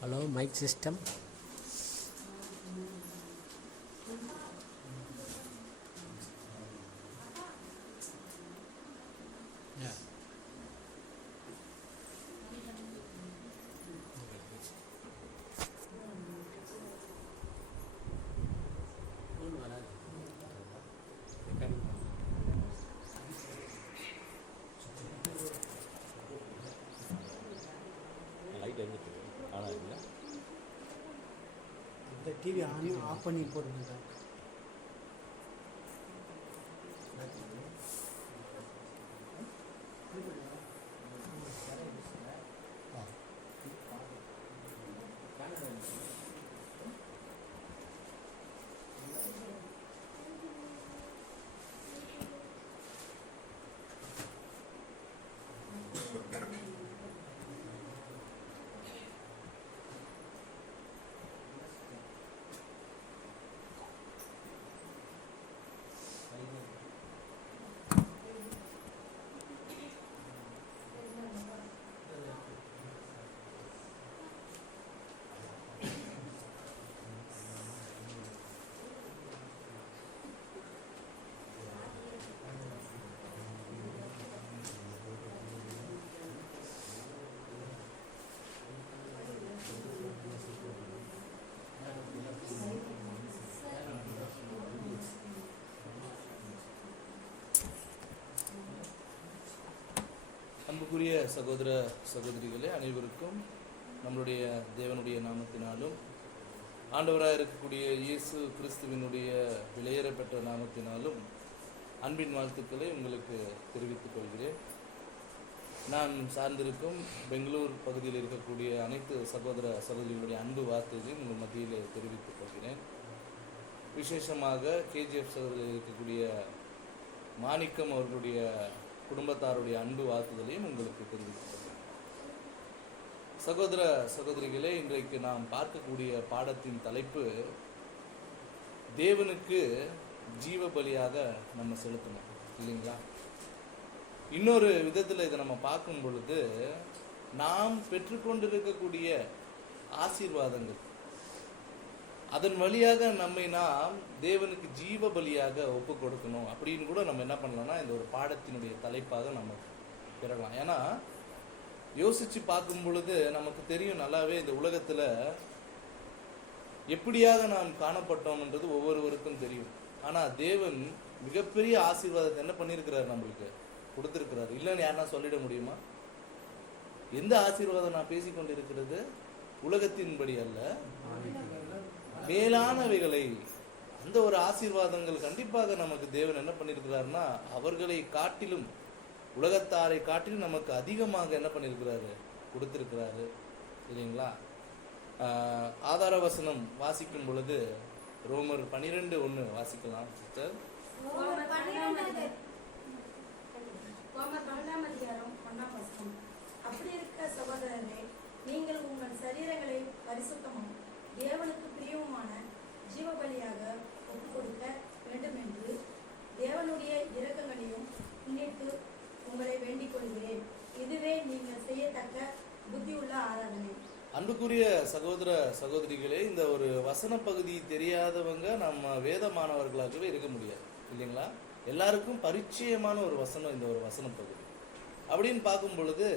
Hello, mic system. Yeah. Light எரிஞ்சிட்டு ஆனால் இல்லை. இந்த டிவி ஆஃப் பண்ணி போடுங்க சார். அன்புக்குரிய சகோதர சகோதரிகளே, அனைவருக்கும் நம்மளுடைய தேவனுடைய நாமத்தினாலும் ஆண்டவராக இருக்கக்கூடிய இயேசு கிறிஸ்துவினுடைய விலையேறப்பெற்ற நாமத்தினாலும் அன்பின் வாழ்த்துக்களை உங்களுக்கு தெரிவித்துக் கொள்கிறேன். நான் சார்ந்திருக்கும் பெங்களூர் பகுதியில் இருக்கக்கூடிய அனைத்து சகோதர சகோதரிகளுடைய அன்பு வார்த்தைகளையும் உங்கள் மத்தியில் தெரிவித்துக் கொள்கிறேன். விசேஷமாக கேஜிஎஃப் சகோதரில் இருக்கக்கூடிய மாணிக்கம் அவர்களுடைய குடும்பத்தாருடைய அன்பு வாழ்த்துதலையும் உங்களுக்கு தெரிவித்துக் கொள்கிறேன். சகோதர சகோதரிகளே, இன்றைக்கு நாம் பார்க்கக்கூடிய பாடத்தின் தலைப்பு தேவனுக்கு ஜீவ பலியாக நம்ம செலுத்தணும், இல்லைங்களா? இன்னொரு விதத்தில் இதை நம்ம பார்க்கும் பொழுது நாம் பெற்றுக்கொண்டிருக்கக்கூடிய ஆசீர்வாதங்கள், அதன் வழியாக நம்மை நாம் தேவனுக்கு ஜீவ பலியாக ஒப்பு கொடுக்கணும் அப்படின்னு கூட நம்ம என்ன பண்ணலாம்னா இந்த ஒரு பாடத்தினுடைய தலைப்பாக நம்ம பெறலாம். ஏன்னா யோசிச்சு பார்க்கும் பொழுது நமக்கு தெரியும் நல்லாவே இந்த உலகத்துல எப்படியாக நாம் காணப்பட்டோம்ன்றது ஒவ்வொருவருக்கும் தெரியும். ஆனா தேவன் மிகப்பெரிய ஆசீர்வாதத்தை என்ன பண்ணியிருக்கிறார், நம்மளுக்கு கொடுத்திருக்கிறார். இல்லைன்னு யாருன்னா சொல்லிட முடியுமா? எந்த ஆசீர்வாதம் நான் பேசிக்கொண்டிருக்கிறது? உலகத்தின்படி அல்ல, மேலானவைகளை, அந்த ஒரு ஆசீர்வாதங்கள் கண்டிப்பாக நமக்கு தேவன் என்ன பண்ணியிருக்கிறாருன்னா அவர்களை காட்டிலும், உலகத்தாரை காட்டிலும் நமக்கு அதிகமாக என்ன பண்ணியிருக்கிறாரு, கொடுத்திருக்கிறாரு, இல்லைங்களா? ஆதார வசனம் வாசிக்கும் பொழுது ரோமர் 12:1 வாசிக்கலாம் சிஸ்டர். அப்படி இருக்க சகோதரரே, நீங்கள் உங்கள் சரீரங்களை பரிசுத்தமும் தேவனுக்கு பிரியவுமான ஜீவபலியாக ஒப்புக் கொடுக்க வேண்டும் என்று தேவனுடைய இரக்கங்களையும் முன்னிட்டு உங்களை வேண்டிக் கொள்கிறேன். இதுவே நீங்கள் செய்யத்தக்க புத்தியுள்ள ஆராதனை. அன்புக்குரிய சகோதர சகோதரிகளே, இந்த ஒரு வசன பகுதி தெரியாதவங்க நம்ம வேத மாணவர்களாகவே இருக்க முடியாது, இல்லைங்களா? எல்லாருக்கும் பரிச்சயமான ஒரு வசனம் இந்த ஒரு வசன பகுதி. அப்படின்னு பார்க்கும் பொழுது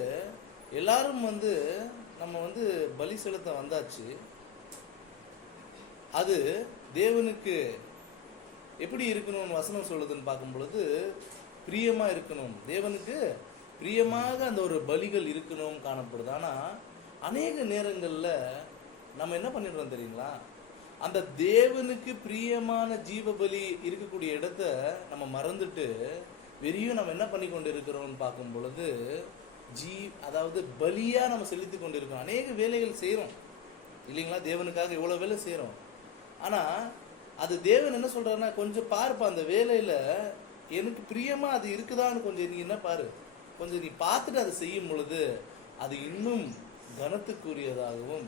எல்லாரும் நம்ம பலி செலுத்த வந்தாச்சு. அது தேவனுக்கு எப்படி இருக்கணும்னு வசனம் சொல்லுதுன்னு பார்க்கும் பொழுது பிரியமா இருக்கணும், தேவனுக்கு பிரியமாக அந்த ஒரு பலிகள் இருக்கணும் காணப்படுது. ஆனா அநேக நேரங்கள்ல நம்ம என்ன பண்ணிடுறோம் தெரியுங்களா, அந்த தேவனுக்கு பிரியமான ஜீவ பலி இருக்கக்கூடிய இடத்த நம்ம மறந்துட்டு வெறியும் நம்ம என்ன பண்ணி கொண்டு இருக்கிறோம்னு பார்க்கும் பொழுது அதாவது பலியா நம்ம செலுத்தி கொண்டு இருக்கிறோம். அநேக வேலைகள் செய்யறோம், இல்லைங்களா? தேவனுக்காக இவ்வளவு வேலை செய்யறோம். ஆனா அது தேவன் என்ன சொல்றாருன்னா, கொஞ்சம் பாருப்பா, அந்த வேலையில எனக்கு பிரியமா அது இருக்குதான்னு கொஞ்சம் நீ என்ன பாரு, கொஞ்சம் நீ பார்த்துட்டு அதை செய்யும் பொழுது அது இன்னும் கனத்துக்குரியதாகவும்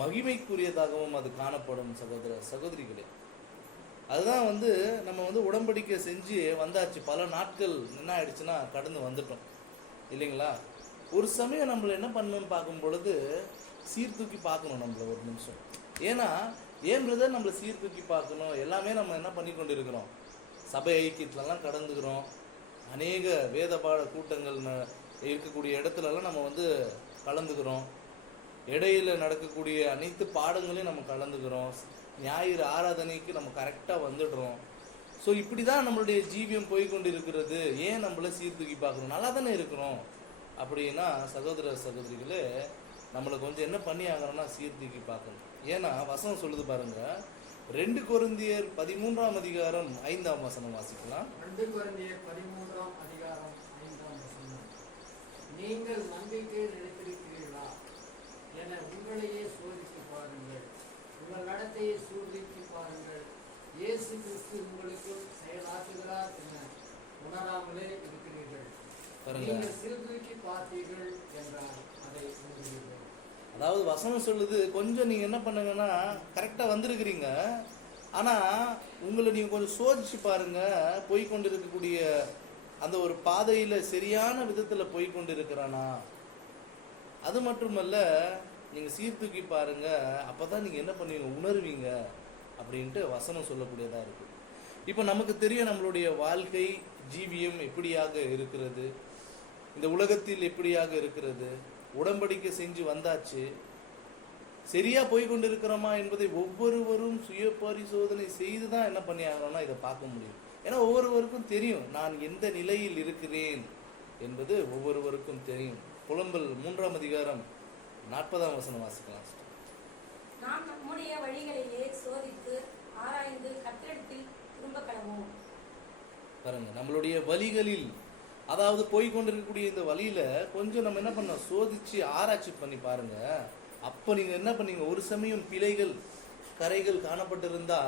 மகிமைக்குரியதாகவும் அது காணப்படும். சகோதர சகோதரிகளே, அதுதான் வந்து நம்ம வந்து உடன்படிக்கை செஞ்சு வந்தாச்சு, பல நாட்கள் என்ன ஆயிடுச்சுன்னா கடந்து வந்துட்டோம் இல்லைங்களா. ஒரு சமயம் நம்மள என்ன பண்ணணும்னு பார்க்கும் பொழுது சீர்தூக்கி பார்க்கணும் நம்மள ஒரு நிமிஷம். ஏன் பிரதர் நம்மளை சீர்தூக்கி பார்க்கணும்? எல்லாமே நம்ம என்ன பண்ணி கொண்டு இருக்கிறோம், சபை ஐக்கியத்துலலாம் கடந்துக்கிறோம், அநேக வேத பாட கூட்டங்கள் இருக்கக்கூடிய இடத்துலலாம் நம்ம வந்து கலந்துக்கிறோம், இடையில நடக்கக்கூடிய அனைத்து பாடங்களையும் நம்ம கலந்துக்கிறோம், ஞாயிறு ஆராதனைக்கு நம்ம கரெக்டாக வந்துடுறோம். ஸோ இப்படி தான் நம்மளுடைய ஜீவியம் போய்கொண்டு இருக்கிறது. ஏன் நம்மள சீர்தூக்கி பார்க்கணும்? நல்லா தானே இருக்கிறோம். அப்படின்னா சகோதர சகோதரிகளே, நம்மளை கொஞ்சம் என்ன பண்ணி ஆகணும்னா சீர்தூக்கி பார்க்கணும். ஏன்னா வசனம் சொல்லுது பாருங்க, 2 கொரிந்தியர் 13ஆம் அதிகாரம் 5ஆம் வசனம் வாசிக்கலாம். 2 கொரிந்தியர் 13ஆம் அதிகாரம் 5ஆம் வசனம். நீங்கள் நம்பிக்கையில் நிலைத்திருக்கிறீர்களா என உங்களையே சோதித்து பாருங்கள், உங்கள் நடத்தையை சோதித்து பாருங்கள், இயேசு கிறிஸ்து உங்களுக்கு செயலாற்றுகிறார் என உணராமலே இருக்கிறீர்கள். நீங்கள் சீர்தூக்கி பார்த்தீர்கள் என்றால் அதை உணர்வீர்கள். அதாவது வசனம் சொல்லுது, கொஞ்சம் நீங்க என்ன பண்ணுங்கன்னா கரெக்டா வந்திருக்கிறீங்க, ஆனா உங்களை நீங்க கொஞ்சம் சோதிச்சு பாருங்க, போய்கொண்டு இருக்கக்கூடிய அந்த ஒரு பாதையில சரியான விதத்துல போய்கொண்டு இருக்கிறானா. அது மட்டுமல்ல, நீங்க சீர்தூக்கி பாருங்க, அப்பதான் நீங்க என்ன பண்ணுவீங்க, உணர்வீங்க அப்படின்ட்டு வசனம் சொல்லக்கூடியதா இருக்கு. இப்போ நமக்கு தெரியும் நம்மளுடைய வாழ்க்கை ஜீவியம் எப்படியாக இருக்கிறது, இந்த உலகத்தில் எப்படியாக இருக்கிறது. உடன்படிக்கை செஞ்சு வந்தாச்சு, சரியா போய்கொண்டு இருக்கிறோமா என்பதை ஒவ்வொருவரும் சுய பரிசோதனை செய்து தான் என்ன பண்ணி ஆகணும்னா இதை பார்க்க முடியும். ஏன்னா ஒவ்வொருவருக்கும் தெரியும் நான் எந்த நிலையில் இருக்கிறேன் என்பது ஒவ்வொருவருக்கும் தெரியும். புலம்பல் 3ஆம் அதிகாரம் 40ஆம் வசனம் வாசிக்கலாம். நாம் நம்முடைய வழிகளையே சோதித்து ஆராய்ந்து கர்த்தரிடத்தில் திரும்ப கடவோம். பாருங்க, நம்மளுடைய வழிகளில், அதாவது போய்கொண்டிருக்கக்கூடிய இந்த வழியில கொஞ்சம் நம்ம என்ன பண்ணோம், சோதிச்சு ஆராய்ச்சி பண்ணி பாருங்க. அப்ப நீங்க என்ன பண்ணீங்க, ஒரு சமயம் பிழைகள் கரைகள் காணப்பட்டிருந்தா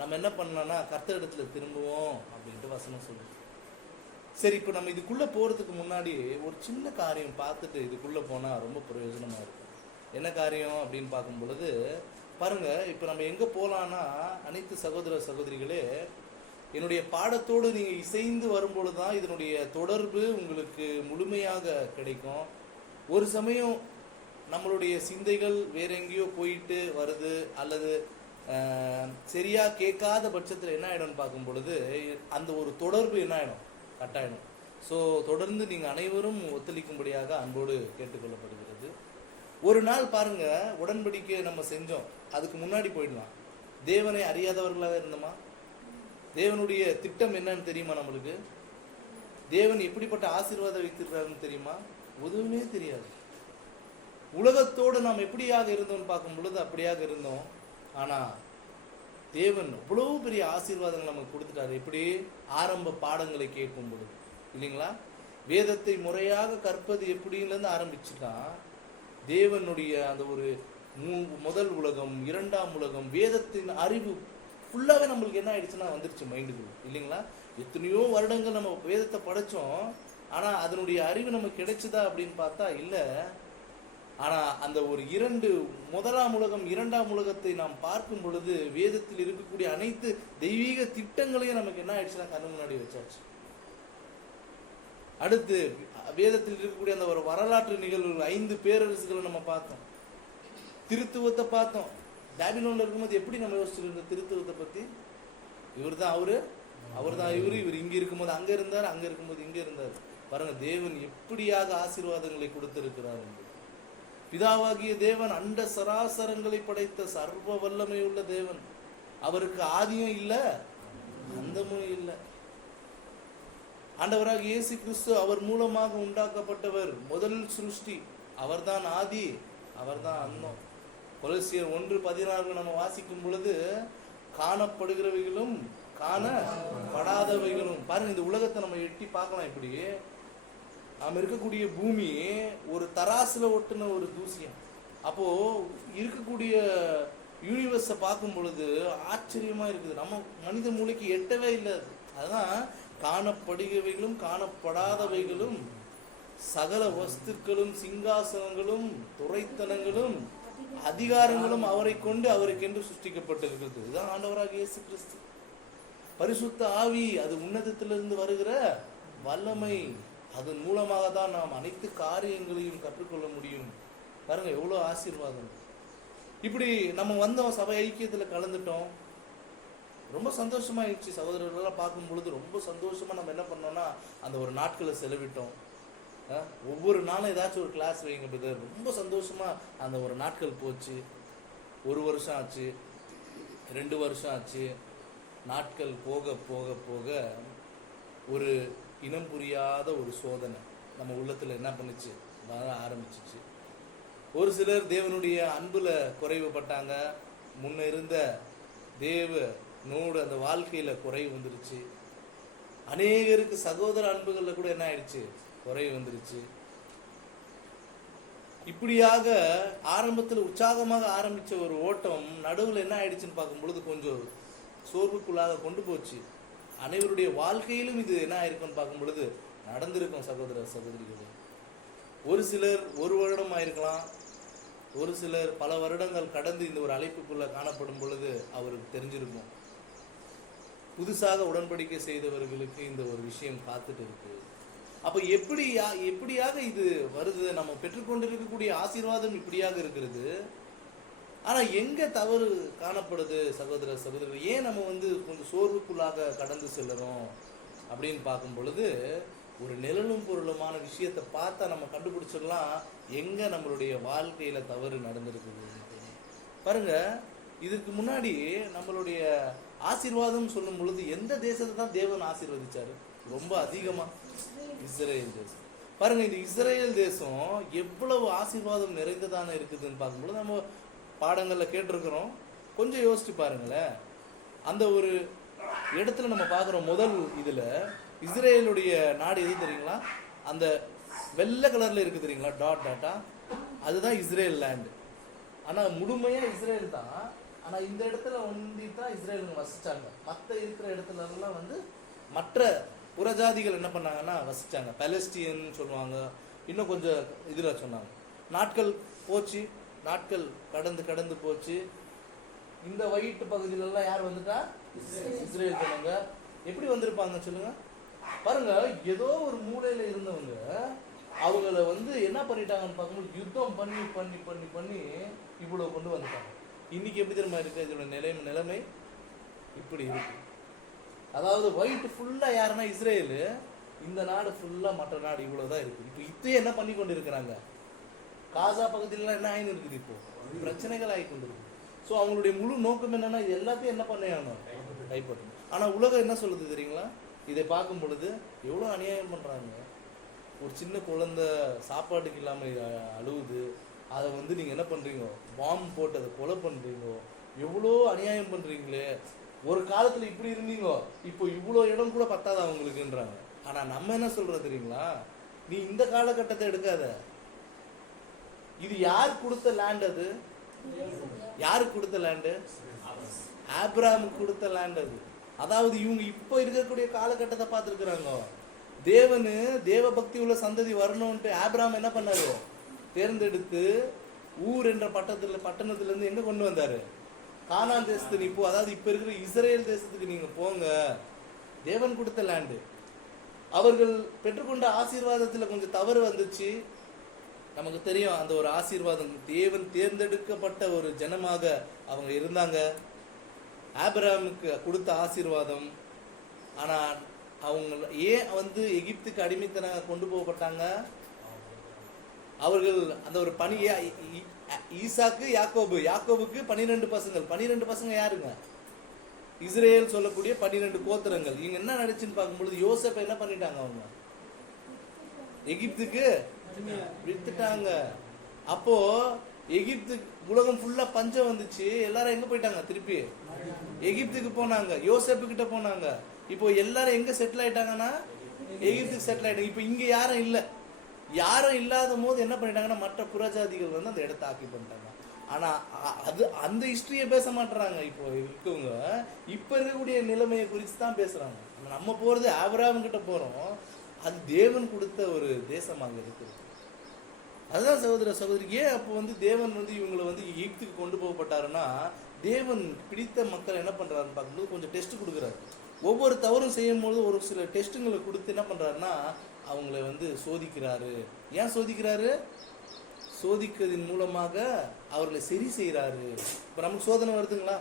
நம்ம என்ன பண்ணலாம்னா கர்த்தரிடத்துல திரும்புவோம் அப்படின்ட்டு வசனம் சொல்லுங்க. சரி, இப்போ நம்ம இதுக்குள்ள போறதுக்கு முன்னாடி ஒரு சின்ன காரியம் பார்த்துட்டு இதுக்குள்ள போனா ரொம்ப பிரயோஜனமா இருக்கும். என்ன காரியம் அப்படின்னு பார்க்கும் பொழுது பாருங்க, இப்போ நம்ம எங்க போலான்னா, அனைத்து சகோதர சகோதரிகளே, என்னுடைய பாடத்தோடு நீங்க இசைந்து வரும்பொழுதுதான் இதனுடைய தொடர்பு உங்களுக்கு முழுமையாக கிடைக்கும். ஒரு சமயம் நம்மளுடைய சிந்தைகள் வேற எங்கேயோ போயிட்டு வருது, அல்லது சரியா கேட்காத பட்சத்தில் என்ன ஆயிடும்னு பார்க்கும் பொழுது அந்த ஒரு தொடர்பு என்ன ஆயிடும், கட்டாயிடும். ஸோ தொடர்ந்து நீங்க அனைவரும் ஒத்துழைக்கும்படியாக அன்போடு கேட்டுக்கொள்ளப்படுகிறது. ஒரு நாள் பாருங்க, உடன்படிக்கை நம்ம செஞ்சோம், அதுக்கு முன்னாடி போயிடலாம். தேவனை அறியாதவர்களாக இருந்தோமா? தேவனுடைய திட்டம் என்னன்னு தெரியுமா? நம்மளுக்கு தேவன் எப்படிப்பட்ட ஆசீர்வாதம் வைத்திருக்காருன்னு தெரியுமா? எதுவுமே தெரியாது. உலகத்தோடு நாம் எப்படியாக இருந்தோம்னு பார்க்கும் பொழுது அப்படியாக இருந்தோம். ஆனா தேவன் அவ்வளவு பெரிய ஆசீர்வாதங்கள் நமக்கு கொடுத்துட்டாரு. எப்படி? ஆரம்ப பாடங்களை கேட்கும் பொழுது இல்லைங்களா? வேதத்தை முறையாக கற்பது எப்படின்னு ஆரம்பிச்சுட்டான். தேவனுடைய அந்த ஒரு முதல் உலகம், 2ஆம் உலகம், வேதத்தின் அறிவு ஃபுல்லாவே நம்மளுக்கு என்ன ஆயிடுச்சுன்னா வந்துருச்சு மைண்டுக்குள்ள இல்லைங்களா? எத்தனையோ வருடங்கள் நம்ம வேதத்தை படிச்சோம், ஆனா அதனுடைய அறிவு நமக்கு கிடைச்சதா அப்படின்னு பார்த்தா இல்ல. ஆனா அந்த ஒரு 1ஆம் உலகம் 2ஆம் உலகத்தை நாம் பார்க்கும் பொழுது வேதத்தில் இருக்கக்கூடிய அனைத்து தெய்வீக திட்டங்களையும் நமக்கு என்ன ஆயிடுச்சுன்னா கண்ணு முன்னாடி வச்சாச்சு. அடுத்து வேதத்தில் இருக்கக்கூடிய அந்த ஒரு வரலாற்று நிகழ்வுகள், 5 பேரரசுகளை நம்ம பார்த்தோம், திருத்துவத்தை பார்த்தோம். பாபிலோன்ல இருக்கும்போது எப்படி நம்ம யோசிச்சிருந்தோம் திருத்துவத்தை பத்தி? இவர் தான் அவரு, அவர் தான் இவர் இங்க இருக்கும்போது அங்க இருந்தார், அங்க இருக்கும்போது இங்க இருந்தார். பாருங்க தேவன் எப்படியாக ஆசீர்வாதங்களை கொடுத்திருக்கிறார். பிதாவாகிய தேவன் அண்ட சராசரங்களை படைத்த சர்வ வல்லமை உள்ள தேவன். அவருக்கு ஆதியும் இல்ல, அந்தமும் இல்லை. ஆண்டவராக இயேசு கிறிஸ்து அவர் மூலமாக உண்டாக்கப்பட்டவர், முதல் சிருஷ்டி. அவர்தான் ஆதி, அவர்தான் அந்தம். கொலோசியர் 1:16 நம்ம வாசிக்கும் பொழுது காணப்படுகிறவைகளும் காணப்படாதவைகளும். பாருங்க, இந்த உலகத்தை நம்ம எட்டி பார்க்கலாம். இப்படி நாம இருக்கக்கூடிய பூமி ஒரு தராசுல ஒட்டுன ஒரு தூசியம். அப்போ இருக்கக்கூடிய யூனிவர்ஸை பார்க்கும் பொழுது ஆச்சரியமா இருக்குது. நம்ம மனித மூளைக்கு எட்டவே இல்லை. அதுதான் காணப்படுகிறவைகளும் காணப்படாதவைகளும் சகல வஸ்துக்களும் சிங்காசனங்களும் துரைத்தனங்களும் அதிகாரங்களும் அவரை கொண்டு அவருக்கென்று சிருஷ்டிக்கப்பட்டிருக்கிறது. இதுதான் ஆண்டவராக இயேசு கிறிஸ்து. பரிசுத்த ஆவி அது உன்னதத்திலிருந்து வருகிற வல்லமை. அதன் மூலமாக தான் நாம் அனைத்து காரியங்களையும் கற்றுக்கொள்ள முடியும். பாருங்க எவ்வளோ ஆசீர்வாதம். இப்படி நம்ம வந்தோம், சபை ஐக்கியத்தில் கலந்துட்டோம், ரொம்ப சந்தோஷமா ஆயிடுச்சு. சகோதரர்களெல்லாம் பார்க்கும் பொழுது ரொம்ப சந்தோஷமா நம்ம என்ன பண்ணோம்னா அந்த ஒரு நாட்களை செலவிட்டோம். ஒவ்வொரு நாளும் ஏதாச்சும் ஒரு கிளாஸ் வைங்க பிரதர், ரொம்ப சந்தோஷமா அந்த ஒரு நாட்கள் போச்சு. 1 வருஷம் ஆச்சு, 2 வருஷம் ஆச்சு. நாட்கள் போக போக போக ஒரு இனம் புரியாத ஒரு சோதனை நம்ம உள்ளத்துல என்ன பண்ணுச்சு, வர ஆரம்பிச்சிச்சு. ஒரு சிலர் தேவனுடைய அன்புல குறைவுபட்டாங்க. முன்ன இருந்த தேவனோடு அந்த வாழ்க்கையில குறைவு வந்துருச்சு. அநேகருக்கு சகோதர அன்புகள்ல கூட என்ன ஆயிடுச்சு, குறைவு வந்துருச்சு. இப்படியாக ஆரம்பத்தில் உற்சாகமாக ஆரம்பிச்ச ஒரு ஓட்டம் நடுவில் என்ன ஆயிடுச்சுன்னு பார்க்கும் பொழுது கொஞ்சம் சோர்வுக்குள்ளாக கொண்டு போச்சு. அனைவருடைய வாழ்க்கையிலும் இது என்ன ஆயிருக்குன்னு பார்க்கும் பொழுது நடந்திருக்கும் சகோதர சகோதரிகளே. ஒரு சிலர் 1 வருடம் ஆயிருக்கலாம், ஒரு சிலர் பல வருடங்கள் கடந்து இந்த ஒரு அழைப்புக்குள்ள காணப்படும் பொழுது அவருக்கு தெரிஞ்சிருக்கும். புதுசாக உடன்படிக்கை செய்தவர்களுக்கு இந்த ஒரு விஷயம் காத்துட்டு இருக்கு. அப்ப எப்படியாக இது வருது, நம்ம பெற்றுக்கொண்டிருக்கக்கூடிய ஆசீர்வாதம் இப்படியாக இருக்கிறது. ஆனா எங்க தவறு காணப்படுது சகோதர சகோதரர்கள், ஏன் நம்ம கொஞ்சம் சோர்வுக்குள்ளாக கடந்து செல்லுறோம் அப்படின்னு பார்க்கும் பொழுது ஒரு நிழலும் பொருளுமான விஷயத்தை பார்த்தா நம்ம கண்டுபிடிச்சிடலாம் எங்க நம்மளுடைய வாழ்க்கையில தவறு நடந்திருக்குது. பாருங்க, இதுக்கு முன்னாடி நம்மளுடைய ஆசீர்வாதம் சொல்லும் பொழுது எந்த தேசத்தை தான் தேவன் ஆசீர்வதிச்சாரு? ரொம்ப அதிகமா இஸ்ரேல் தேசம். பாருங்க, இந்த இஸ்ரேல் தேசம் எவ்வளவு ஆசீர்வாதம் நிறைந்ததான இருக்குதுன்னு பார்க்கும்போது நம்ம பாடங்கள்ல கேட்டிருக்கிறோம். கொஞ்சம் யோசிச்சு பாருங்களேன். அந்த ஒரு இடத்துல நம்ம பார்க்குறோம், முதல் இதுல இஸ்ரேலுடைய நாடு எது தெரியுங்களா? அந்த வெள்ளை கலர்ல இருக்கு தெரியுங்களா, டாட் டாட்டா, அதுதான் இஸ்ரேல் லேண்ட். ஆனா முழுமையா இஸ்ரேல் தான். ஆனா இந்த இடத்துல தான் இஸ்ரேலுங்க வசிச்சாங்க. மற்ற இருக்கிற இடத்துல எல்லாம் மற்ற புறஜாதிகள் என்ன பண்ணாங்கன்னா வசிச்சாங்க. பாலஸ்தீன் சொல்லுவாங்க, இன்னும் கொஞ்சம் இதுல சொன்னாங்க. நாட்கள் போச்சு, நாட்கள் கடந்து போச்சு. இந்த வயிற்று பகுதியிலெல்லாம் யார் வந்துட்டா? இஸ்ரேல் ஜனங்க. எப்படி வந்திருப்பாங்க சொல்லுங்க பாருங்க. ஏதோ ஒரு மூலையில இருந்தவங்க அவங்கள என்ன பண்ணிட்டாங்கன்னு பார்க்கும்போது யுத்தம் பண்ணி பண்ணி பண்ணி பண்ணி இவ்வளவு கொண்டு வந்துட்டாங்க. இன்னைக்கு எப்படி தெரியுமா இருக்கு இதோட நிலைமை? இப்படி இருக்கு. அதாவது வயிற்று ஃபுல்லா யாருன்னா இஸ்ரேலு, இந்த நாடு ஃபுல்லா மற்ற நாடு இவ்வளவுதான் இருக்கு. இப்போ இத்தையே என்ன பண்ணி கொண்டு இருக்கிறாங்க? காசா பகுதியிலாம் என்ன ஆயின்னு இருக்குது, இப்போ பிரச்சனைகள் ஆகி கொண்டு இருக்கு. ஸோ அவங்களுடைய முழு நோக்கம் என்னன்னா இது எல்லாத்தையும் என்ன பண்ணணும், கைப்பற்றணும். ஆனா உலகம் என்ன சொல்லுது தெரியுங்களா? இதை பார்க்கும் பொழுது எவ்வளோ அநியாயம் பண்றாங்க. ஒரு சின்ன குழந்தை சாப்பாட்டுக்கு இல்லாம அழுவுது, அதை நீங்க என்ன பண்றீங்க, பாம்பு போட்டு அதை கொலை பண்றீங்க, எவ்வளோ அநியாயம் பண்றீங்களே. ஒரு காலத்துல இப்படி இருந்தீங்க, இப்போ இவ்வளோ இடம் கூட பத்தாது அவங்களுக்குன்றாங்க. ஆனா நம்ம என்ன சொல்றது தெரியுங்களா? நீ இந்த காலகட்டத்தை எடுக்காத. இது யார் கொடுத்த லேண்ட்? அது யாருக்கு கொடுத்த லேண்டு? ஆபிரகாமுக்கு கொடுத்த லேண்ட் அது. அதாவது இவங்க இப்போ இருக்கக்கூடிய காலகட்டத்தை பார்த்துருக்குறாங்க. தேவனு தேவ பக்தி உள்ள சந்ததி வரணும்ட்டு ஆபிரகாம் என்ன பண்ணாரு? தேர்ந்தெடுத்து ஊர் என்ற பட்டணத்துல இருந்து எங்க கொண்டு வந்தாரு? கானான் தேசத்துக்கு. இப்போ அதாவது இப்ப இருக்கிற இஸ்ரேல் தேசத்துக்கு நீங்க போங்க. தேவன் கொடுத்த லேண்டு. அவர்கள் பெற்றுக்கொண்ட ஆசீர்வாதத்துல கொஞ்சம் தவறு வந்துச்சு. நமக்கு தெரியும் அந்த ஒரு ஆசீர்வாதம் தேவன் தேர்ந்தெடுக்கப்பட்ட ஒரு ஜனமாக அவங்க இருந்தாங்க. ஆபிரகாமுக்கு கொடுத்த ஆசீர்வாதம். ஆனா அவங்க ஏன் எகிப்துக்கு அடிமைத்தன கொண்டு போகப்பட்டாங்க? அவர்கள் அந்த ஒரு ஈசாக்கு யாக்கோபுக்கு 12 பசங்கள். 12 பசங்க யாருங்க? இஸ்ரேல் சொல்லக்கூடிய 12 கோத்திரங்கள். இவங்க என்ன நினைச்சுன்னு பார்க்கும்பொழுது யோசேப்பை என்ன பண்ணிட்டாங்க? அவங்க எகிப்துக்கு வித்துட்டாங்க. அப்போ எகிப்து உலகம் ஃபுல்லா பஞ்சம் வந்துச்சு. எல்லாரும் எங்க போயிட்டாங்க? திருப்பி எகிப்துக்கு போனாங்க, யோசேப்பு கிட்ட போனாங்க. இப்போ எல்லாரும் எங்க செட்டில் ஆயிட்டாங்கன்னா எகிப்துக்கு செட்டில் ஆயிட்டாங்க. இப்போ இங்க யாரும் இல்லை. யாரும் இல்லாத போது என்ன பண்ணிட்டாங்கன்னா மற்ற புறஜாதிகள் அந்த இடத்த ஆக்கி பண்ணிட்டாங்க. ஆனா அந்த ஹிஸ்டரியை பேச மாட்டாங்க. இப்போ இருக்கவங்க இப்ப இருக்கக்கூடிய நிலைமையை குறித்து தான் பேசுறாங்க. நம்ம போறது ஆபிரகாம் கிட்ட போறோம். அது தேவன் கொடுத்த ஒரு தேசமாக இருக்குது. அதுதான் சகோதர சகோதரி. ஏன் அப்போ தேவன் இவங்களை எகிப்துக்கு கொண்டு போகப்பட்டாருன்னா தேவன் பிடித்த மக்கள் என்ன பண்றாருன்னு பார்க்கும்போது கொஞ்சம் டெஸ்ட் கொடுக்குறாரு. ஒவ்வொரு தவறும் செய்யும் போது ஒரு சில டெஸ்ட்டுங்களை கொடுத்து என்ன பண்றாருன்னா அவங்கள வந்து சோதிக்கிறாரு. ஏன் சோதிக்கிறாரு? சோதிக்கிறதின் மூலமாக அவர்களை சரி செய்கிறாரு. இப்போ நமக்கு சோதனை வருதுங்களா?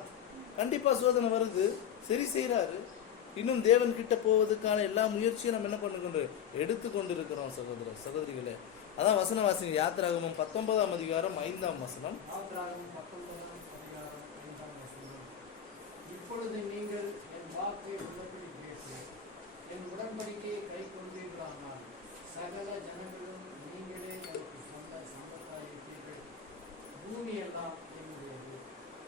கண்டிப்பா சோதனை வருது, சரி செய்கிறாரு. இன்னும் தேவன் கிட்ட போவதற்கான எல்லா முயற்சியும் நம்ம என்ன பண்ணிக்கொண்டு எடுத்துக்கொண்டு இருக்கிறோம் சகோதர சகோதரிகளே. அதான் வசன வாசிங்க. யாத்திராகமம் 19ஆம் அதிகாரம் 5ஆம் வசனம். யாத்திராகமம் 19ஆம் அதிகாரம் 5ஆம் வசனம். இப்பொழுது நீங்கள் என் வாக்கை உள்ளபடி கேட்டு என் உடன்படிக்கையை கை கொண்டீர்களானால் சகல ஜனங்களும் நீங்களே எனக்கு சொந்த சம்பத்தாயிருப்பீர்கள். பூமி எல்லாம் என்னுடையது.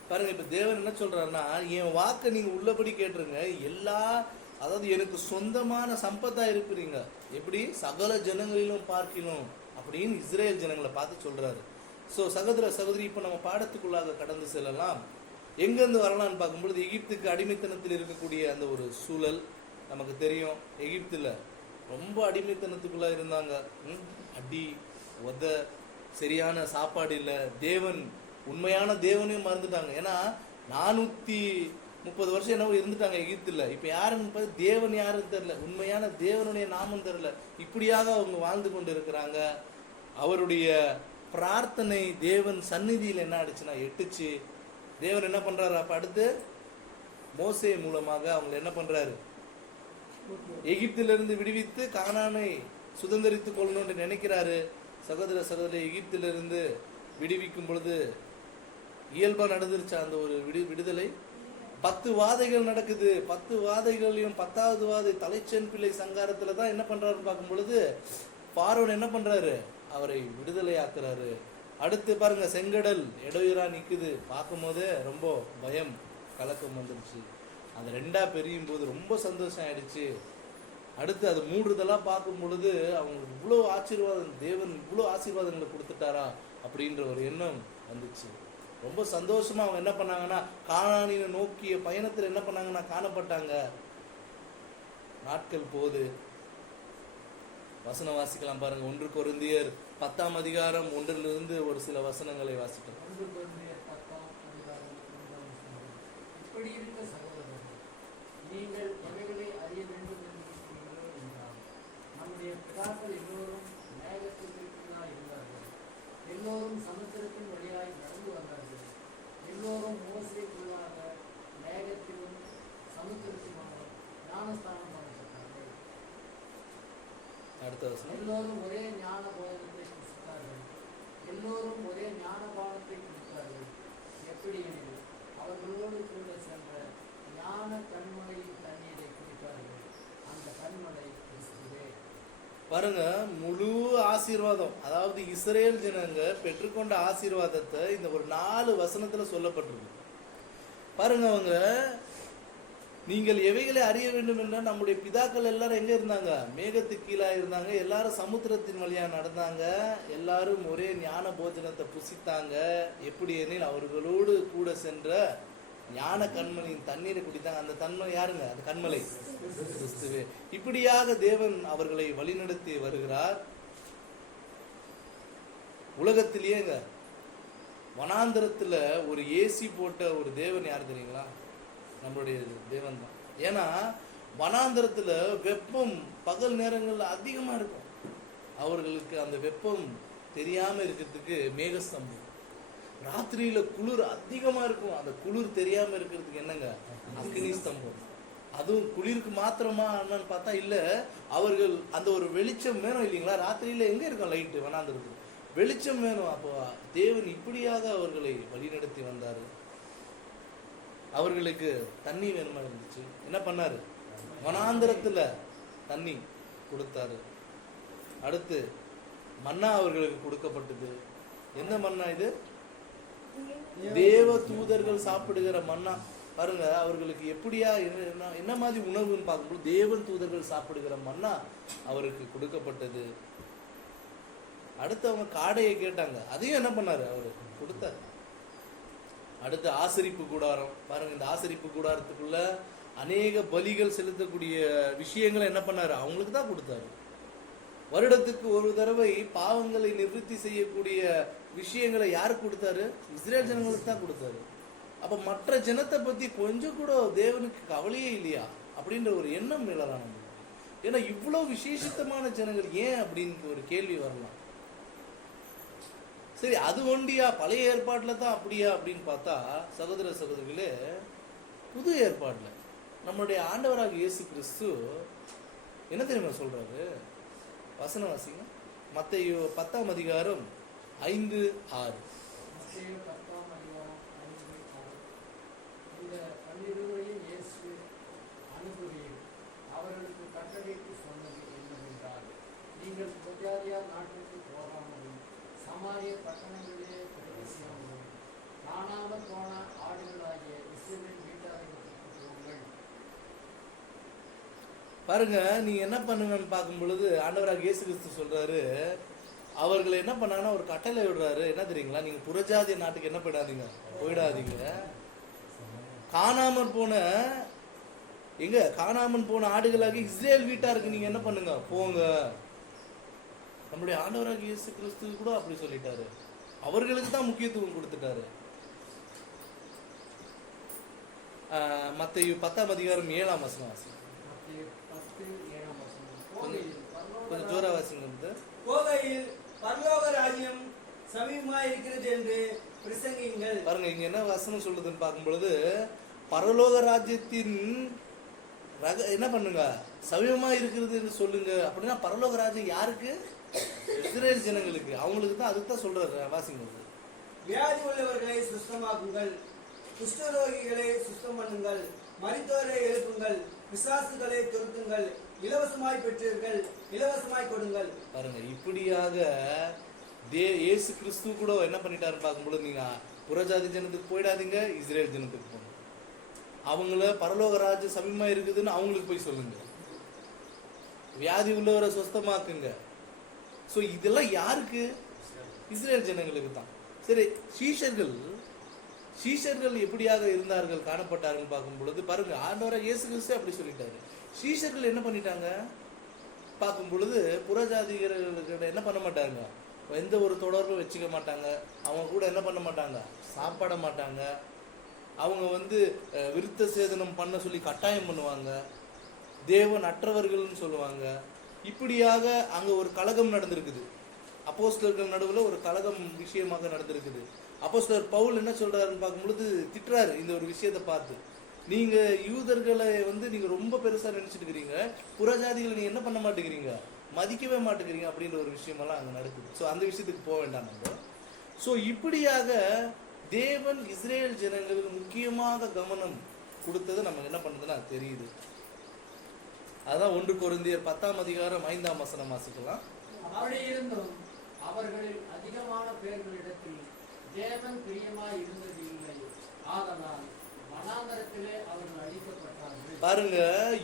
பாருங்க, இப்ப தேவன் என்ன சொல்றாருன்னா, என் வாக்கை நீங்க உள்ளபடி கேட்டுருங்க, எல்லா அதாவது எனக்கு சொந்தமான சம்பத்தா இருக்கிறீங்க. எப்படி? சகல ஜனங்களிலும் பார்க்கிலும் அப்படின்னு இஸ்ரேல் ஜனங்களை பார்த்து சொல்றாரு. ஸோ சகோதர சகோதரி, இப்போ நம்ம பாடத்துக்குள்ளாக கடந்து செல்லலாம். எங்கேருந்து வரலாம்னு பார்க்கும்பொழுது எகிப்துக்கு அடிமைத்தனத்தில் இருக்கக்கூடிய அந்த ஒரு சூழல் நமக்கு தெரியும். எகிப்தில் ரொம்ப அடிமைத்தனத்துக்குள்ளே இருந்தாங்க. அடி உத, சரியான சாப்பாடு இல்லை, தேவன் உண்மையான தேவனையும் மறந்துட்டாங்க. ஏன்னா 430 வருஷம் என்னவோ இருந்துட்டாங்க எகிப்தில். இப்போ யாருன்னு தேவன் யாருன்னு தெரியல, உண்மையான தேவனுடைய நாமம் தெரியல. இப்படியாக அவங்க வாழ்ந்து கொண்டு இருக்கிறாங்க. அவருடைய பிரார்த்தனை தேவன் சந்நிதியில் என்ன ஆயிடுச்சுன்னா எட்டுச்சு. தேவன் என்ன பண்றாரு? அப்ப அடுத்து மோசே மூலமாக அவங்க என்ன பண்றாரு? எகிப்திலிருந்து விடுவித்து கானானை சுதந்திரித்துக் கொள்ளணும்னு நினைக்கிறாரு. சகோதர சகோதரி, எகிப்திலிருந்து விடுவிக்கும் பொழுது இயல்பா நடந்துருச்சு அந்த ஒரு விடுதலை. 10 வாதைகள் நடக்குது. 10 வாதைகளையும் 10வது வாதை தலைச்சன் பிள்ளை சங்காரத்துல தான் என்ன பண்றாருன்னு பார்க்கும் பொழுது பார்வோன் என்ன பண்றாரு? அவரை விடுதலை ஆக்குறாரு. அடுத்து பாருங்க, செங்கடல் இடையூறா நிக்குது. பார்க்கும் போதே ரொம்ப பயம் கலக்கம் வந்துருச்சு. அந்த 2ஆ பிரியும் போது ரொம்ப சந்தோஷம் ஆயிடுச்சு. அடுத்து அது மூடுதெல்லாம் பார்க்கும் பொழுது அவங்களுக்கு இவ்வளோ ஆசீர்வாதம், தேவன் இவ்வளோ ஆசீர்வாதங்களை கொடுத்துட்டாரா அப்படின்ற ஒரு எண்ணம் வந்துச்சு. ரொம்ப சந்தோஷமா அவங்க என்ன பண்ணாங்கன்னா கானானியை நோக்கிய பயணத்தில் என்ன பண்ணாங்கன்னா காணப்பட்டாங்க. நாட்கள் போது வசனம் வாசிக்கலாம் பாருங்க. 1 கொரிந்தியர் 10ஆம் அதிகாரம் 1லிருந்து ஒரு சில வசனங்களை வாசிக்கலாம். 1 கொரிந்தியர் 10ஆம் அதிகாரம் 1ஆம் வசனம். இப்படி இருக்க சகோதரர்களே, நீங்கள் எவைகளை அறிய வேண்டும் என்று இருக்கிறீர்களோ என்றால், நம்முடைய பிதாக்கள் எல்லோரும் மேகத்திற்குள்ளாய் இருந்தார்கள், எல்லோரும் சமுத்திரத்தின் வழியாய் நடந்து வந்தார்கள், எல்லோரும் மோசேக்குள்ளாக மேகத்திலும் சமுத்திரத்திலும் ஞானஸ்தானம் பண்ணப்பட்டார்கள். அடுத்த வசனம். எல்லோரும் ஒரே ஞான போதனத்தை புசித்தார்கள், எல்லோரும் ஒரே ஞானபானத்தை குடித்தார்கள். எப்படி எனில் அவர்களோடு கூட சென்ற ஞான கண்மலையின் தண்ணீரை குடித்தார்கள். அந்த கண்மலை கிறிஸ்துவே. பாருங்க, முழு ஆசீர்வாதம், அதாவது இஸ்ரேல் ஜனங்க பெற்றுக்கொண்ட ஆசீர்வாதத்தை இந்த ஒரு 4 வசனத்துல சொல்லப்பட்டிருக்கு. பாருங்க, அவங்க நீங்கள் எவைகளை அறிய வேண்டும் என்றால் நம்முடைய பிதாக்கள் எல்லாரும் எங்க இருந்தாங்க? மேகத்துக்கு கீழே இருந்தாங்க. எல்லாரும் சமுத்திரத்தின் வழியா நடந்தாங்க. எல்லாரும் ஒரே ஞான போஜனத்தை புசித்தாங்க. எப்படி எனில் அவர்களோடு கூட சென்ற ஞான கண்மலையின் தண்ணீரை குடித்தாங்க. அந்த தன்மை யாருங்க? அந்த கண்மலை கிறிஸ்துவே. இப்படியாக தேவன் அவர்களை வழிநடத்தி வருகிறார். உலகத்திலேயேங்க வனாந்தரத்துல ஒரு ஏசி போட்ட ஒரு தேவன் யார் தெரியுங்களா? நம்மளுடைய தேவன் தான். ஏன்னா வனாந்தரத்துல வெப்பம் பகல் நேரங்கள்ல அதிகமா இருக்கும். அவர்களுக்கு அந்த வெப்பம் தெரியாம இருக்கிறதுக்கு மேகஸ்தம்பம். ராத்திரியில குளிர் அதிகமா இருக்கும். அந்த குளிர் தெரியாம இருக்கிறதுக்கு என்னங்க? அக்னி ஸ்தம்பம். அதுவும் குளிருக்கு மாத்திரமா என்னன்னு பார்த்தா இல்ல, அவர்கள் அந்த ஒரு வெளிச்சம் வேணும் இல்லைங்களா? ராத்திரியில எங்க இருக்கும் லைட்டு? வனாந்தரத்துக்கு வெளிச்சம் வேணும். அப்போ தேவன் இப்படியாக அவர்களை வழிநடத்தி வந்தாரு. அவர்களுக்கு தண்ணி வேணுமா இருந்துச்சு. என்ன பண்ணாரு? வனாந்தரத்துல தண்ணி கொடுத்தாரு. அடுத்து மன்னா அவர்களுக்கு கொடுக்கப்பட்டது. எந்த மன்னா இது? தேவ தூதர்கள் சாப்பிடுகிற மன்னா. பாருங்க, அவர்களுக்கு எப்படியா என்ன மாதிரி உணவுன்னு பார்க்கும்போது தேவன் தூதர்கள் சாப்பிடுகிற மன்னா அவருக்கு கொடுக்கப்பட்டது. அடுத்து அவங்க காடையை கேட்டாங்க, அதையும் என்ன பண்ணாரு? அவரு கொடுத்தாரு. அடுத்து ஆசரிப்பு கூடாரம். பாருங்க, இந்த ஆசரிப்பு கூடாரத்துக்குள்ள அநேக பலிகள் செலுத்தக்கூடிய விஷயங்களை என்ன பண்ணாரு? அவங்களுக்கு தான் கொடுத்தாரு. வருடத்துக்கு ஒரு தடவை பாவங்களை நிவர்த்தி செய்யக்கூடிய விஷயங்களை யாருக்கு கொடுத்தாரு? இஸ்ரேல் ஜனங்களுக்கு தான் கொடுத்தாரு. அப்ப மற்ற ஜனத்தை பத்தி கொஞ்சம் கூட தேவனுக்கு கவலையே இல்லையா? அப்படின்ற ஒரு எண்ணம் மேலலாம் நம்மளுக்கு. ஏன்னா இவ்வளோ விசேஷித்தமான ஜனங்கள் ஏன் அப்படின்னு ஒரு கேள்வி வரலாம். சரி, அது ஒண்டியா பழைய ஏற்பாட்டில் தான் அப்படியா அப்படின்னு பார்த்தா சகோதர சகோதரிகளே, புது ஏற்பாட்டில் நம்மளுடைய ஆண்டவராக இயேசு கிறிஸ்து என்ன தெரியுமா சொல்றாரு? வசனம் வாசிங்க. மத்தேயு 10ஆம் அதிகாரம் 5-6. மத்தேயு 10ஆம் அதிகாரம் 5-6. இந்த 12 இயேசு அனுப்புகையில் அவர்களுக்கு கட்டளையிட்டு சொன்னது என்னவென்றால், நீங்கள் புஜாரியார் நாட்டுக்கு போகாமலும் சமாரிய பட்டணங்களிலே பிரவேசியாமலும் காணாமல் போன ஆடுகளாகிய இஸ்ரவேல் வீட்டாருக்கு போங்கள். பாருங்க, நீங்க என்ன பண்ணுங்கன்னு பார்க்கும் பொழுது ஆண்டவராக இயேசு கிறிஸ்து சொல்றாரு, அவர்களை என்ன பண்ணாங்கன்னா ஒரு கட்டளை விடுறாரு. என்ன தெரியுங்களா? நீங்க புறஜாதிய நாட்டுக்கு என்ன போயிடாதீங்க. காணாமல் போன ஆடுகளாக இஸ்ரேல் வீட்டாருக்கு நீங்க என்ன பண்ணுங்க, போங்க. நம்முடைய ஆண்டவராக இயேசு கிறிஸ்து கூட அப்படி சொல்லிட்டாரு. அவர்களுக்கு தான் முக்கியத்துவம் கொடுத்துட்டாரு. மத்தேயு 10ஆம் அதிகாரம் 7ஆம் வசனம் வாசி. மத்தேயு 10:7 வசனம். கொஞ்சம் ஜோரா வாசிங்க. போகையில் பரலோக ராஜ்யம் சமீபமாய் இருக்கிறது என்று பிரசங்கியுங்கள். பாருங்க, இங்க என்ன வசனம் சொல்லுதுன்னு பார்க்கும் பொழுது, பரலோக ராஜ்யத்தின் என்ன பண்ணுங்க, சமீபமா இருக்கிறது என்று சொல்லுங்க. அப்படின்னா பரலோக ராஜ்யம் யாருக்கு? இஸ்ரேல் ஜனங்களுக்கு. அவங்களுக்கு தான். அதுக்கு தான் சொல்றாரு. வாசிங்க. வியாதி உள்ளவர்களை சுத்தமாக்குங்கள், குஷ்டரோகிகளை சுத்தம் பண்ணுங்கள், மரித்தோரை எழுப்புங்கள், பிசாசுகளை துரத்துங்கள், இலவசமாய் பெற்றீர்கள், இலவசமாய் கொடுங்கள். பாருங்க, இப்படியாக இயேசு கிறிஸ்து கூட என்ன பண்ணிட்டாருன்னு பார்க்கும்போது, நீங்க புறஜாதி ஜனத்துக்கு போயிடாதீங்க, இஸ்ரேல் ஜனத்துக்கு போங்க. அவங்கள பரலோக ராஜ்யம் சமீபமா இருக்குதுன்னு அவங்களுக்கு போய் சொல்லுங்க. வியாதி உள்ளவரை சுத்தமாக்குங்க. ஸோ இதெல்லாம் யாருக்கு? இஸ்ரேல் ஜனங்களுக்கு தான். சரி, சீஷர்கள் எப்படியாக இருந்தார்கள், காணப்பட்டார்கள் பார்க்கும் பொழுது பாருங்க, ஆண்டவராக இயேசு கிறிஸ்து அப்படி சொல்லிட்டாரு. சீஷர்கள் என்ன பண்ணிட்டாங்க பார்க்கும் பொழுது, புறஜாதிகர்களுக்கு என்ன பண்ண மாட்டாங்க, எந்த ஒரு தொடர்பும் வச்சுக்க மாட்டாங்க. அவங்க கூட என்ன பண்ண மாட்டாங்க, சாப்பிட மாட்டாங்க. அவங்க விருத்த சேதனம் பண்ண சொல்லி கட்டாயம் பண்ணுவாங்க. தேவன் அற்றவர்கள்னு சொல்லுவாங்க. இப்படியாக அங்க ஒரு கலகம் நடந்திருக்குது. அப்போஸ்தலர்கள் நடுவில் ஒரு கலகம் விஷயமாக நடந்திருக்குது. அப்போஸ்தலர் பவுல் என்ன சொல்றாருன்னு பார்க்கும் பொழுது திட்டுறாரு இந்த ஒரு விஷயத்தை பார்த்து. நீங்க யூதர்களை நீங்க ரொம்ப பெருசா நினைச்சிட்டு இருக்கிறீங்க, புறஜாதிகளை நீங்க என்ன பண்ண மாட்டேங்கிறீங்க, மதிக்கவே மாட்டேங்கிறீங்க அப்படின்ற ஒரு விஷயமெல்லாம் அங்க நடக்குது. ஸோ அந்த விஷயத்துக்கு போக வேண்டாம் நம்ம. ஸோ இப்படியாக தேவன் இஸ்ரேல் ஜனங்களுக்கு முக்கியமாக கவனம் கொடுத்தது நமக்கு என்ன பண்ணுதுன்னா தெரியுது. அதான் 1 கொரிந்தியர் 10ஆம் அதிகாரம் 5ஆம் வசனம் வாசிக்கலாம். அப்படி இருந்தும் அவர்களில் அதிகமான பேர்களிடத்தில் தேவன் பிரியமாய் இருந்தது இல்லை. ஆதலால் வனாந்தரத்திலே அவர்கள் அழிக்கப்பட்டார்கள். பாருங்க,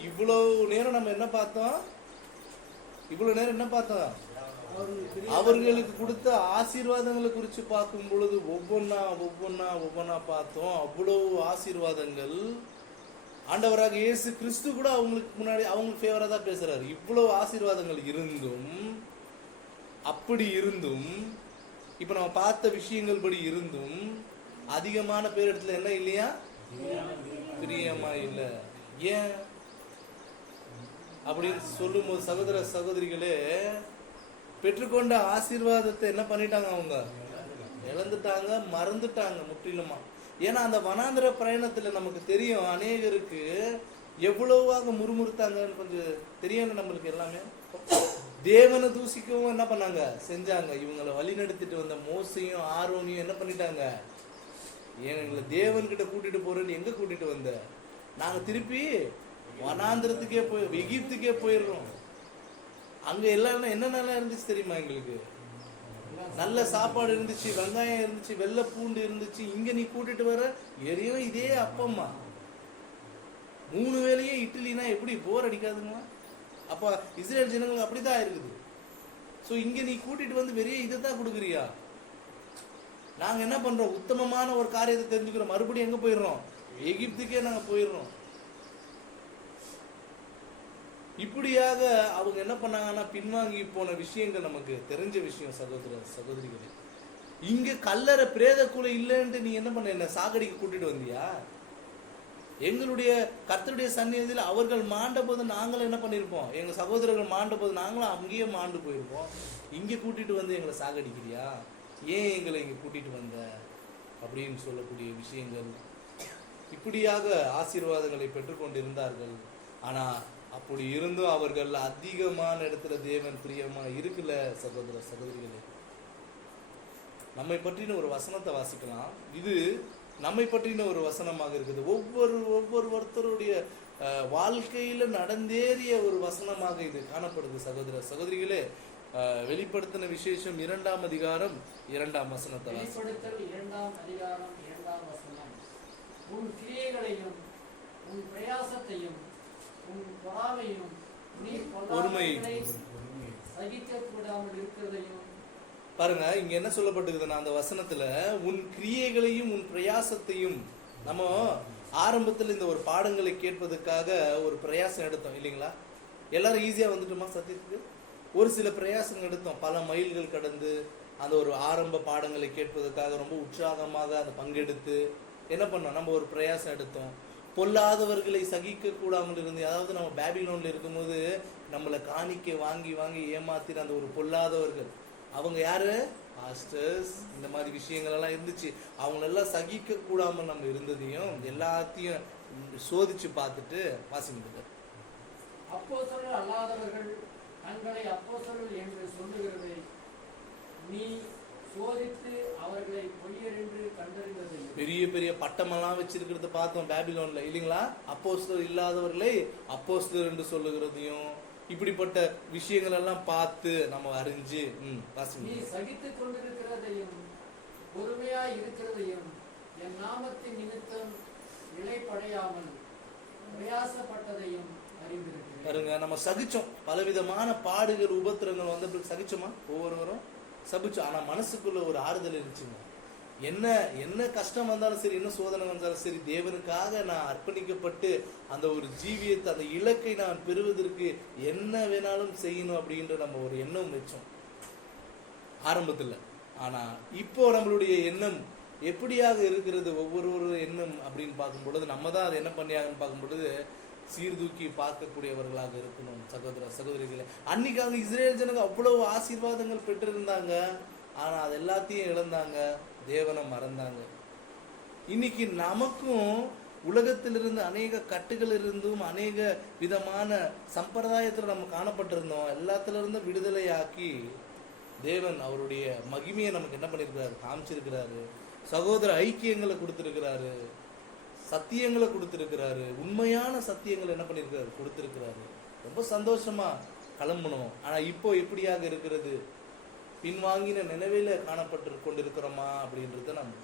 இவ்வளவு நேரம் நம்ம என்ன பார்த்தோம்? அவர்களுக்கு கொடுத்த ஆசீர்வாதங்களை குறித்து பார்க்கும் பொழுது ஒவ்வொன்னா பார்த்தோம். அவ்வளவு ஆசீர்வாதங்கள். ஆண்டவராக இயேசு கிறிஸ்து கூட அவங்களுக்கு முன்னாடி அவங்களுக்கு ஃபேவரா தான் பேசுறாரு. இவ்வளவு ஆசீர்வாதங்கள் இருந்தும், அப்படி இருந்தும், இப்ப நம்ம பார்த்த விஷயங்கள் படி இருந்தும், அதிகமான பேர் இடத்துல என்ன இல்லையா, பிரியமா இல்ல. ஏன் அப்படின்னு சொல்லும்போது சகோதர சகோதரிகளே, பெற்றுக்கொண்ட ஆசீர்வாதத்தை என்ன பண்ணிட்டாங்க, அவங்க இழந்துட்டாங்க, மறந்துட்டாங்க முற்றிலுமா. ஏன்னா அந்த வனாந்திர பயணத்துல நமக்கு தெரியும் அநேகருக்கு எவ்வளவாக முறுமுறுத்தாங்கன்னு கொஞ்சம் தெரியும் நம்மளுக்கு எல்லாமே. தேவனை தூசிக்கவும் என்ன பண்ணாங்க, செஞ்சாங்க. இவங்களை வழிநடத்திட்டு வந்த மோசையும் ஆரோனையும் என்ன பண்ணிட்டாங்க, எங்களை தேவன்கிட்ட கூட்டிட்டு போறேன்னு எங்க கூட்டிட்டு வந்த, நாங்க திருப்பி வனாந்திரத்துக்கே எகிப்துக்கே போயிடுறோம். அங்க எல்லாம் என்னென்னலாம் இருந்துச்சு தெரியுமா, எங்களுக்கு நல்ல சாப்பாடு இருந்துச்சு, வெங்காயம் இருந்துச்சு, வெள்ளை பூண்டு இருந்துச்சு. இங்க நீ கூட்டிட்டு வர எரியும் இதே அப்பம்மா, 3 வேளையும் இட்லினா எப்படி போர் அடிக்காதுங்களா? அப்ப இஸ்ரேல் ஜனங்களுக்கு அப்படிதான் இருக்குது. ஸோ இங்க நீ கூட்டிட்டு வந்து வெறிய இதை தான் கொடுக்குறியா? நாங்க என்ன பண்றோம், உத்தமமான ஒரு காரியத்தை தெரிஞ்சுக்கிறோம், மறுபடியும் எங்க போயிடுறோம், எகிப்துக்கே நாங்க போயிடுறோம். இப்படியாக அவங்க என்ன பண்ணாங்கன்னா பின்வாங்கி போன விஷயங்கள் நமக்கு தெரிஞ்ச விஷயம். சகோதர சகோதரிகளே, இங்க கல்லறை பிரேத கூட இல்லைன்ட்டு நீ என்ன பண்ண, என்ன சாகடிக்கு கூட்டிட்டு வந்தியா? எங்களுடைய கர்த்தருடைய சந்நிதியில் அவர்கள் மாண்ட போது நாங்களும் என்ன பண்ணியிருப்போம்? எங்கள் சகோதரர்கள் மாண்ட போது நாங்களும் அங்கேயே மாண்டு போயிருப்போம். இங்கே கூட்டிட்டு வந்து எங்களை சாகடிக்கிறியா, ஏன் எங்களை இங்கே கூட்டிட்டு வந்த அப்படின்னு சொல்லக்கூடிய விஷயங்கள். இப்படியாக ஆசீர்வாதங்களை பெற்றுக்கொண்டிருந்தார்கள். ஆனால் அப்படி இருந்தும் அவர்கள் அதிகமான இடத்துல தேவன் பிரியமா இருக்கல. சகோதர சகோதரிகளே, நம்மை பற்றின ஒரு வசனத்தை வாசிக்கலாம். இது நம்மை பற்றின ஒரு வசனமாக இருக்குது. ஒவ்வொருத்தருடைய வாழ்க்கையில நடந்தேறிய ஒரு வசனமாக இது காணப்படுது. சகோதர சகோதரிகளே, வெளிப்படுத்தின விசேஷம் 2ஆம் அதிகாரம் 2ஆம் வசனத்தை வெளிப்படுத்தல் 2ஆம் அதிகாரம் 2ஆம் வசனம். உன் கிரியைகளையும் உன் பிரயாசத்தையும் உன் பொறாமையும் நீ பொறாமையை சகிக்க கூடாமல் இருக்கிறதையும் பாருங்க. இங்க என்ன சொல்லப்பட்டிருக்குதுன்னா, அந்த வசனத்துல உன் கிரியைகளையும் உன் பிரயாசத்தையும். நம்ம ஆரம்பத்தில் இந்த ஒரு பாடங்களை கேட்பதற்காக ஒரு பிரயாசம் எடுத்தோம் இல்லைங்களா? எல்லாரும் ஈஸியா வந்துட்டோமா சத்தியத்துக்கு? ஒரு சில பிரயாசங்கள் எடுத்தோம். பல மைல்கள் கடந்து அந்த ஒரு ஆரம்ப பாடங்களை கேட்பதற்காக ரொம்ப உற்சாகமாக அந்த பங்கெடுத்து என்ன பண்ணோம்? நம்ம ஒரு பிரயாசம் எடுத்தோம். பொல்லாதவர்களை சகிக்க கூடாமல் இருந்து, அதாவது நம்ம பேபிலோன்ல இருக்கும்போது நம்மளை காணிக்கை வாங்கி வாங்கி ஏமாத்தின அந்த ஒரு பொல்லாதவர்கள், அவங்க யாரு? பாஸ்டர்ஸ். இந்த மாதிரி விஷயங்கள் எல்லாம் இருந்துச்சு. அவங்களெல்லாம் சகிக்க கூடாமல் நம்ம இருந்ததையும் எல்லாத்தையும் சோதிச்சு பார்த்துட்டு வாசிங்க. அப்போஸ்தலர்கள் அல்லாதவர்கள் தங்களை அப்போஸ்தலர்கள் என்று சொல்லுகிறதை நீ சோதித்து அவர்களை பொய்யர் என்று கண்டறிந்தது. பெரிய பெரிய பட்டமெல்லாம் வச்சிருக்கிறத பார்த்தோம் பேபிலோன்ல இல்லைங்களா? அப்போஸ்தலர் இல்லாதவர்களை அப்போஸ்தலர் என்று சொல்லுகிறதையும் இப்படிப்பட்ட விஷயங்கள் எல்லாம் பார்த்து நம்ம அறிஞ்சு நீ சகித்துக் கொண்டிருக்கிறதையும் பொறுமையாய் இருக்கிறதையும் என் நாமத்தின் நிமித்தம் இளைப்படையாமல் பிரயாசப்பட்டதையும் அறிந்திருக்கிறேன். பாருங்க, நம்ம சகிச்சோம். பலவிதமான பாடுகள் உபத்திரங்கள் வந்த பிறகு சகிச்சோமா? ஒவ்வொருவரும் சபிச்சோம். ஆனா மனசுக்குள்ள ஒரு ஆறுதல் இருந்துச்சுங்க. என்ன கஷ்டம் வந்தாலும் சரி, என்ன சோதனை வந்தாலும் சரி, தேவனுக்காக நான் அர்ப்பணிக்கப்பட்டு அந்த ஒரு ஜீவியத்தை, அந்த இலக்கை நான் பெறுவதற்கு என்ன வேணாலும் செய்யணும் அப்படின்ற நம்ம ஒரு எண்ணம் வச்சோம் ஆரம்பத்தில். ஆனா இப்போ நம்மளுடைய எண்ணம் எப்படியாக இருக்கிறது? ஒவ்வொரு எண்ணம் அப்படின்னு பார்க்கும் பொழுது நம்ம தான் அதை என்ன பண்ணியாங்கன்னு பார்க்கும் பொழுது சீர்தூக்கி பார்க்கக்கூடியவர்களாக இருக்கணும். சகோதர சகோதரிகளே, அன்னைக்காக இஸ்ரேல் ஜனங்க அவ்வளவு ஆசீர்வாதங்கள் பெற்றிருந்தாங்க. ஆனா அது எல்லாத்தையும் இழந்தாங்க, தேவனை மறந்தாங்க. இன்னைக்கு நமக்கும் உலகத்திலிருந்து அநேக கட்டுகள் இருந்தும் அநேக விதமான சம்பிரதாயத்தில் நம்ம காணப்பட்டிருந்தோம். எல்லாத்துல இருந்தும் விடுதலையாக்கி தேவன் அவருடைய மகிமையை நமக்கு என்ன பண்ணியிருக்கிறாரு? காமிச்சிருக்கிறாரு. சகோதர ஐக்கியங்களை கொடுத்திருக்கிறாரு, சத்தியங்களை கொடுத்திருக்கிறாரு, உண்மையான சத்தியங்களை என்ன பண்ணியிருக்கிறாரு? கொடுத்திருக்கிறாரு. ரொம்ப சந்தோஷமா கிளம்பணும். ஆனா இப்போ எப்படியாக இருக்கிறது? பின்வாங்கின நினைவில காணப்பட்டு கொண்டிருக்கிறோமா அப்படின்றத நம்ம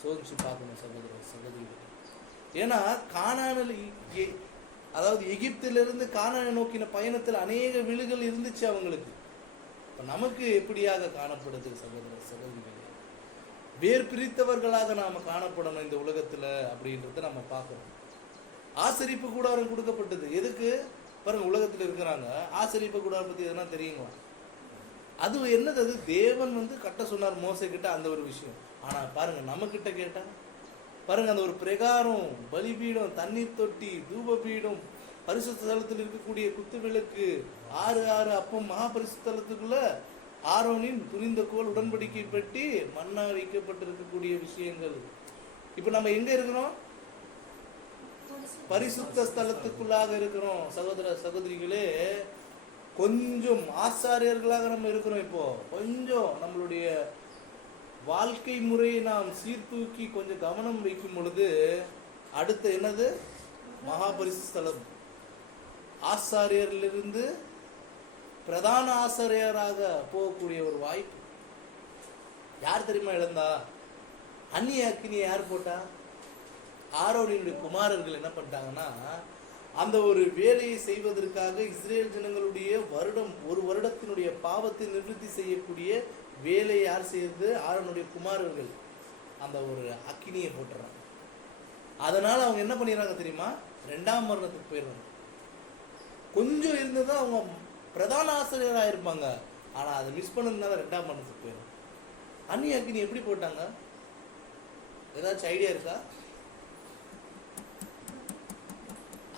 சோதிச்சு பார்க்கணும் சகோதர சகோதரிகள். ஏன்னா கானானில், அதாவது எகிப்திலிருந்து கானானை நோக்கின பயணத்தில் அநேக விழுகள் இருந்துச்சு அவங்களுக்கு. இப்ப நமக்கு எப்படியாக காணப்படுது சகோதர சகோதரிகள்? வேர் பிரித்தவர்களாக நாம காணப்படணும் இந்த உலகத்துல அப்படின்றத நம்ம பார்க்கிறோம். ஆசரிப்பு கூடாரம் கொடுக்கப்பட்டது எதுக்கு? பாருங்க, உலகத்துல இருக்கிறாங்க. ஆசரிப்பு கூடாரம் பத்தி எதுனா தெரியுங்களா? அது என்னது? அது தேவன் கட்ட சொன்னார் மோசே கிட்ட, அந்த ஒரு விஷயம். ஆனா பாருங்க, நம்ம கிட்ட கேட்டா பாருங்க, அந்த ஒரு பிரகாரம், பலிபீடம், தண்ணீர் தொட்டி, தூபபீடம், பரிசுத்த ஸ்தலத்தில் இருக்கக்கூடிய குத்து விளக்கு, 6 அப்பம், மகா பரிசுத்த ஸ்தலத்துக்குள்ள ஆரோனின் புரிந்த கோல், உடன்படிக்கை பெட்டி, மண்ணா வைக்கப்பட்டிருக்கக்கூடிய விஷயங்கள். இப்ப நம்ம எங்க இருக்கிறோம்? பரிசுத்த ஸ்தலத்துக்குள்ளாக இருக்கிறோம். சகோதர சகோதரிகளே, கொஞ்சம் ஆசாரியர்களாக நம்ம இருக்கிறோம். இப்போ கொஞ்சம் நம்மளுடைய வாழ்க்கை முறையை நாம் சீர்தூக்கி கொஞ்சம் கவனம் வைக்கும் பொழுது அடுத்து என்னது? மகா பரிசுத்த ஸ்தலம். ஆசாரியரிலிருந்து பிரதான ஆசாரியராக போகக்கூடிய ஒரு வாய்ப்பு. யார் தெரியுமா இழந்தா? அந்நிய அக்கினியை யார் போட்டா? ஆரோனினுடைய குமாரர்கள் என்ன பண்ணிட்டாங்கன்னா, அந்த ஒரு வேலையை செய்வதற்காக இஸ்ரேல் ஜனங்களுடைய ஒரு வருடத்தினுடைய பாவத்தை நிவர்த்தி செய்யக்கூடிய வேலையை யார் செய்யறது? ஆரோனுடைய குமாரர்கள். அந்த ஒரு அக்கினியை போட்டுறாங்க. அதனால அவங்க என்ன பண்ணிடுறாங்க தெரியுமா? 2ஆம் மரணத்துக்கு போயிடுறாங்க. கொஞ்சம் இருந்ததுதான் அவங்க பிரதான ஆசிரியராக இருப்பாங்க. ஆனா அதை மிஸ் பண்ணதுனால 2ஆம் மரணத்துக்கு போயிடும். அந்நிய அக்கினி எப்படி போட்டாங்க? ஏதாச்சும் ஐடியா இருக்கா?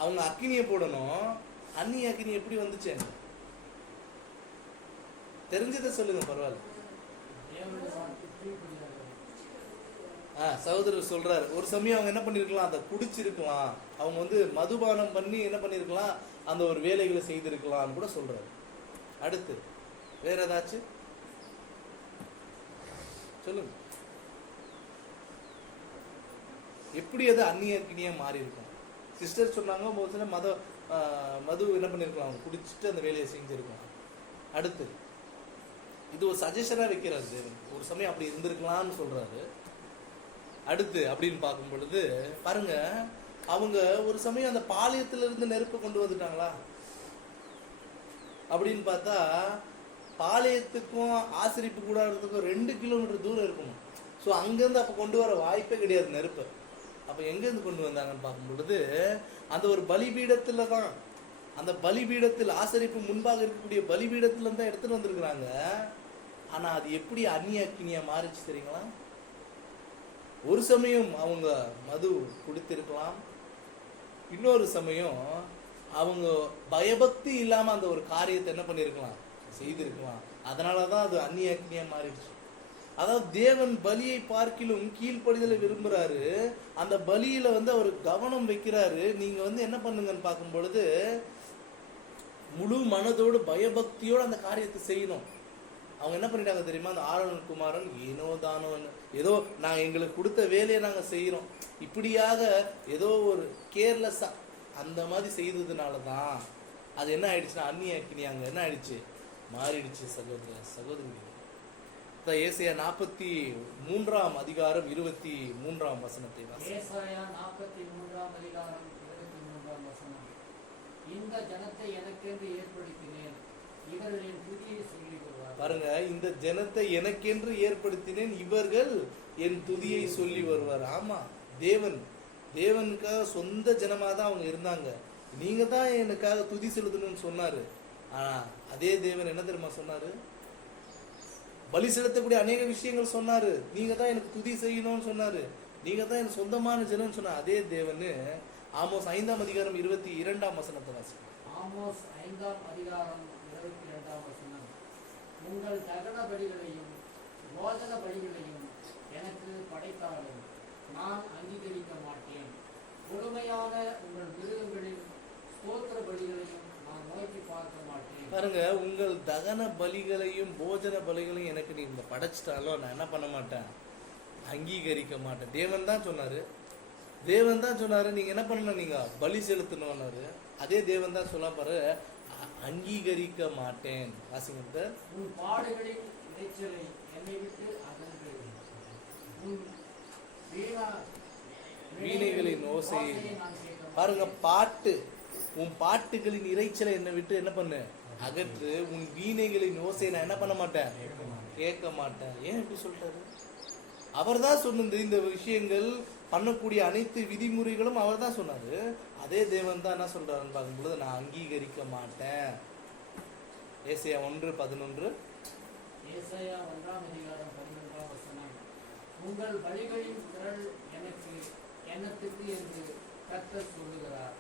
அவங்க அக்கினியை போடணும். அந்நிய அக்கினி எப்படி வந்துச்சு? தெரிஞ்சதை சொல்லுங்க, பரவாயில்ல. தேவனுடைய வார்த்தை கீழ்ப்படியாதவர்கள். சகோதரர் சொல்றாரு, ஒரு சமயம் அவங்க என்ன பண்ணிருக்கலாம், அதை குடிச்சிருக்கலாம், அவங்க வந்து மதுபானம் பண்ணி என்ன பண்ணிருக்கலாம், அந்த ஒரு வேலைகளை செய்திருக்கலாம்னு கூட சொல்றாரு. அடுத்து வேற ஏதாச்சும் சொல்லுங்க. எப்படி அது அந்நிய அக்கினியா மாறி இருக்கும்? சிஸ்டர் சொன்னாங்க, ஒரு சில மது என்ன பண்ணிருக்கலாம், அவங்க குடிச்சிட்டு அந்த வேலையை செஞ்சிருக்கலாம். அடுத்து இது ஒரு சஜஷனா வைக்கிறாரு தேவன், ஒரு சமயம் அப்படி இருந்திருக்கலாம்னு சொல்றாரு. அடுத்து அப்படின்னு பார்க்கும் பொழுது பாருங்க, அவங்க ஒரு சமயம் அந்த பாளையத்துல இருந்து நெருப்பு கொண்டு வந்துட்டாங்களா அப்படின்னு பார்த்தா, பாளையத்துக்கும் ஆசிரிப்பு கூடாரத்துக்கும் 2 கிலோமீட்டர் தூரம் இருக்கும். ஸோ அங்கேருந்து அப்போ கொண்டு வர வாய்ப்பே கிடையாது நெருப்பு. அப்போ எங்கேருந்து கொண்டு வந்தாங்கன்னு பார்க்கும் பொழுது அந்த ஒரு பலிபீடத்துல தான், அந்த பலிபீடத்தில் ஆசரிப்பு முன்பாக இருக்கக்கூடிய பலிபீடத்துல தான் எடுத்துட்டு வந்திருக்கிறாங்க. ஆனா அது எப்படி அந்நிய அக்கினியா மாறிச்சு தெரியுங்களா? ஒரு சமயம் அவங்க மது குடித்திருக்கலாம், இன்னொரு சமயம் அவங்க பயபக்தி இல்லாம அந்த ஒரு காரியத்தை என்ன பண்ணிருக்கலாம், செய்திருக்கலாம். அதனாலதான் அது அந்நிய அக்னியா மாறிடுச்சு. அதாவது தேவன் பலியை பார்க்கிலும் கீழ்ப்படிதலை விரும்புறாரு. அந்த பலியில வந்து அவர் கவனம் வைக்கிறாரு. நீங்க வந்து என்ன பண்ணுங்கன்னு பார்க்கும் பொழுது முழு மனதோடு பயபக்தியோடு அந்த காரியத்தை செய்யணும். அவங்க என்ன பண்ணிட்டாங்க தெரியுமா, அந்த ஆரோன் குமாரன் ஏனோ தானோ ஏதோ நாங்கள் எங்களுக்கு கொடுத்த வேலையை நாங்கள் செய்கிறோம் இப்படியாக ஏதோ ஒரு கேர்லெஸ்ஸா அந்த மாதிரி செய்ததுனால தான் அது என்ன ஆயிடுச்சுன்னா அந்நிய அக்கினி அங்கே என்ன ஆயிடுச்சு, மாறிடுச்சு. சகோதரி ஏசாயா 43 அதிகாரம் 23 வசனத்தை ஏசாயா 43 அதிகாரம் 23 வசனம். இந்த ஜனத்தை எனக்கென்று ஏற்படுத்தினேன், இவர்கள் என் துதியை சொல்லி வருவார். பாருங்க, இந்த ஜனத்தை எனக்கென்று ஏற்படுத்தினேன், இவர்கள் என் துதியை சொல்லி வருவார். ஆமா, தேவனுக்காக சொந்த ஜனமா தான் அவங்க இருந்தாங்க. நீங்க தான் எனக்காக துதி செலுத்தணும்னு சொன்னாரு. ஆனா அதே தேவன் என்ன தெரியுமா சொன்னாரு, பலி செலுத்தக்கூடிய அநேக விஷயங்கள் சொன்னாரு. நீங்க தான் எனக்கு துதி செய்யணும்னு சொன்னாரு, நீங்க தான் எனக்கு சொந்தமான ஜனம் சொன்னார். அதே தேவன் ஆமோஸ் 5 அதிகாரம் 22 வசனத்தை வாசிக்கும். ஆமோஸ் 5 அதிகாரம் 22 வசனம். உங்கள் தகன பலிகளையும் போஜன பலிகளையும் எனக்கு படைத்தாலும் நான் அங்கீகரிக்க மாட்டேன். முழுமையான உங்கள் மிருகங்களின் ஸ்தோத்திர பலிகளையும் நான் நோக்கி பார்க்க மாட்டேன். பாருங்க, உங்கள் தகன பலிகளையும் போஜன பலிகளையும் எனக்கு நீங்க படைச்சிட்டாலும் நான் என்ன பண்ண மாட்டேன், அங்கீகரிக்க மாட்டேன். தேவன் தான் சொன்னாரு நீங்க என்ன பண்ணணும், நீங்க பலி செலுத்தணும்னாரு. அதே தேவன் தான் சொல்ல பாரு, அங்கீகரிக்க மாட்டேன். வாசிங்க. உன் பாடுகளின் இறைச்சலை என்னை விட்டு அகன்று, உன் வீணைகளின் ஓசை நான் கேட்க பாருங்க, உன் பாட்டுகளின் இறைச்சலை என்னை விட்டு என்ன பண்ணு, அகற்று. உன் வீணைகளின் ஓசையை நான் என்ன பண்ண மாட்டேன், கேட்க மாட்டேன். ஏன் இப்படி சொல்றாரு? அவர் தான் சொன்னது. இந்த விஷயங்கள் பண்ணக்கூடிய அனைத்து விதிமுறைகளும் அவர் தான் சொன்னாரு. அதே தேவன் தான் என்ன சொல்றாருன்னு பார்க்கும்போது நான் அங்கீகரிக்க மாட்டேன். ஏசாயா 1:11. ஏசாயா 1 அதிகாரம் 11 வசனம். உங்கள் பலிகளின் திரள் எனக்கு எண்ணத்துக்கு என்று கர்த்தர் சொல்லுகிறார்.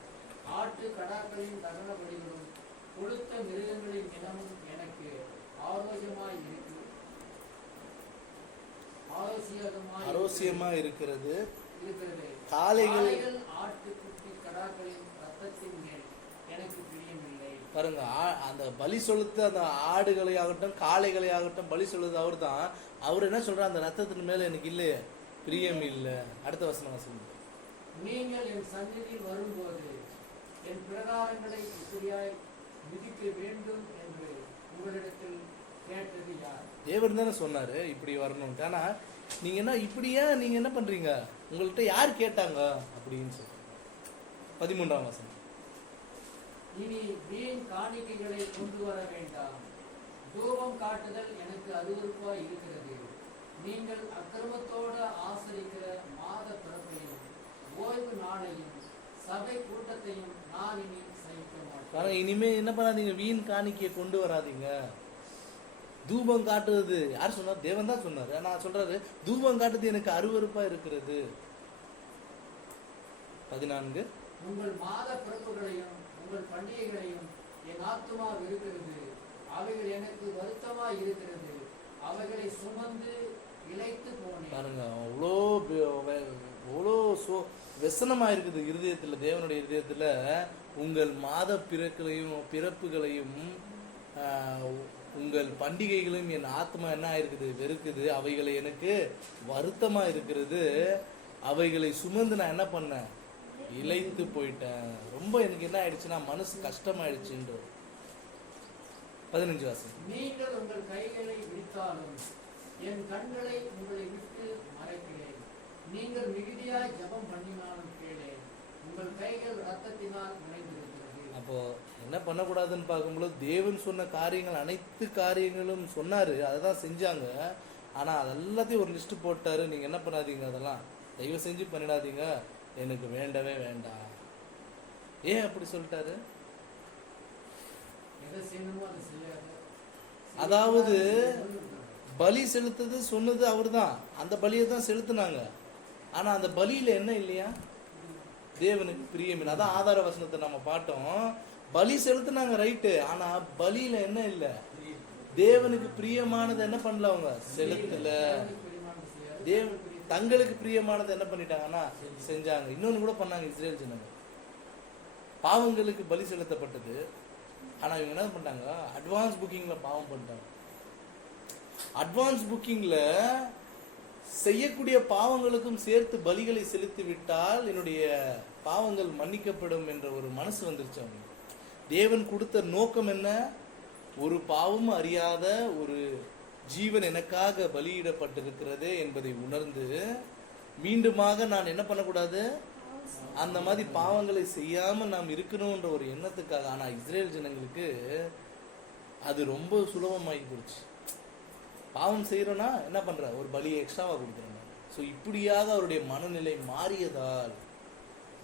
ஆட்டு கடாக்களின் தகன பலிகளும் கொழுத்த மிருகங்களின் இனமும் எனக்கு ஆரோசியமா இருக்கிறது. காளைகள் ஆட்டுக்குட்டி கடாக்களின் ரத்தத்தின் மேல் எனக்கு பிரியமில்லை. பாருங்க, அந்த பலி செலுத்த அந்த ஆடுகளை ஆகட்டும் காளைகளை ஆகட்டும் பலி சொல்லுது அவர் தான். அவர் என்ன சொல்றாரு, அந்த ரத்தத்தின் மேல எனக்கு இல்லையே பிரியம் இல்லை. அடுத்த வசனம் சொல்லுங்க. நீங்கள் என் சந்நிதியில் வரும்போது என் பிரகாரங்களை இப்படியாய் விதிக்க வேண்டும் என்று உங்களிடத்தில் கேட்டது யார்? தேவன் தானே சொன்னாரு இப்படி வரணும்ட்டு. ஆனா நீங்க என்ன இப்படியா நீங்க என்ன பண்றீங்க, உங்கள்கிட்ட யார் கேட்டாங்க அப்படின்னு சொல்லி 13 வசனம். இனி வீண் காணிக்கைகளை கொண்டு வர வேண்டாம். தூபம் காட்டுதல் எனக்கு அருவருப்பாய் இருக்கிறது. நீங்கள் அக்கிரமத்தோடு ஆசரிக்கிற மாத பிறப்பையும் ஓய்வு நாளையும் சபை கூட்டத்தையும் நான் இனி சகிக்க மாட்டேன். இனிமே என்ன பண்ணாதீங்க, வீண் காணிக்கையை கொண்டு வராதீங்க. தூபம் காட்டுறது யார் சொன்னார்? தேவன் தான் சொன்னாரு. நான் சொல்றாரு தூபம் காட்டுறது எனக்கு அருவருப்பா இருக்கிறது. 14 உங்கள் மாத பிறப்புகளையும் உங்கள் பண்டிகைகளையும் என் ஆத்துமா வெறுக்கிறது. அவைகள் எனக்கு வருத்தமாய் இருக்கிறது. அவைகளை சுமந்து இளைத்து போனேன். பாருங்க, அவ்வளோ व्यसனமா இருக்குது இருதயத்துல, தேவனுடைய இருதயத்துல. உங்கள் மாத பிறப்புகளையும் உங்கள் பண்டிகைகளையும் என் ஆத்மா என்ன ஆயிருக்குது, வெறுக்குது. அவைகளை எனக்கு வருத்தமா இருக்கிறது. அவைகளை சுமந்து நான் என்ன பண்ணேன், இளைத்து போயிட்டேன். ரொம்ப எனக்கு என்ன ஆயிடுச்சுன்னா மனசு கஷ்டமாயிடுச்சுன்ற. 15 வாசம். நீங்கள் உங்கள் கைகளை விரித்தாலும் என் கண்களை உங்களை விட்டு மறைக்கிறேன். நீங்கள் மிகுதியாய் ஜெபம் பண்ணினாலும் கேளேன். உங்கள் கைகள் ரத்தத்தினால் நிறைந்திருக்கிறது. அப்போ என்ன பண்ணக்கூடாதுன்னு பார்க்கும்போது, தேவன் சொன்ன காரியங்கள் அனைத்து காரியங்களும் சொன்னாரு, அததான் செஞ்சாங்க. ஆனா அதெல்லாத்தையும் ஒரு லிஸ்ட் போட்டாரு. நீங்க என்ன பண்ணாதீங்க, அதெல்லாம் தயவு செஞ்சு பண்ணிடாதீங்க, எனக்கு வேண்டவே வேண்டாம். ஏன் அப்படி சொல்லிட்டாரு? எதை செய்யணுமோ அதை செய்யாது. அதாவது பலி செலுத்தது சொன்னது அவர்தான், அந்த பலியை தான் செலுத்தினாங்க. ஆனா அந்த பலியில என்ன இல்லையா, தேவனுக்கு பிரியமில்லை. அதான் ஆதார வசனத்தை நம்ம பார்த்தோம். பலி செலுத்தினாங்க ரைட்டு, ஆனா பலியில என்ன இல்ல, தேவனுக்கு பிரியமானது என்ன பண்ணல, அவங்க செலுத்தல. தங்களுக்கு பிரியமானது என்ன பண்ணிட்டாங்கன்னா செஞ்சாங்க. இன்னொன்னு கூட பண்ணாங்க இஸ்ரேல் ஜனங்க. பாவங்களுக்கு பலி செலுத்தப்பட்டது, ஆனா இவங்க என்ன பண்ணிட்டாங்க, அட்வான்ஸ் புக்கிங்ல பாவம் பண்ணிட்டாங்க. அட்வான்ஸ் புக்கிங்ல செய்யக்கூடிய பாவங்களுக்கும் சேர்த்து பலிகளை செலுத்தி விட்டால் என்னுடைய பாவங்கள் மன்னிக்கப்படும் என்ற ஒரு மனசு வந்துருச்சு அவங்க. தேவன் கொடுத்த நோக்கம் என்ன, ஒரு பாவமும் அறியாத ஒரு ஜீவன் எனக்காக பலியிடப்பட்டிருக்கிறது என்பதை உணர்ந்து மீண்டுமாக நான் என்ன பண்ணக்கூடாது, அந்த மாதிரி பாவங்களை செய்யாம நாம் இருக்கணும்ன்ற ஒரு எண்ணத்துக்காக. ஆனா இஸ்ரேல் ஜனங்களுக்கு அது ரொம்ப சுலபமாகி போச்சு. பாவம் செய்யறோம்னா என்ன பண்ற, ஒரு பலியை எக்ஸ்ட்ராவா கொடுக்குறேன். ஸோ இப்படியாக அவருடைய மனநிலை மாறியதால்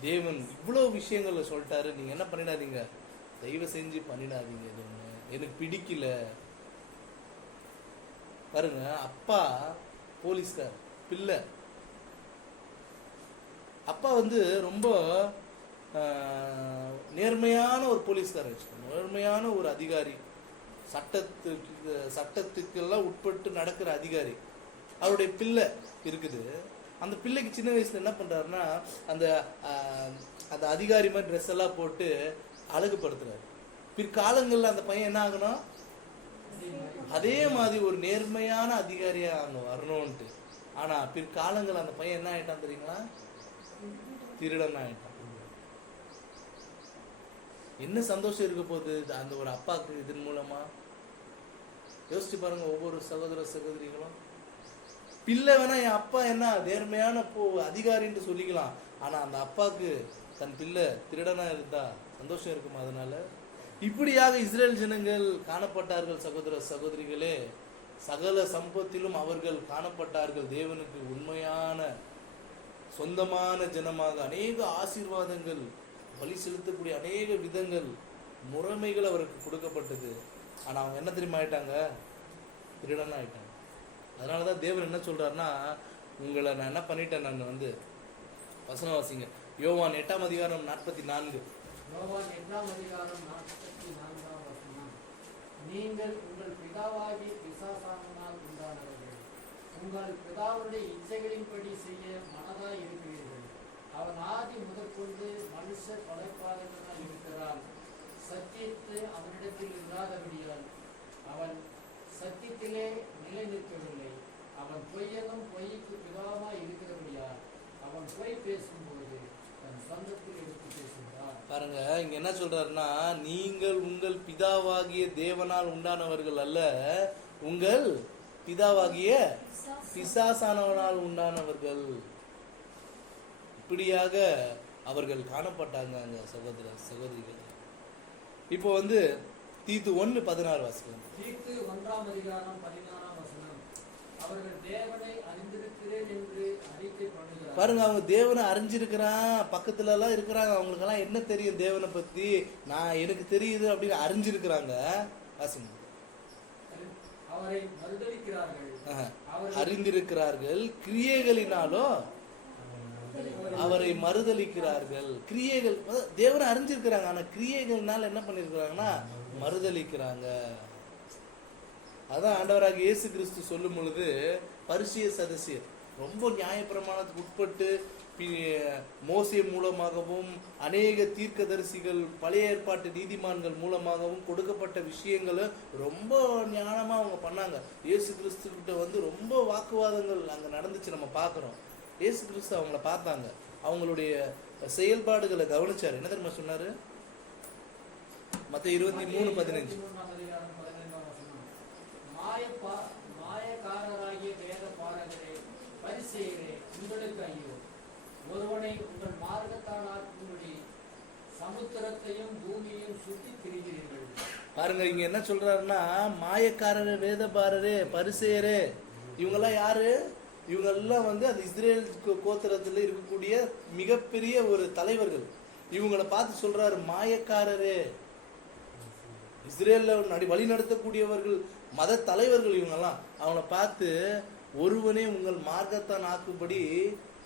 தேவன் இவ்வளவு விஷயங்கள்ல சொல்லிட்டாரு, நீங்க என்ன பண்ணிடாதீங்க, தயவு செஞ்சு பண்ணிடாதீங்க, இது ஒண்ணு எனக்கு பிடிக்கல. பாருங்க, அப்பா போலீஸ்கார், பிள்ளை அப்பா ரொம்ப நேர்மையான ஒரு போலீஸ்காரர் வச்சுக்கோங்க, நேர்மையான ஒரு அதிகாரி, சட்டத்துக்கெல்லாம் உட்பட்டு நடக்கிற அதிகாரி. அவருடைய பிள்ளை இருக்குது. அந்த பிள்ளைக்கு சின்ன வயசுல என்ன பண்றாருன்னா, அந்த அந்த அதிகாரி மாதிரி ட்ரெஸ் எல்லாம் போட்டு அழகுபடுத்துறாரு. பிற்காலங்கள்ல அந்த பையன் என்ன ஆகணும், அதே மாதிரி ஒரு நேர்மையான அதிகாரியா அங்க வரணும்ட்டு. ஆனா பிற்காலங்கள் அந்த பையன் என்ன ஆயிட்டான் தெரியுங்களா, திருடன் ஆயிட்டான். என்ன சந்தோஷம் இருக்க போகுது அந்த ஒரு அப்பாவுக்கு இதன் மூலமா? யோசிச்சு பாருங்க. ஒவ்வொரு சகோதர சகோதரிகளும், பிள்ளை வேணா என் அப்பா என்ன நேர்மையான அதிகாரின்னு சொல்லிக்கலாம், ஆனா அந்த அப்பாவுக்கு தன் பிள்ளை திருடனா இருந்தா சந்தோஷம் இருக்குமா? அதனால இப்படியாக இஸ்ரேல் ஜனங்கள் காணப்பட்டார்கள். சகோதர சகோதரிகளே, சகல சம்பத்திலும் அவர்கள் காணப்பட்டார்கள். தேவனுக்கு உண்மையான சொந்தமான ஜனமாக அநேக ஆசீர்வாதங்கள், பலி செலுத்தக்கூடிய அநேக விதங்கள், முறைமைகள் அவருக்கு கொடுக்கப்பட்டது. ஆனா அவங்க என்ன தெரியுமா ஆயிட்டாங்க, திருடன் ஆயிட்டாங்க. அதனாலதான் தேவன் என்ன சொல்றாருன்னா, உங்களை நான் என்ன பண்ணிட்டேன், நான் வசனம் வாசிங்க, யோவான் 8ஆம் அதிகாரம் 44. யோவான் 8ஆம் அதிகாரம் 44ஆம் வசனம். நீங்கள் உங்கள் பிதாவாகி பிசாசானால் உண்டானவர்கள், உங்கள் பிதாவுடைய இச்சைகளின்படி செய்ய மனதாய் இருக்கிறீர்கள். அவன் ஆதி முதற்கொண்டு மனுஷ படைப்பாளனாய் இருக்கிறான். சத்தியத்து அவனிடத்தில் இல்லாதபடியால் அவன் சத்தியத்திலே நிலை நிற்கவில்லை. அவன் பொய்யனும் பொய்க்கு பிதாவாய் இருக்கிறபடியால் அவன் பொய் பேசும்போது தன் சொந்தத்தில் எடுத்து பேசுகிறான். பாருங்க, இங்க என்ன சொல்றாருன்னா, நீங்கள் உங்கள் பிதாவாகிய தேவனால் உண்டானவர்கள் அல்ல, உங்கள் பிதாவாகிய பிசாசானவனால் உண்டானவர்கள். இப்படியாக அவர்கள் காணப்பட்டாங்க அங்க சகோதர சகோதரிகள். இப்போ தீத்து 1:16 வாசிக்கலாம். தீத்து 1ஆம் அதிகாரம் 16ஆம் வசனம். அவர்கள் தேவனை அறிந்திருக்கிறேன் என்று அறிக்கை பண்ணுகிறார். பாருங்க, அவங்க தேவனை அறிஞ்சிருக்கிறான், பக்கத்துல எல்லாம் இருக்கிறாங்க, அவங்களுக்கு எல்லாம் என்ன தெரியும் தேவனை பத்தி, நான் எனக்கு தெரியுது அப்படின்னு அறிஞ்சிருக்கிறாங்க. வாசிங்க. அவரை மறுதலிக்கிறார்கள். அறிந்திருக்கிறார்கள், கிரியைகளினாலோ அவரை மறுதலிக்கிறார்கள். கிரியைகள் தேவனை அறிஞ்சிருக்கிறாங்க, ஆனா கிரியைகள்னால என்ன பண்ணிருக்கிறாங்கன்னா மறுதலிக்கிறாங்க. அதான் ஆண்டவராக இயேசு கிறிஸ்து சொல்லும் பொழுது பரிசேய சதுசேயர் ரொம்ப நியாயப்பிரமாணத்துக்கு உட்பட்டு மோசே மூலமாகவும் அநேக தீர்க்கதரிசிகள் பழைய ஏற்பாட்டு நீதிமான்கள் மூலமாகவும் கொடுக்கப்பட்ட விஷயங்களை ரொம்ப ஞானமா அவங்க பண்ணாங்க. இயேசு கிறிஸ்து கிட்ட வந்து ரொம்ப வாக்குவாதங்கள் அங்க நடந்துச்சு, நம்ம பார்க்கிறோம். இயேசு கிறிஸ்து அவங்கள பார்த்தாங்க, அவங்களுடைய செயல்பாடுகளை கவனிச்சாரு. என்ன தெரியுமா சொன்னாரு? மத்தேயு 23:15 மாயக்காரராகிய வேத பாரகரே, பரிசேயரே, உங்களுக்கு ஐயோ! ஒருவனை உங்கள் மார்க்கத்தால் ஆக்கும்படி சமுத்திரத்தையும் பூமியையும் சுற்றி திரிகிறீர்கள். பாருங்க, இங்க என்ன சொல்றாருன்னா, மாயக்காரரே, வேதபாரரே, பரிசேயரே, இவங்கெல்லாம் யாரு? இவங்கெல்லாம் வந்து அந்த இஸ்ரேல் கோத்திரத்துல இருக்கக்கூடிய மிகப்பெரிய ஒரு தலைவர்கள். இவங்களை பார்த்து சொல்றாரு மாயக்காரரே. இஸ்ரேல்ல வழி நடத்தக்கூடியவர்கள், மத தலைவர்கள் இவங்கெல்லாம். அவங்கள பார்த்து ஒருவனே உங்கள் மார்க்கத்தான் ஆக்கும்படி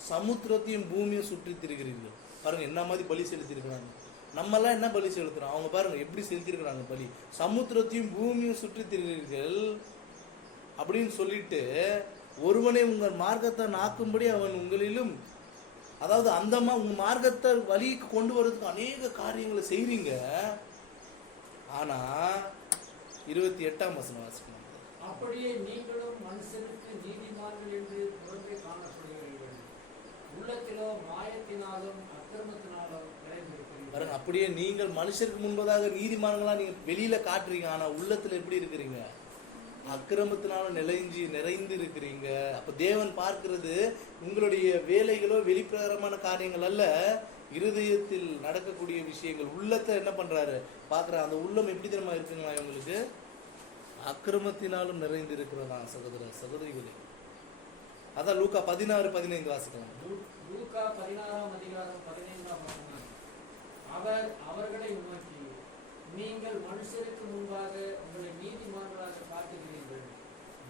சமுத்திரத்தையும் பூமியும் சுற்றி திரிகிறீர்கள். பாருங்க என்ன மாதிரி பலி செலுத்தி இருக்கிறாங்க. நம்ம எல்லாம் என்ன பலி செலுத்துறோம், அவங்க பாருங்க எப்படி செலுத்தி இருக்கிறாங்க பலி. சமுத்திரத்தையும் பூமியும் சுற்றி திரிகிறீர்கள் அப்படின்னு சொல்லிட்டு, ஒருவனே உங்கள் மார்க்கத்தான் ஆக்கும்படி அவன் உங்களிலும், அதாவது அந்த உங்க மார்க்கத்தை வழிக்கு கொண்டு வர்றதுக்கு அநேக காரியங்களை செய்றீங்க. ஆனா 28ஆம் வசனம் வாசிக்கணும். அப்படியே நீங்களும் மனுஷனுக்கு நீதிமான்கள் என்று புறம்பே காணப்படுகிறீர்கள், உள்ளத்திலோ மாயத்தினாலும் அக்கிரமத்தினாலும் நிறைந்திருக்கிறீர்கள். அப்படியே நீங்கள் மனுஷருக்கு முன்பதாக நீதிமான்களா நீங்க வெளியில காட்டுறீங்க, ஆனா உள்ளத்துல எப்படி இருக்கிறீங்க? அக்கிரமத்தினாலும் நிறைந்து இருக்கிறீங்க. அப்ப தேவன் பார்க்கிறது உங்களுடைய வேலைகளோ வெளிப்பிரகாரமான காரியங்கள் அல்ல, இருதயத்தில் நடக்கக்கூடிய விஷயங்கள். உள்ளத்தை என்ன பண்றாரு பாக்குற. அந்த உள்ளம் எப்படி தெரியுமா இருக்குங்களா இவங்களுக்கு? அக்கிரமத்தினாலும் நிறைந்து இருக்கிறதா சகோதர சகோதரிகளே. அதான் லூக்கா 16:15 வாசிக்கலாம். லூக்கா 16ஆம் அதிகாரம் 15ஆம் வசனம். அவர் அவர்களை நோக்கி, நீங்கள் மனுஷருக்கு முன்பாக உங்களை நீதிமான்களாக காட்டுகிறீர்கள்,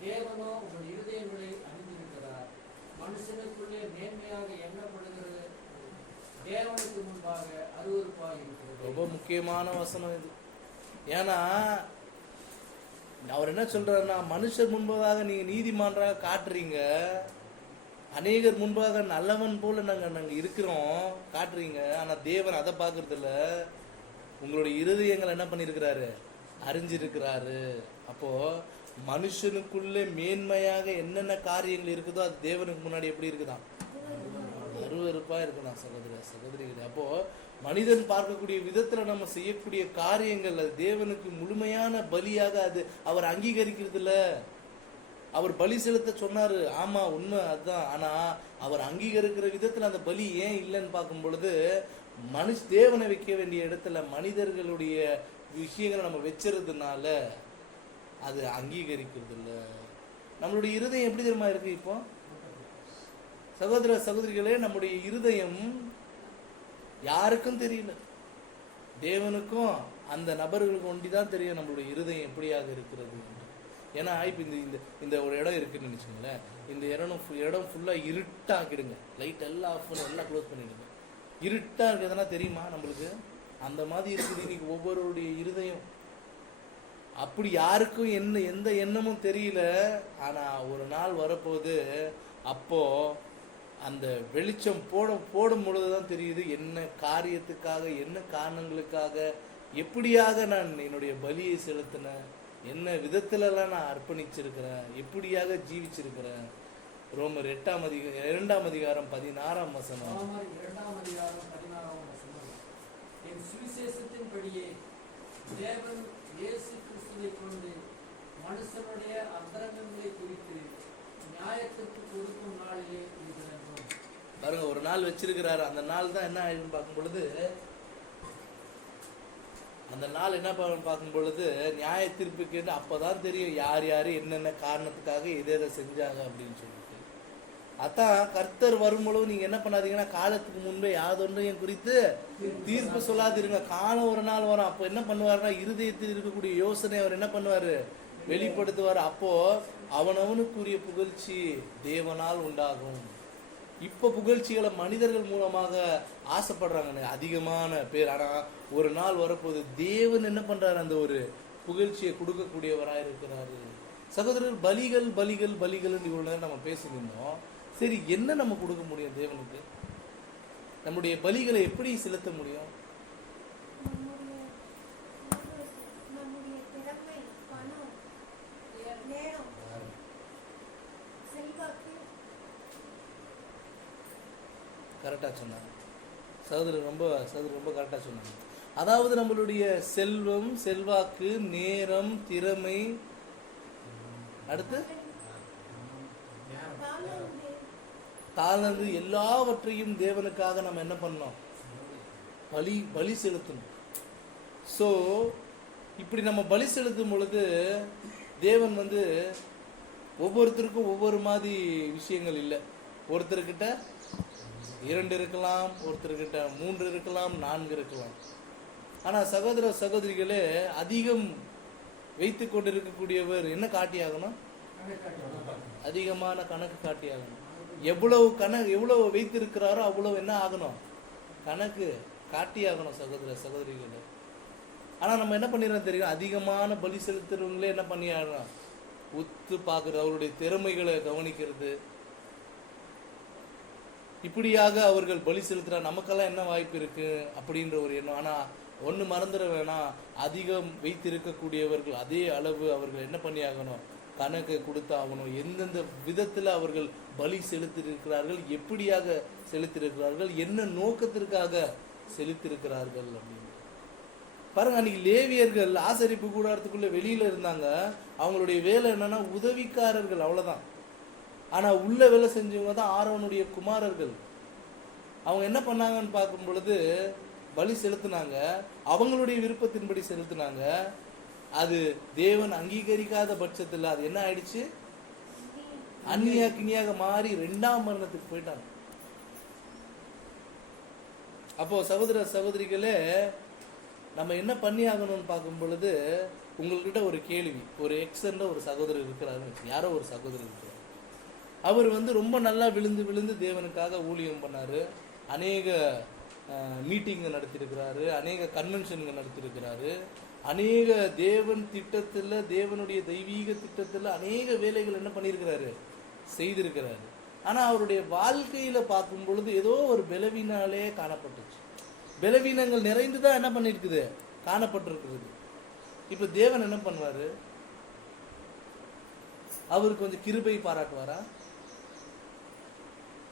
தேவனோ உங்கள் இருதயங்களை அறிந்திருக்கிறார். மனுஷனுக்குள்ளே மேன்மையாக எண்ணப்படுகிறது தேவனுக்கு முன்பாக அருவருப்பாக இருக்கிறது. ரொம்ப முக்கியமான வசனம் இது. ஏன்னா அவர் என்ன சொல்றாருன்னா, மனுஷர் முன்பதாக நீங்க நீதிமான்றாக காட்டுறீங்க, அநேகர் முன்பாக நல்லவன் போல நாங்க இருக்கிறோம் காட்டுறீங்க, ஆனா தேவன் அதை பார்க்கறது இல்ல, உங்களுடைய இருதயங்களை என்ன பண்ணிருக்கிறாரு? அறிஞ்சிருக்கிறாரு. அப்போ மனுஷனுக்குள்ளே மேன்மையாக என்னென்ன காரியங்கள் இருக்குதோ அது தேவனுக்கு முன்னாடி எப்படி இருக்குதான்? அருவருப்பா இருக்குதான் சகோதர சகோதரிகளே. அப்போ மனிதன் பார்க்கக்கூடிய விதத்துல நம்ம செய்யக்கூடிய காரியங்கள் அது தேவனுக்கு முழுமையான பலியாக அது அவர் அங்கீகரிக்கிறது இல்ல. அவர் பலி செலுத்த சொன்னாரு, ஆமா உண்மை அதுதான். ஆனா அவர் அங்கீகரிக்கிற விதத்துல அந்த பலி ஏன் இல்லைன்னு பார்க்கும் பொழுது, தேவனை வைக்க வேண்டிய இடத்துல மனிதர்களுடைய விஷயங்களை நம்ம வச்சுறதுனால அது அங்கீகரிக்கிறது இல்லை. நம்மளுடைய இருதயம் எப்படி தெரியுமா இருக்கு? இப்போ சகோதர சகோதரிகளே, நம்முடைய இருதயம் யாருக்கும் தெரியல, தேவனுக்கும் அந்த நபர்களுக்கு ஒண்டிதான் தெரியும் நம்மளுடைய இருதயம் எப்படியாக இருக்கிறது என்று. ஏன்னா இப்போ இந்த ஒரு இடம் இருக்குன்னு நினைச்சுங்களேன், இந்த இடம் ஃபுல்லா இருட்டாக்கிடுங்க, லைட் எல்லாம் ஆஃப் பண்ணி எல்லாம் க்ளோஸ் பண்ணிடுங்க, இருட்டா இருக்கிறதுனா தெரியுமா நம்மளுக்கு? அந்த மாதிரி இருக்குது இன்னைக்கு ஒவ்வொருடைய இருதயம். அப்படி யாருக்கும் எந்த எண்ணமும் தெரியல. ஆனா ஒரு நாள் வரப்போது, அப்போ அந்த வெளிச்சம் போடும் பொழுதுதான் தெரியுது என்ன காரியத்துக்காக, என்ன காரணங்களுக்காக, எப்படியாக நான் என்னுடைய பலியை செலுத்தினேன், என்ன விதத்துலலாம் நான் அர்ப்பணிச்சிருக்கிறேன், எப்படியாக ஜீவிச்சிருக்கிறேன். ரோமர் 2ஆம் அதிகாரம் 16ஆம் வசனம். ரோமர் 2ஆம் அதிகாரம் 16ஆம் வசனம். என் சுவிசேஷத்தின்படியே தேவன் இயேசு கிறிஸ்துவை கொண்டு மனுஷனுடைய அந்தரங்கங்களை குறித்து நியாயத்திற்கு கொடுக்கும் நாளிலே இருக்கிறோம். பாருங்க, ஒரு நாள் வச்சிருக்கிறாரு. அந்த நாள் தான் என்ன ஆயிடும் பார்க்கும் பொழுது, அந்த நாள் என்ன பார்க்கும் பொழுது நியாய தீர்ப்பு கேட்டு அப்பதான் தெரியும் யார் யாரு என்னென்ன காரணத்துக்காக எதை செஞ்சாங்க அப்படின்னு சொல்லிட்டு. அதான் கர்த்தர் வரும்பொழுது நீங்க என்ன பண்ணாதீங்கன்னா, காலத்துக்கு முன்பே யாதொன்றையும் குறித்து தீர்ப்பு சொல்லாதிருங்க. காலம் ஒரு நாள் வரும், அப்போ என்ன பண்ணுவாருன்னா, இருதயத்தில் இருக்கக்கூடிய யோசனை அவர் என்ன பண்ணுவாரு? வெளிப்படுத்துவார். அப்போ அவனவனுக்குரிய புகழ்ச்சி தேவனால் உண்டாகும். இப்போ புகழ்ச்சிகளை மனிதர்கள் மூலமாக ஆசைப்படுறாங்க அதிகமான பேர். ஆனா ஒரு நாள் வரப்போது தேவன் என்ன பண்றாரு, அந்த ஒரு புகழ்ச்சியை கொடுக்கக்கூடியவராக இருக்கிறாரு. சகோதரர், பலிகள் பலிகள் பலிகள் இவ்வளவு நேரம் நம்ம பேசியிருந்தோம். சரி, என்ன நம்ம கொடுக்க முடியும் தேவனுக்கு? நம்முடைய பலிகளை எப்படி செலுத்த முடியும்? நம்முடைய திறமை, பணம், நேரம், செல்வாக்கு. கரெக்டா சொன்னாங்க சகோதரர், ரொம்ப கரெக்டா சொன்னாங்க. அதாவது நம்மளுடைய செல்வம், செல்வாக்கு, நேரம், திறமை, அடுத்து தாழ்ந்து எல்லாவற்றையும் தேவனுக்காக நம்ம என்ன பண்ணோம்? பலி செலுத்தணும். ஸோ இப்படி நம்ம பலி செலுத்தும் பொழுது தேவன் ஒவ்வொருத்தருக்கும் ஒவ்வொரு மாதிரி விஷயங்கள் இல்லை. ஒருத்தர்கிட்ட 2 இருக்கலாம், ஒருத்தர்கிட்ட 3 இருக்கலாம், 4 இருக்கலாம். ஆனால் சகோதர சகோதரிகளே, அதிகம் வைத்து கொண்டிருக்கக்கூடியவர் என்ன காட்டியாகணும்? அதிகமான கணக்கு காட்டியாகணும். எவ்வளவு வைத்திருக்கிறாரோ அவ்வளவு என்ன ஆகணும்? கணக்கு காட்டியாகணும் சகோதர சகோதரிகளே. ஆனா நம்ம என்ன பண்ணிடுறோம் தெரியும்? அதிகமான பலி செலுத்துறவங்களே என்ன பண்ணியாடுறோம்? உத்து பார்க்கறது, அவருடைய திறமைகளை கவனிக்கிறது, இப்படியாக அவர்கள் பலி செலுத்துறா. நமக்கெல்லாம் என்ன வாய்ப்பு இருக்கு அப்படின்ற ஒரு எண்ணம். ஆனா ஒண்ணு மறந்துட வேணாம், அதிகம் வைத்திருக்கக்கூடியவர்கள் அதே அளவு அவர்கள் என்ன பண்ணி ஆகணும்? கணக்கு கொடுத்தாகணும். எந்தெந்த விதத்துல அவர்கள் பலி செலுத்திருக்கிறார்கள், எப்படியாக செலுத்திருக்கிறார்கள், என்ன நோக்கத்திற்காக செலுத்திருக்கிறார்கள் அப்படின்னு பாருங்க. அன்னைக்கு லேவியர்கள் ஆசரிப்பு கூடாரத்துக்குள்ள வெளியில இருந்தாங்க. அவங்களுடைய வேலை என்னன்னா உதவிக்காரர்கள், அவ்வளவுதான். ஆனா உள்ள வேலை செஞ்சவங்க தான் ஆரோனுடைய குமாரர்கள். அவங்க என்ன பண்ணாங்கன்னு பார்க்கும் பொழுது பலி செலுத்தினாங்க, அவங்களுடைய விருப்பத்தின்படி செலுத்தினாங்க. அது தேவன் அங்கீகரிக்காத பட்சத்தில் அது என்ன ஆயிடுச்சு? அந்நியாக்கினியாக மாறி 2ஆம் மரணத்துக்கு போயிட்டாங்க. அப்போ சகோதர சகோதரிகளே, நம்ம என்ன பண்ணி ஆகணும்னு பார்க்கும் பொழுது உங்கள்கிட்ட ஒரு கேள்வி. ஒரு எக்ஸன்ல ஒரு சகோதரர் இருக்கிறாரு, யாரோ ஒரு சகோதரர் இருக்கிறார். அவர் ரொம்ப நல்லா விழுந்து விழுந்து தேவனுக்காக ஊழியம் பண்ணாரு. அநேக மீட்டிங்க நடத்திருக்கிறாரு, அநேக கன்வென்ஷன்கள் நடத்திருக்கிறாரு, அநேக தேவன் திட்டத்துல, தேவனுடைய தெய்வீக திட்டத்துல அநேக வேலைகள் என்ன பண்ணியிருக்கிறாரு? செய்திருக்கிறாரு. ஆனா அவருடைய வாழ்க்கையில பார்க்கும் பொழுது ஏதோ ஒரு பலவீனாலே காணப்பட்டுச்சு. பலவீனங்கள் நிறைந்துதான் என்ன பண்ணிருக்குது? காணப்பட்டிருக்கிறது. இப்ப தேவன் என்ன பண்ணுவாரு? அவருக்கு கொஞ்சம் கிருபை பாராட்டுவாரா?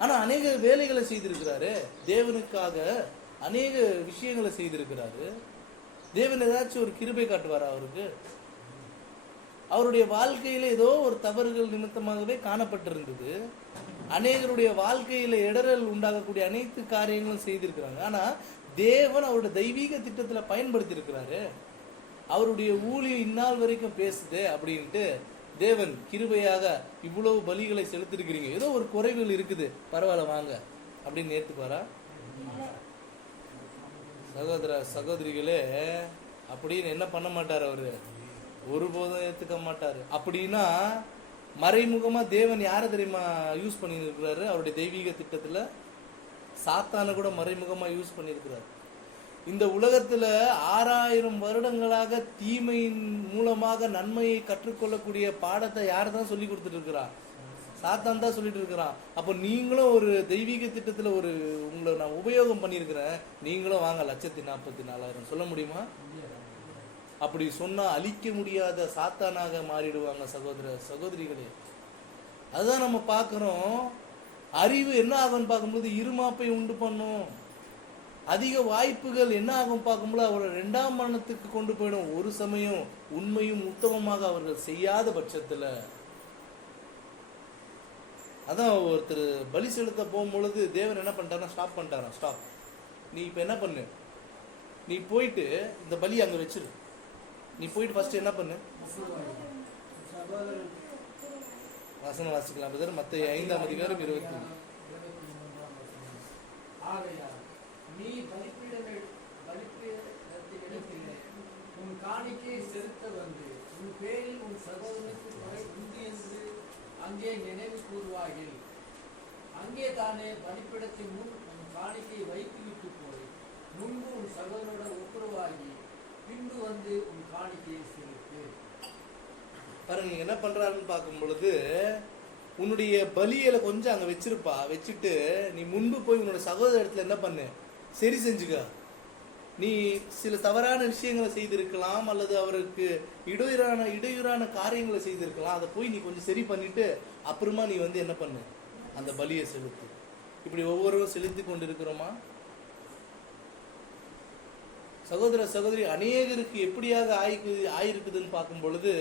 ஆனா அநேக வேலைகளை செய்திருக்கிறாரு, தேவனுக்காக அநேக விஷயங்களை செய்திருக்கிறாரு. தேவன் ஏதாச்சும் ஒரு கிருபை காட்டுவாரா அவருக்கு? அவருடைய வாழ்க்கையில ஏதோ ஒரு தவறுகள் நிமித்தமாகவே காணப்பட்டிருந்தது. அநேகருடைய வாழ்க்கையில இடரல் உண்டாகக்கூடிய அனைத்து காரியங்களும் செய்திருக்கிறாங்க. ஆனா தேவன் அவருடைய தெய்வீக திட்டத்துல பயன்படுத்தி இருக்கிறாரு. அவருடைய ஊழியம் இந்நாள் வரைக்கும் பேசுது அப்படின்ட்டு தேவன் கிருபையாக இவ்வளவு பலிகளை செலுத்திருக்கிறீங்க, ஏதோ ஒரு குறைகள் இருக்குது, பரவாயில்ல வாங்க அப்படின்னு ஏத்துக்குவாரா? சகோதர சகோதரிகளே, அப்படின்னு என்ன பண்ண மாட்டார் அவரு? ஒருபோதும் ஏத்துக்க மாட்டாரு. அப்படின்னா மறைமுகமா தேவன் யாரை தெரியுமா யூஸ் பண்ணி இருக்கிறாரு? அவருடைய தெய்வீக திட்டத்துல சாத்தான கூட மறைமுகமா யூஸ் பண்ணியிருக்கிறார். இந்த உலகத்துல 6000 வருடங்களாக தீமையின் மூலமாக நன்மையை கற்றுக்கொள்ளக்கூடிய பாடத்தை யார் தான் சொல்லி கொடுத்துட்டு இருக்கிறா? சாத்தான் தான் சொல்லிட்டு இருக்கிறான். அப்போ நீங்களும் ஒரு தெய்வீக திட்டத்துல ஒரு உங்களை நான் உபயோகம் பண்ணியிருக்கிறேன், நீங்களும் வாங்க 1,44,000 சொல்ல முடியுமா? அப்படி சொன்னா அழிக்க முடியாத சாத்தானாக மாறிடுவாங்க சகோதர சகோதரிகளே. அதுதான் நம்ம பார்க்கிறோம். அறிவு என்ன ஆகும்னு பார்க்கும்போது இருமாப்பை உண்டு பண்ணும். அதிக வாய்ப்புகள் என்ன ஆகும் பார்க்கும்போது அவரை 2ஆம் மரணத்துக்கு கொண்டு போயிடும். ஒரு சமயம் உண்மையும் உத்தமமாக அவர்கள் செய்யாத பட்சத்துல. அதான் ஒருத்தர் பலி செலுத்த போகும்பொழுது தேவன் என்ன பண்ணிட்டாருன்னா ஸ்டாப் பண்ணிட்டாராம். ஸ்டாப், நீ இப்ப என்ன பண்ணு, நீ போயிட்டு இந்த பலி அங்க வச்சிரு. நீ போயிட்டு ஃபர்ஸ்ட் என்ன பண்ணு, வசனம் வாசிக்கலாம் பிரதர். மத்தேயு 5ஆம் அதிகாரம் 23. ஆகையால் நீ பலிபீடத்தில் உன் காணிக்கையை செலுத்த வந்து உன் பேரில் உன் சகோதரனுக்கு குறை உண்டு என்று அங்கே நினைவு கூறுவார்கள். அங்கே தானே பலிபீடத்தின் முன் உன் காணிக்கையை வைத்துவிட்டு போய் முன்பு உன் சகோதரனுடன் ஒப்புரவாகி பின்பு வந்து உன் காணிக்கையை செலுத்து. பாருங்க என்ன பண்றாருன்னு பார்க்கும் பொழுது, உன்னுடைய பலியில கொஞ்சம் அங்க வச்சிருப்பா, வச்சுட்டு நீ முன்பு போய் உன்னோட சகோதர இடத்துல என்ன பண்ணு, சரி செஞ்சுக்க. நீ சில தவறான விஷயங்களை செய்திருக்கலாம், அல்லது அவருக்கு இடையூறான காரியங்களை செய்திருக்கலாம். அதை போய் நீ கொஞ்சம் சரி பண்ணிட்டு அப்புறமா நீ வந்து என்ன பண்ணு, அந்த பலியை செலுத்து. இப்படி ஒவ்வொருவரும் செலுத்தி கொண்டு இருக்கிறோமா? சகோதர சகோதரி, அநேகருக்கு எப்படியாக ஆயிருக்குதுன்னு பார்க்கும் பொழுது,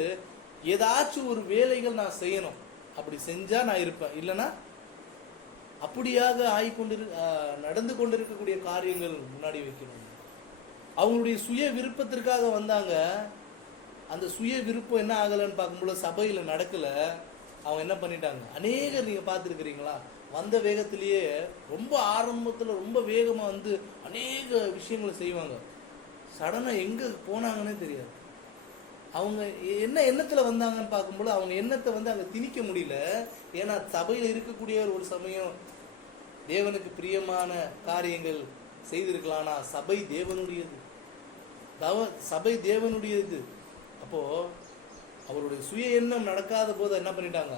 ஏதாச்சும் ஒரு வேலைகள் நான் செய்யணும், அப்படி செஞ்சா நான் இருப்பேன், இல்லைன்னா அப்படியாக நடந்து கொண்டிருக்கக்கூடிய காரியங்கள் முன்னாடி வைக்கணும். அவங்களுடைய சுய விருப்பத்திற்காக வந்தாங்க, அந்த சுய விருப்பம் என்ன ஆகலைன்னு பார்க்கும்போது சபையில நடக்கல. அவங்க என்ன பண்ணிட்டாங்க, அநேகர் நீங்க பார்த்துருக்கிறீங்களா, வந்த வேகத்திலேயே ரொம்ப ஆரம்பத்துல ரொம்ப வேகமா வந்து அநேக விஷயங்களை செய்வாங்க. சடனா எங்க போனாங்கன்னே தெரியாது. அவங்க என்ன எண்ணத்துல வந்தாங்கன்னு பார்க்கும்போது அவங்க எண்ணத்தை வந்து அங்க திணிக்க முடியல. ஏன்னா சபையில இருக்கக்கூடியவர் ஒரு சமயம் தேவனுக்கு பிரியமான காரியங்கள் செய்திருக்கலாம்னா சபை தேவனுடையது, சபை தேவனுடையது. அப்போ அவருடைய சுய எண்ணம் நடக்காத போது என்ன பண்ணிட்டாங்க,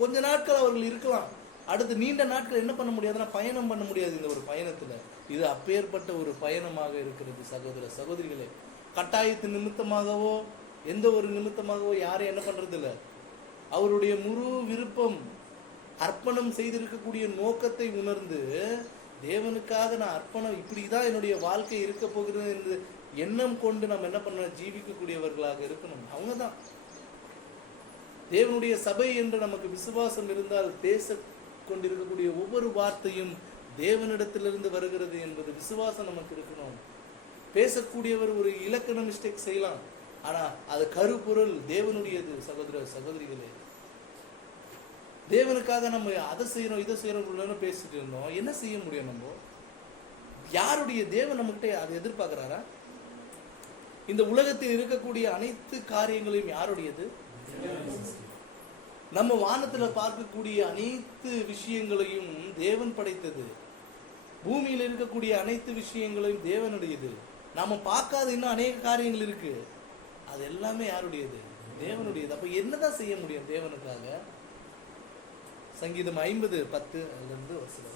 கொஞ்ச நாட்கள் அவர்கள் இருக்கலாம், அடுத்து நீண்ட நாட்கள் என்ன பண்ண முடியாதுன்னா பயணம் பண்ண முடியாது. இந்த ஒரு பயணத்துல இது அப்பேற்பட்ட ஒரு பயணமாக இருக்கிறது. சகோதர சகோதரிகளே, கட்டாயத்தின் நிமித்தமாகவோ எந்த ஒரு நிமித்தமாகவோ யாரும் என்ன பண்றது இல்லை, அவருடைய முழு விருப்பம் அர்ப்பணம் செய்திருக்கக்கூடிய நோக்கத்தை உணர்ந்து தேவனுக்காக நான் அர்ப்பணம், இப்படிதான் என்னுடைய வாழ்க்கை இருக்க போகிறது என்று எண்ணம் கொண்டு நம்ம என்ன பண்ண ஜீவிக்கக்கூடியவர்களாக இருக்கணும். அவங்கதான் தேவனுடைய சபை என்று நமக்கு விசுவாசம் இருந்தால் பேச கொண்டிருக்கக்கூடிய ஒவ்வொரு வார்த்தையும் தேவனிடத்திலிருந்து வருகிறது என்பது விசுவாசம் நமக்கு இருக்கணும். பேசக்கூடியவர் ஒரு இலக்கண மிஸ்டேக் செய்யலாம், ஆனா அது கருப்பொருள் தேவனுடையது. சகோதர சகோதரிகளே, தேவனுக்காக நம்ம அதை செய்யணும் இதை செய்யணும் பேசிட்டு இருந்தோம், என்ன செய்ய முடியும்? நம்ம யாருடைய தேவன் நம்மகிட்ட அதை எதிர்பார்க்கிறாரா? இந்த உலகத்தில் இருக்கக்கூடிய அனைத்து காரியங்களையும் யாருடையது? நம்ம வானத்துல பார்க்கக்கூடிய அனைத்து விஷயங்களையும் தேவன் படைத்தது. பூமியில் இருக்கக்கூடிய அனைத்து விஷயங்களையும் தேவனுடையது. நாம பார்க்காத இன்னும் அநேக காரியங்கள் இருக்கு, அது எல்லாமே யாருடையது? தேவனுடையது. அப்ப என்னதான் செய்ய முடியும் தேவனுக்காக? சங்கீதம் 50:10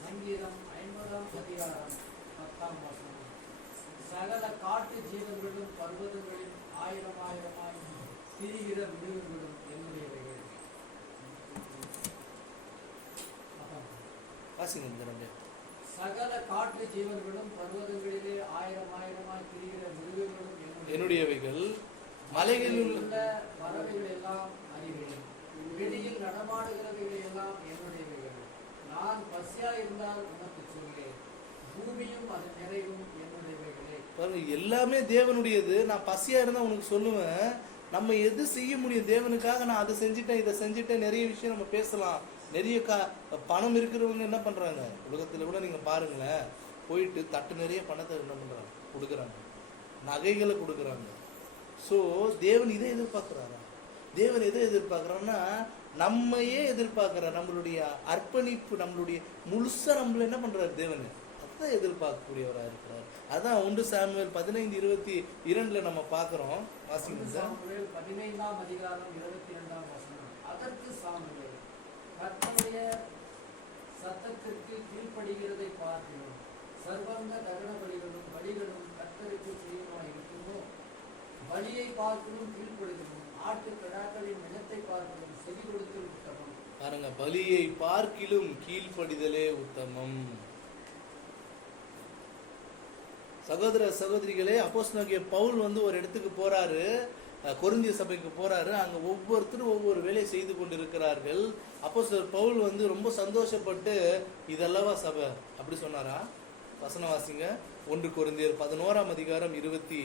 சங்கீதம் 50:10 சகல காட்டு ஜீவன்களும் பர்வதங்களில் ஆயிரமாயிரமாய் திரிகிற மிருகங்களும் என்னுடையவைகள். சகல காட்டு ஜீவன்களும் பர்வதங்களிலே ஆயிரமாயிரமாய் திரிகிற மிருகங்களும் என்னுடையவைகள். மலைகளில் உள்ள பறவைகள் எல்லாம் அறிவேன், வெளியில் நடமாடுகிறவைகள் எல்லாம் என்னுடையவைகள். நான் பசியா இருந்தால் உனக்கு சொல்லேன், பூமியும் அதன் நிறைவும் என்னுடையவைகளே. எல்லாமே தேவனுடையது. நான் பசியா இருந்தா உனக்கு சொல்லுவேன். நம்ம எது செய்ய முடியும் தேவனுக்காக? நான் அதை செஞ்சுட்டேன் இதை செஞ்சுட்டேன், நிறைய விஷயம் நம்ம பேசலாம். நிறைய பணம் இருக்கிறவங்க என்ன பண்றாங்க, உலகத்துல கூட நீங்க பாருங்களேன், போயிட்டு தட்டு நிறைய பணத்தை என்ன பண்றாங்க, கொடுக்குறாங்க, நகைகளை கொடுக்குறாங்க. ஸோ தேவன் இதை எதிர்பார்க்கிறாரா? தேவன் எதை எதிர்பார்க்கிறான்னா நம்மையே எதிர்பார்க்கிறார். நம்மளுடைய அர்ப்பணிப்பு, நம்மளுடைய முழுசா நம்மள என்ன பண்றாரு தேவன், அதான் எதிர்பார்க்கக்கூடியவராக இருக்கிறார். அதான் 1 சாமுவேல் 15:22 நம்ம பார்க்கிறோம். வாசிங்க சார். 15:22 அதற்கு சாமுவேல், கர்த்தருடைய சத்தத்திற்கு கீழ்ப்படுகிறதை பார்க்கிறோம், சர்வங்க தகன பலிகளும் கர்த்தருக்கு பிரியமாய் இருக்குமோ? பலியை பார்க்கணும் கீழ்ப்படுகிறோம், ஆட்டு கடாக்களின் நிலத்தை பார்க்கணும் செவி கொடுத்தல் உத்தமம். பாருங்க, பலியை பார்க்கிலும் கீழ்ப்படிதலே உத்தமம். சகோதர சகோதரிகளே, அப்போஸ்தலனாகிய பவுல் வந்து ஒரு இடத்துக்கு போறாரு, கொரிந்திய சபைக்கு போறாரு. அங்க ஒவ்வொருத்தரும் ஒவ்வொரு வேலையை செய்து கொண்டிருக்கிறார்கள். அப்போஸ்தலர் பவுல் வந்து ரொம்ப சந்தோஷப்பட்டு, இதல்லவா சபை அப்படி சொன்னாரா? வசனம் வாசிங்க. 1 கொரிந்தியர் 11:26,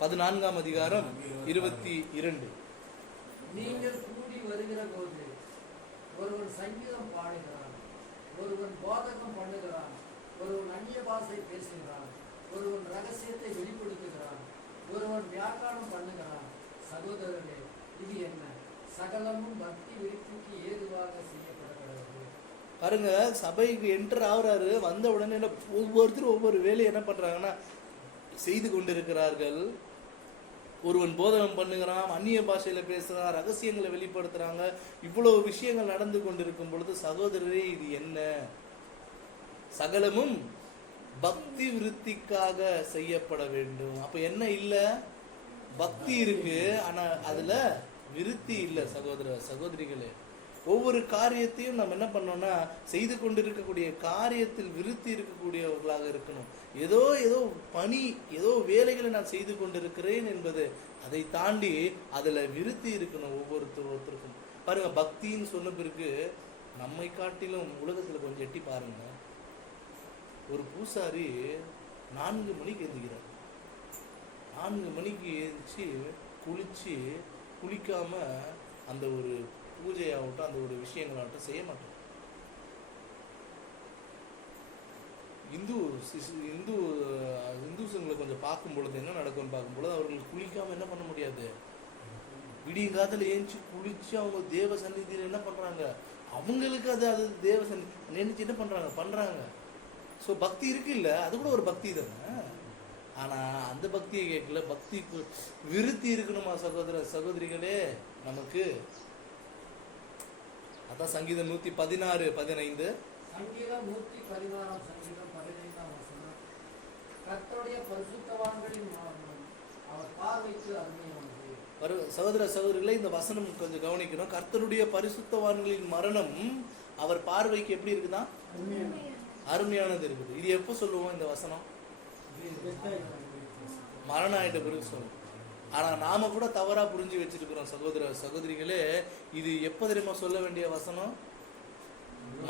14:22. நீங்கள் கூடி வருகிற போது ஒருவன் சங்கீதம் பாடுகிறான், ஒருவன் போதகம் பண்ணுகிறான், ஒருவன் அந்நிய பாஷை பேசுகிறான், ஒருவன் ரகசியத்தை வெளிப்படுத்துகிறான், ஒருவன் வியாக்கியானம் பண்ணுகிறான். சகோதரர்களே, இது என்ன? சகலமும் பக்தி விருத்திக்கு ஏதுவாக செய்யப்படக்கூடாது. பாருங்க, சபைக்கு என்டர் ஆகுறாரு, வந்த உடனே ஒவ்வொருத்தரும் ஒவ்வொரு வேலையை என்ன பண்றாங்கன்னா செய்து கொண்டிருக்கிறார்கள். ஒருவன் போதனம் பண்ணுகிறான், அந்நிய பாஷையில பேசுறான், ரகசியங்களை வெளிப்படுத்துறாங்க. இவ்வளவு விஷயங்கள் நடந்து கொண்டிருக்கும் பொழுது சகோதரரே, இது என்ன? சகலமும் பக்தி விருத்திக்காக செய்யப்பட வேண்டும். அப்ப என்ன இல்ல? பக்தி இருக்கு, ஆனா அதுல விருத்தி இல்ல. சகோதர சகோதரிகளே, ஒவ்வொரு காரியத்தையும் நம்ம என்ன பண்ணோம்னா செய்து கொண்டிருக்கக்கூடிய காரியத்தில் விருத்தி இருக்கக்கூடியவர்களாக இருக்கணும். ஏதோ பணி, ஏதோ வேலைகளை நான் செய்து கொண்டிருக்கிறேன் என்பது, அதை தாண்டி அதுல விருத்தி இருக்கணும் ஒவ்வொருத்தருக்கும். பாருங்க, பக்தின்னு சொன்ன பிறகு நம்மை காட்டிலும் உலகத்துல கொஞ்சம் எட்டி பாருங்க. ஒரு பூசாரி 4 மணிக்கு எழுந்திக்கிறார். 4 மணிக்கு எழுந்திரிச்சு குளிச்சு குளிக்காம அந்த ஒரு பூஜையாகட்டும், அந்த ஒரு விஷயங்களாகட்டும் செய்ய மாட்டோம். இந்துசங்களை கொஞ்சம் பார்க்கும் பொழுது என்ன நடக்கும்னு பார்க்கும் பொழுது, அவர்கள் குளிக்காம என்ன பண்ண முடியாது. விடிய காலத்துல ஏஞ்சி குளிச்சு அவங்க தேவ சந்நிதியில என்ன பண்றாங்க, அவங்களுக்கு அது தேவ சந்நிதி நினைச்சு என்ன பண்றாங்க. ஸோ பக்தி இருக்கு இல்ல, அது கூட ஒரு பக்தி தானே. ஆனா அந்த பக்தியை கேட்கல. பக்திக்கு விருத்தி இருக்கணுமா சகோதர சகோதரிகளே நமக்கு? அதான் சங்கீதம் 116:15. சங்கீதம் 116 சங்கீதம் 15 வசனம். கர்த்தருடைய பரிசுத்தவான்களின் மரணம் அவர் பார்வைக்கு அருமையானது. சகோதர சகோதரிகளே, இந்த வசனம் கொஞ்சம் கவனிக்கணும். கர்த்தருடைய பரிசுத்தவான்களின் மரணம் அவர் பார்வைக்கு எப்படி இருக்குதான்? அருமையானது இருக்குது. இது எப்போ சொல்லுவோம் இந்த வசனம்? மரணம் ஆயிட்ட பிறகு சொல்லுவோம். ஆனா நாம கூட தவறா புரிஞ்சு வச்சிருக்கிறோம் சகோதர சகோதரிகளே. இது எப்ப தெரியுமா சொல்ல வேண்டிய வசனம்?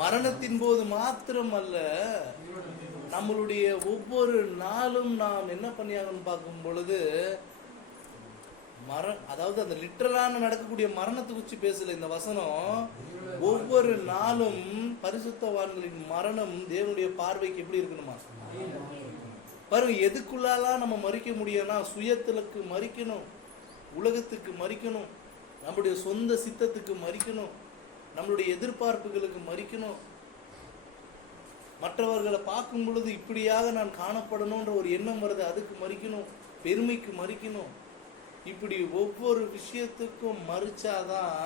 மரணத்தின் போது மாத்திரம் அல்ல, நம்மளுடைய ஒவ்வொரு நாளும் நாம் என்ன பண்ணியாகணும் பார்க்கும் பொழுது, அதாவது அந்த லிட்டரலான நடக்கக்கூடிய மரணத்தை குறித்து பேசல இந்த வசனம். ஒவ்வொரு நாளும் பரிசுத்தவான்களின் மரணம் தேவனுடைய பார்வைக்கு எப்படி இருக்கணுமா? பாருங்க, எதுக்குள்ளாலாம் நம்ம மறிக்க முடியும்னா, சுயத்திற்கு மறிக்கணும், உலகத்துக்கு மறிக்கணும், நம்முடைய சொந்த சித்தத்துக்கு மறிக்கணும், நம்மளுடைய எதிர்பார்ப்புகளுக்கு மறிக்கணும், மற்றவர்களை பார்க்கும் பொழுது இப்படியாக நான் காணப்படணும்ன்ற ஒரு எண்ணம் வருது, அதுக்கு மறிக்கணும், பெருமைக்கு மறிக்கணும். இப்படி ஒவ்வொரு விஷயத்துக்கும் மறிச்சாதான்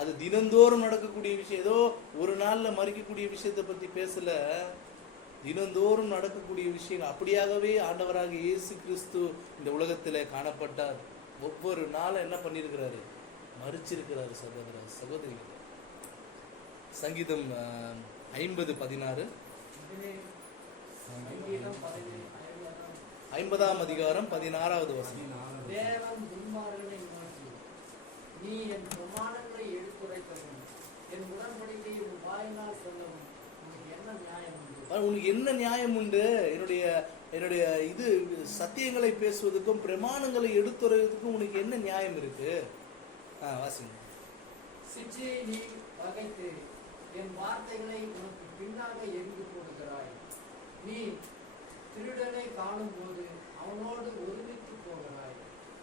அது தினந்தோறும் நடக்கக்கூடிய விஷயம். ஏதோ ஒரு நாள்ல மறிக்கக்கூடிய விஷயத்தை பத்தி பேசல, தினந்தோறும் நடக்கக்கூடிய விஷயம். அப்படியாகவே ஆண்டவராக இயேசு கிறிஸ்து இந்த உலகத்துல காணப்பட்டார். ஒவ்வொரு நாளும் என்ன பண்ணிருக்கிறாரு? மறிச்சிருக்கிறாரு. சகோதர சகோதரிகள், சங்கீதம் 50:16, 50ஆம் அதிகாரம் 16வது வசனம். தேவன் துன்மார்க்கனை நோக்கி, நீ என் பிரமாணங்களை எடுத்துரைக்கவும் என் உடன்படிக்கையை உன் வாயினால் சொல்லவும் உனக்கு என்ன நியாயம் உண்டு? உனக்கு என்ன நியாயம் உண்டு? என்னுடைய இது சத்தியங்களை பேசுவதற்கும் பிரமாணங்களை எடுத்துரைவதற்கும் உனக்கு என்ன நியாயம் இருக்கு? வாசிங்க. சிற்சியை நீ பகைத்து என் வார்த்தைகளை உனக்கு பின்னாக எரிந்து போடுகிறாய். நீ திருடனை காணும் போது அவனோடு ஒருமித்து போகிறாய்.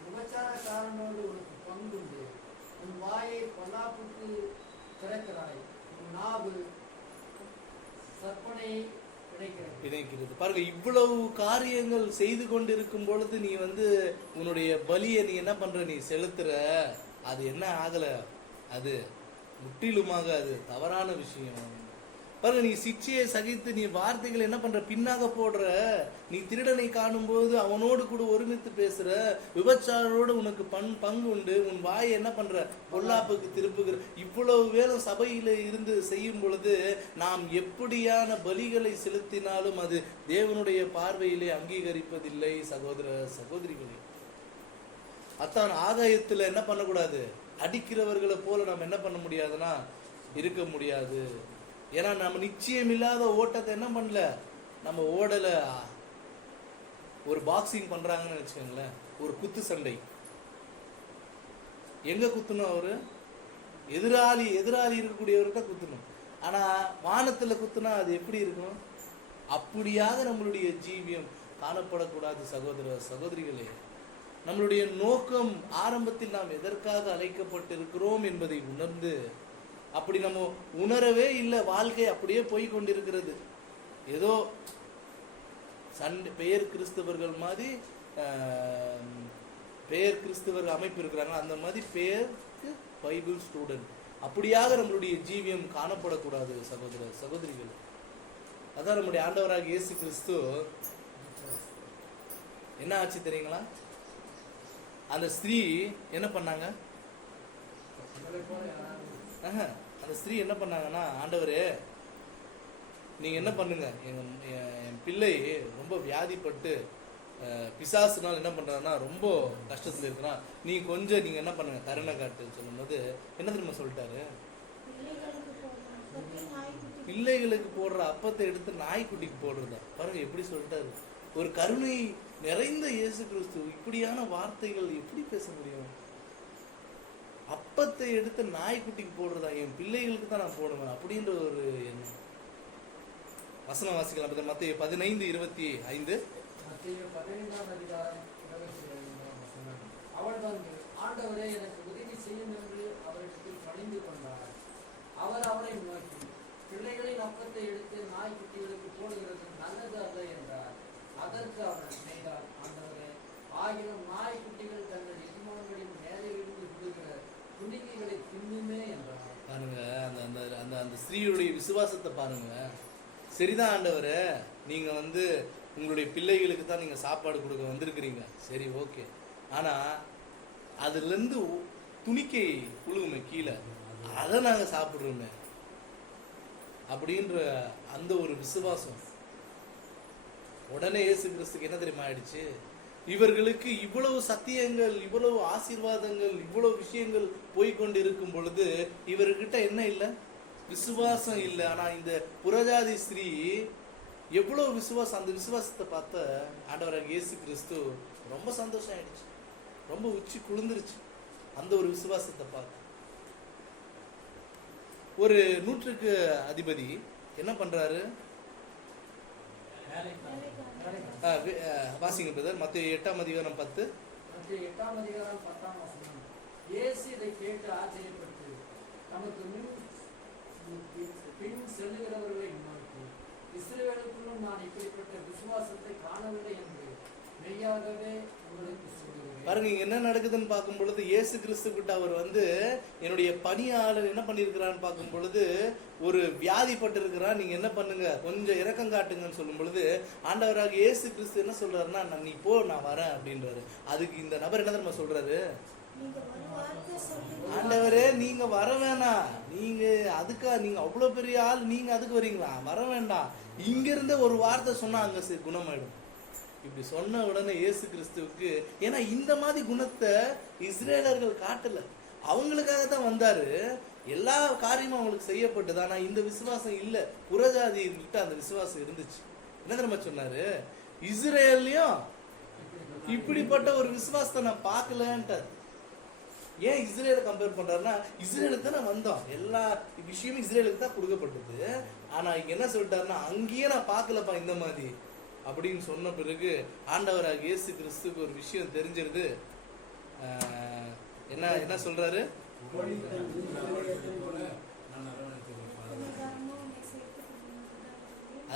விபச்சாரக்காரனோடு உனக்கு பங்குண்டு. உன் வாயை பொல்லாப்புக்கு திறக்கிறாய். உன் நாவு சற்பனையை இணைக்கிறது. பாருங்க, இவ்வளவு காரியங்கள் செய்து கொண்டிருக்கும் பொழுது நீ உன்னுடைய பலியை நீ என்ன பண்ற? நீ செலுத்துற. அது என்ன ஆகல? அது முற்றிலுமாக அது தவறான விஷயம். பாருங்க, நீ சிக்ஷையை சகித்து நீ வார்த்தைகள் என்ன பண்ற? பின்னாக போடுற. நீ திருடனை காணும் போது அவனோடு கூட ஒருமித்து பேசுற. விபச்சாரோடு உனக்கு பங்கு உண்டு. உன் வாயை என்ன பண்ற? பொல்லாப்புக்கு திருப்புகிற. இவ்வளவு வேலை சபையில இருந்து செய்யும் பொழுது நாம் எப்படியான பலிகளை செலுத்தினாலும் அது தேவனுடைய பார்வையிலே அங்கீகரிப்பதில்லை. சகோதர சகோதரிகளே, அத்தான் ஆகாயத்துல என்ன பண்ணக்கூடாது? அடிக்கிறவர்களை போல நாம் என்ன பண்ண முடியாதுன்னா இருக்க முடியாது. ஏன்னா நம்ம நிச்சயம் இல்லாத ஓட்டத்தை என்ன பண்ணல, நம்ம ஓடல. ஒரு பாக்ஸிங் பண்றாங்கன்னு வச்சுக்கோங்களேன், ஒரு குத்து சண்டை. எங்க குத்தணும்? அவரு எதிராளி இருக்கக்கூடியவர்கிட்ட குத்தணும். ஆனா வானத்துல குத்துனா அது எப்படி இருக்கும்? அப்படியாக நம்மளுடைய ஜீவியம் காணப்படக்கூடாது. சகோதர சகோதரிகளே, நம்மளுடைய நோக்கம் ஆரம்பத்தில் நாம் எதற்காக அழைக்கப்பட்டிருக்கிறோம் என்பதை உணர்ந்து, அப்படி நம்ம உணரவே இல்லை, வாழ்க்கை அப்படியே போய் கொண்டிருக்கிறது. ஏதோ பெயர் கிறிஸ்தவர்கள் மாதிரி பெயர் கிறிஸ்தவர் அமைப்பு இருக்கிறாங்க, அந்த மாதிரி பெயருக்கு பைபிள் ஸ்டூடெண்ட், அப்படியாக நம்மளுடைய ஜீவியம் காணப்படக்கூடாது சகோதர சகோதரிகள். அதான் நம்முடைய ஆண்டவராக இயேசு கிறிஸ்து என்ன ஆச்சு தெரியுங்களா? அந்த ஸ்திரீ என்ன பண்ணாங்க? அந்த ஸ்திரீ என்ன பண்ணாங்கன்னா, ஆண்டவரே நீங்க என்ன பண்ணுங்க, என் பிள்ளை ரொம்ப வியாதிப்பட்டு பிசாசுனால் என்ன பண்றான்னா ரொம்ப கஷ்டத்துல இருக்கிறான், நீ கொஞ்சம் நீங்க என்ன பண்ணுங்க கருணை காட்டுன்னு சொல்லும்போது என்ன தெரியுமா சொல்லிட்டாரு? பிள்ளைகளுக்கு போடுற அப்பத்தை எடுத்து நாய்க்குட்டிக்கு போடுறதா பாருங்க, எப்படி சொல்லிட்டாரு. ஒரு கருணை நிறைந்த இயேசு கிறிஸ்து இப்படியான வார்த்தைகள் எப்படி பேச முடியும்? அப்பத்தை எடுத்து நாய்க்குட்டிக்கு போடுறதா, என் பிள்ளைகளுக்கு தான் நான் போடுவேன் அப்படின்ற ஒரு எண்ணம். வசனம் வாசிக்கலாம். மத்தேயு 15:25. மத்தேயு 15ஆம் அதிகாரம் 22ஆம் வசனம். அவள் வந்து, ஆண்டவரே எனக்கு உதவி செய்யும் என்று அவரிடத்தில் பணிந்து கொண்டார். அவர் அவரை நோக்கி, பிள்ளைகளின் அப்பத்தை எடுத்து நாய்க்குட்டிகளுக்கு போடுகிறது நல்லது அல்ல என்றார். அதற்கு அவள், செய்தார் ஆண்டவரே, ஆகிலும் நாய்க்குட்டிகள் தங்கள் எஜமான்களின் மேலிருந்து விடுகிற துணிக்கைகளை தின்னுமே என்றார். பாருங்க, அந்த ஸ்திரீயுடைய விசுவாசத்தை பாருங்க. சரிதான் ஆண்டவரே, நீங்க வந்து உங்களுடைய பிள்ளைகளுக்கு தான் நீங்க சாப்பாடு கொடுக்க வந்திருக்கிறீங்க, சரி ஓகே, ஆனா அதுல இருந்து துணிக்கை புழுகுமே கீழே, அதை நாங்க சாப்பிடுறோமே அப்படின்ற அந்த ஒரு விசுவாசம். உடனே இயேசு கிறிஸ்துக்கு என்ன தெரியுமா ஆயிடுச்சு? இவர்களுக்கு இவ்வளவு சத்தியங்கள், இவ்வளவு ஆசீர்வாதங்கள், இவ்வளவு விஷயங்கள் போய்கொண்டு இருக்கும் பொழுது இவர்கிட்ட என்ன இல்லை? விசுவாசம் இல்லை. ஆனா இந்த புறஜாதி ஸ்திரீ எவ்வளவு விசுவாசம், அந்த விசுவாசத்தை பார்த்த ஆண்டவராக இயேசு கிறிஸ்து ரொம்ப சந்தோஷம் ஆயிடுச்சு, ரொம்ப உச்சி குளிர்ந்துருச்சு அந்த ஒரு விசுவாசத்தை பார்த்து. ஒரு 100க்கு அதிபதி என்ன பண்றாரு? வாசிங்க பிரதர், மத்தேயு 8ஆம் அதிகாரம் 10. மத்தேயு 8ஆம் அதிகாரம் 10ஆம் வசனம். இயேசு இதை கேட்டு ஆச்சரியப்பட்டு நமக்கு பின் செல்லுகிறவர்களை நோக்கி, இஸ்ரவேலுக்குள்ளும் நான் இப்படிப்பட்ட விசுவாசத்தை காணவில்லை என்று மெய்யாகவே உங்களுக்கு சொல்லுகிறேன். பாருங்க, இங்க என்ன நடக்குதுன்னு பார்க்கும் பொழுது, இயேசு கிறிஸ்து கிட்ட அவர் வந்து என்னுடைய பணியாளர் என்ன பண்ணிருக்கிறான்னு பார்க்கும் பொழுது, ஒரு வியாதிப்பட்டு இருக்கிறான், நீங்க என்ன பண்ணுங்க கொஞ்சம் இரக்கம் காட்டுங்கன்னு சொல்லும் பொழுது ஆண்டவராக இயேசு கிறிஸ்து என்ன சொல்றாருன்னா, நீ போ, நான் வரேன் அப்படின்றாரு. அதுக்கு இந்த நபர் என்ன தெரியுமா சொல்றாரு? ஆண்டவரே நீங்க வர வேணாம், நீங்க நீங்க அவ்வளவு பெரிய ஆள், நீங்க அதுக்கு வரீங்களா? வர வேண்டாம், இங்க இருந்த ஒரு வார்த்தை சொன்னா அங்க குணமாயிடும். இப்படி சொன்ன உடனே இயேசு கிறிஸ்துவுக்கு, ஏன்னா இந்த மாதிரி குணத்தை இஸ்ரேலர்கள் காட்டல, அவங்களுக்காக தான் வந்தாரு, எல்லா காரியமும் அவங்களுக்கு செய்யப்பட்டது. ஆனா இந்த விசுவாசம் இல்ல, புறஜாதி கிட்ட அந்த விசுவாசம் இருந்துச்சு. என்ன தெரியுமா சொன்னாரு? இஸ்ரேல்லையும் இப்படிப்பட்ட ஒரு விசுவாசத்தை நான் பார்க்கலன்ட்டார். ஏன் இஸ்ரேலை கம்பேர் பண்றாருன்னா, இஸ்ரேலுக்கு தான் வந்தோம், எல்லா விஷயமும் இஸ்ரேலுக்கு தான் கொடுக்கப்பட்டது. ஆனா இங்க என்ன சொல்லிட்டாருன்னா, அங்கேயே நான் பார்க்கலப்பா இந்த மாதிரி அப்படின்னு சொன்ன பிறகு ஆண்டவராக இயேசு கிறிஸ்துக்கு ஒரு விஷயம் தெரிஞ்சிருது. என்ன சொல்றாரு?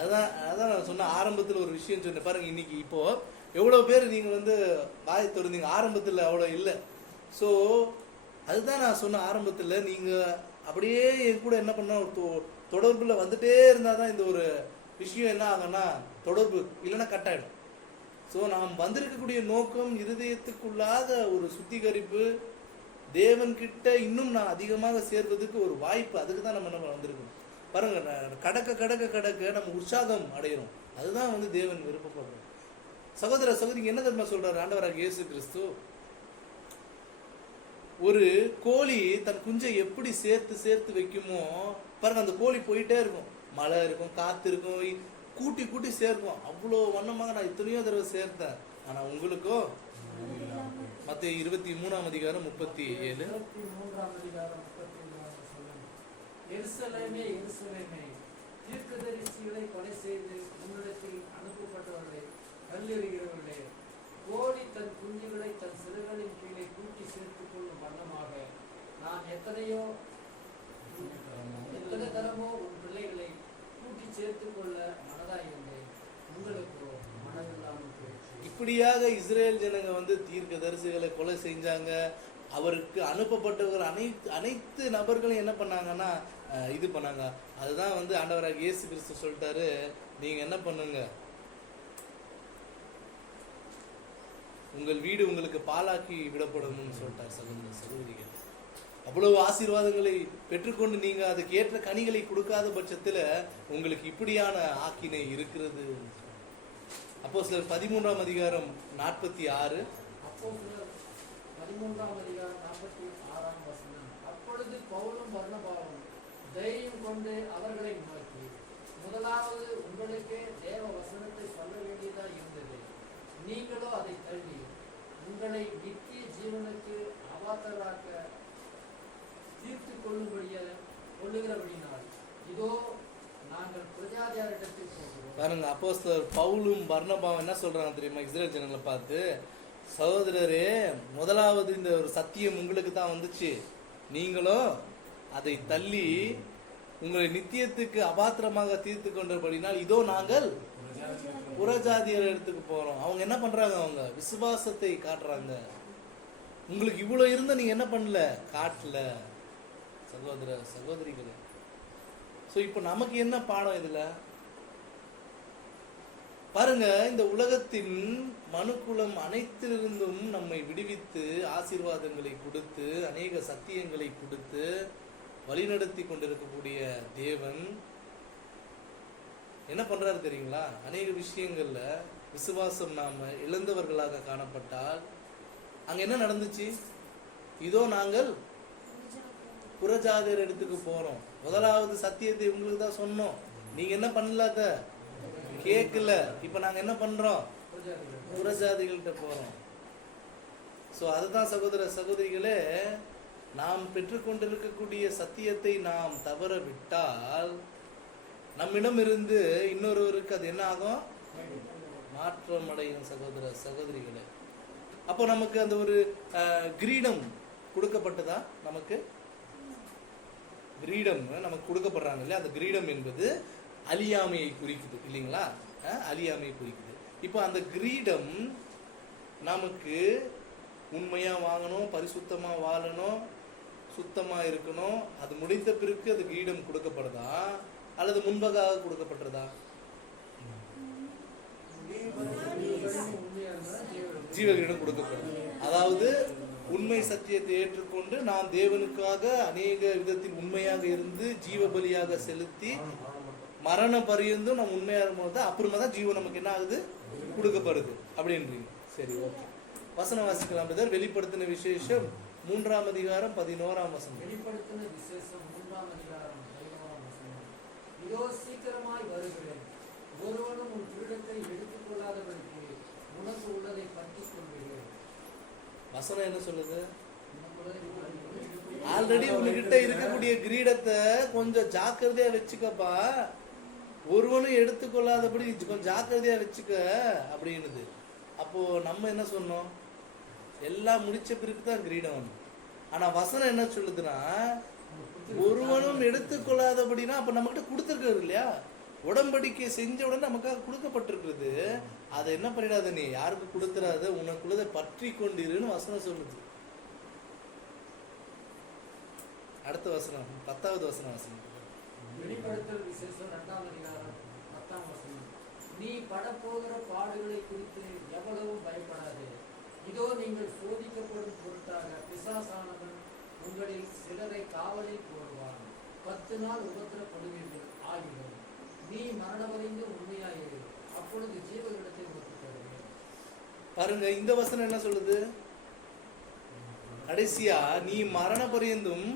அதான் நான் சொன்ன ஆரம்பத்தில் ஒரு விஷயம் சொன்னேன் பாருங்க. இன்னைக்கு இப்போ எவ்வளவு பேர் நீங்க வந்து வாய் திறந்தீங்க, ஆரம்பத்தில் அவ்வளோ இல்லை. ஸோ அதுதான் நான் சொன்ன ஆரம்பத்தில், நீங்க அப்படியே என் கூட என்ன பண்ண தொடர்புல வந்துட்டே இருந்தாதான் இந்த ஒரு விஷயம் என்ன ஆகும்னா தொடர்பு இல்லைன்னா கட் ஆயிடும். ஸோ நாம் வந்திருக்கக்கூடிய நோக்கம் இருதயத்துக்குள்ளாக ஒரு சுத்திகரிப்பு, தேவன்கிட்ட இன்னும் நான் அதிகமாக சேர்வதற்கு ஒரு வாய்ப்பு. அதுக்கு தான் நம்ம வந்திருக்கோம் பாருங்க. கடக்க கடக்க கடக்க நம்ம உற்சாகம் அடையிறோம். அதுதான் வந்து தேவன் விருப்பப்படுறோம். சகோதர சகோதரிங்க என்ன தெரியுமா சொல்றாரு ஆண்டவராக இயேசு கிறிஸ்து? ஒரு கோழி தன் குஞ்சை எப்படி சேர்த்து சேர்த்து வைக்குமோ பாருங்க, அந்த கோழி போயிட்டே இருக்கும், மழை இருக்கும், காத்து இருக்கும், கூட்டி கூட்டி சேர்க்கும். அவ்வளோ வண்ணமாக நான் எத்தனையோ தடவை சேர்த்தேன். ஆனா உங்களுக்கோ மத்தேயு 23ஆம் அதிகாரம் 37. 23ஆம் அதிகாரம் 37 சொல்லுங்க. எருசலேமே எருசலேமே, தீர்க்கதரிசிகளை கொலை செய்து உன்னிடத்தில் அனுப்பப்பட்டவர்களே, கல்லெறிகிறவர்களே, கோழி தன் குஞ்சுகளை தன் சிறுகளின் கீழே கூட்டி சேர்த்துக் கொள்ளும் வண்ணமாக நான் எத்தனை தரமோ உன் பிள்ளைகளை கூட்டி சேர்த்துக் கொள்ள மனதாயிருந்தேன், உங்களுக்கோ மனதில்லாமல் போயிற்று. இப்படியாக இஸ்ரேல் ஜனங்க வந்து தீர்க்கதரிசிகளை கொலை செஞ்சாங்க. அவருக்கு அனுப்பப்பட்டவர்கள் அனைத்து நபர்களும் என்ன பண்ணாங்கன்னா இது பண்ணாங்க. அதுதான் வந்து ஆண்டவராக இயேசு கிறிஸ்து சொல்லிட்டாரு, நீங்க என்ன பண்ணுங்க, உங்கள் வீடு உங்களுக்கு பாலாக்கி விடப்படணும்னு சொல்லிட்டார். சகோதர சகோதரிகள், அவ்வளவு ஆசீர்வாதங்களை பெற்றுக்கொண்டு நீங்க அதுக்கு ஏற்ற கனிகளை கொடுக்காத பட்சத்துல உங்களுக்கு இப்படியான ஆக்கினை இருக்கிறது. அப்போஸ்தலர் 13ஆம் அதிகாரம் 46. அப்போஸ்தலர் 13ஆம் அதிகாரம் 46ஆம் வசனம். அப்பொழுது பவுலும் பர்னபாவும் தைரியம் கொண்டு அவர்களை நோக்கி, முதலாவது உங்களுக்கு தேவ வசனத்தை சொல்ல வேண்டியதாக இருந்தது, நீங்களோ அதை தள்ளி உங்களை நித்திய ஜீவனுக்கு அவாத்தராக்க தீர்த்து கொள்ளுகிறபடினால் இதோ நாங்கள் பிரஜாதியாரிடத்தில் போகிறோம். பாருங்க, அப்போஸ்தலர் பவுலும் பர்னபாவும் என்ன சொல்றாங்க தெரியுமா? இஸ்ரேல் ஜனங்களை பார்த்து, சகோதரரே, முதலாவது இந்த ஒரு சத்தியம் உங்களுக்கு தான் வந்துச்சு, நீங்களும் அதை தள்ளி உங்களை நித்தியத்துக்கு அபாத்திரமாக தீர்த்து கொண்டபடினால் இதோ நாங்கள் புறஜாதியர் இடத்துக்கு போறோம். அவங்க என்ன பண்றாங்க? அவங்க விசுவாசத்தை காட்டுறாங்க. உங்களுக்கு இவ்வளவு இருந்த நீங்க என்ன பண்ணல? காட்டல. சகோதர சகோதரிகளே, சோ இப்போ நமக்கு என்ன பாடம் இதுல? பாருங்க, இந்த உலகத்தின் மனுக்குலம் அனைத்திலிருந்தும் நம்மை விடுவித்து ஆசீர்வாதங்களை கொடுத்து அநேக சத்தியங்களை கொடுத்து வழிநடத்தி கொண்டிருக்கக்கூடிய தேவன் என்ன பண்றாரு தெரியுங்களா? அநேக விஷயங்கள்ல விசுவாசம் நாம இழந்தவர்களாக காணப்பட்டால் அங்க என்ன நடந்துச்சு? இதோ நாங்கள் புறஜாதியர் இடத்துக்கு போறோம். முதலாவது சத்தியத்தை உங்களுக்கு தான் சொன்னோம், நீங்க என்ன பண்ணலாத கேட்கல. இப்ப நாங்க என்ன பண்றோம்? புறஜாதிகள்கிட்ட போறோம். சோ அதுதான் சகோதர சகோதரிகளே, நாம் பெற்றுக்கொண்டிருக்கக்கூடிய சத்தியத்தை நாம் தவற விட்டால் நம்மிடம் இருந்து இன்னொருவருக்கு அது என்ன ஆகும்? மாற்றம் அடையும். சகோதர சகோதரிகளே, அப்போ நமக்கு அந்த ஒரு கிரீடம் கொடுக்கப்பட்டதா? நமக்கு கிரீடம் நமக்கு கொடுக்கப்படுறாங்க இல்லையா? அந்த கிரீடம் என்பது அழியாமையை குறிக்குது இல்லைங்களா? அழியாமையை குறிக்குது. இப்போ அந்த கிரீடம் நமக்கு உண்மையா வாங்கணும், பரிசுத்தமா வாழணும், சுத்தமா இருக்கணும். அது முடிந்த பிறகு அது கிரீடம் கொடுக்கப்படுதா அல்லது முன்பதாக கொடுக்கப்பட்டதா? ஜீவகிரீடம் கொடுக்கப்படுது. அதாவது உண்மை சத்தியத்தை ஏற்றுக்கொண்டு நாம் தேவனுக்காக அநேக விதத்தில் உண்மையாக இருந்து ஜீவ பலியாக செலுத்தி மரண பரியந்தும் நம்ம உண்மையா இருக்கும்போது அப்புறமா தான் ஜீவன் நமக்கு என்ன ஆகுது? கொடுக்கப்படுது அப்படின்றீங்க. சரி, ஓகே. வசனம் வாசிக்கலாம் பிரதர். வெளிப்படுத்தின விசேஷம் 3ஆம் அதிகாரம் 11ஆம் வசனம். வெளிப்படுத்தின விசேஷம் 3ஆம் அதிகாரம் 11ஆம் வசனம். இதோ சீக்கிரமாய் வருகிறேன், ஒருவனும் உன் கிரீடத்தை எடுத்துக் கொள்ளாதவனுக்கு உனக்கு உள்ளதை பற்றிக் கொள்கிறேன். வசனம் என்ன சொல்லுது? ஆல்ரெடி உங்ககிட்ட இருக்கக்கூடிய கிரீடத்தை கொஞ்சம் ஜாக்கிரதையா வச்சுக்கப்பா, ஒருவனும் எடுத்துக்கொள்ளாதபடி கொஞ்சம் ஜாக்கிரதையா வச்சுக்க அப்படின்னுது. அப்போ நம்ம என்ன சொன்னோம்? எல்லாம் முடிச்ச பிறகுதான் கிரீடம். ஆனா வசனம் என்ன சொல்லுதுன்னா, ஒருவனும் எடுத்துக்கொள்ளாதபடினா அப்ப நம்ம கிட்ட கொடுத்துருக்காரு இல்லையா? உடன்படிக்கை செஞ்ச உடனே நமக்காக கொடுக்கப்பட்டிருக்கிறது. அதை என்ன பண்ணிடாத, நீ யாருக்கு கொடுத்துறாத, உனக்குள்ளதை பற்றி கொண்டிருன்னு வசனம் சொல்லுது. அடுத்த வசனம் 10வது வசனம். வெளிப்படுத்தல் விசேஷம் 2ஆம் அதிகாரம் 10ஆம் வசனம். நீ படப்போகிற பாடுகளை குறித்து எவ்வளவும் பயப்படாதே, இதோ நீங்கள் சோதிக்கப்படும் பொருட்டாக பிசாசானவன் உங்களில் சிலரை காவலில் போடுவான், 10 நாள் உபத்திரப்படுவீர்கள் ஆகிடும். நீ மரணமடைந்து உண்மையாயிரு, அப்பொழுது ஜீவனிடத்தை ஒத்துக் தருவேன். பாருங்க, இந்த வசனம் என்ன சொல்லுது? கடைசியா நீ மரண பரியந்தும்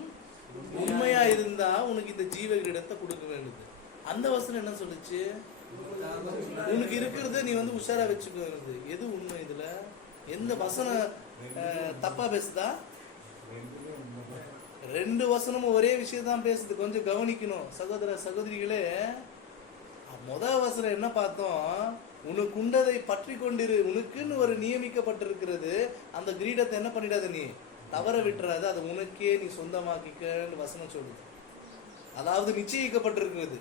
உண்மையா இருந்தா உனக்கு இந்த ஜீவ கிரீடத்தை கொடுக்க வேண்டியது. அந்த வசனம் என்ன சொல்லுச்சு? உனக்கு இருக்கிறது நீ வந்து உஷாரா வச்சுக்கிறது. எது உண்மை? இதுல எந்த வசனம் தப்பா பேசுதா? 2 வசனமும் ஒரே விஷயம் தான் பேசுது. கொஞ்சம் கவனிக்கணும் சகோதர சகோதரிகளே. முதல் வசனம் என்ன பார்த்தோம்? உனக்கு உண்டதை பற்றி கொண்டிரு. உனக்குன்னு ஒரு நியமிக்கப்பட்டிருக்கிறது. அந்த கிரீடத்தை என்ன பண்ணிடாத, நீ தவற விட்டுறாது. அதை உனக்கே நீ சொந்தமாக்கிக்கன்னு வசனம் சொல்லுது. அதாவது நிச்சயிக்கப்பட்டிருக்கிறது.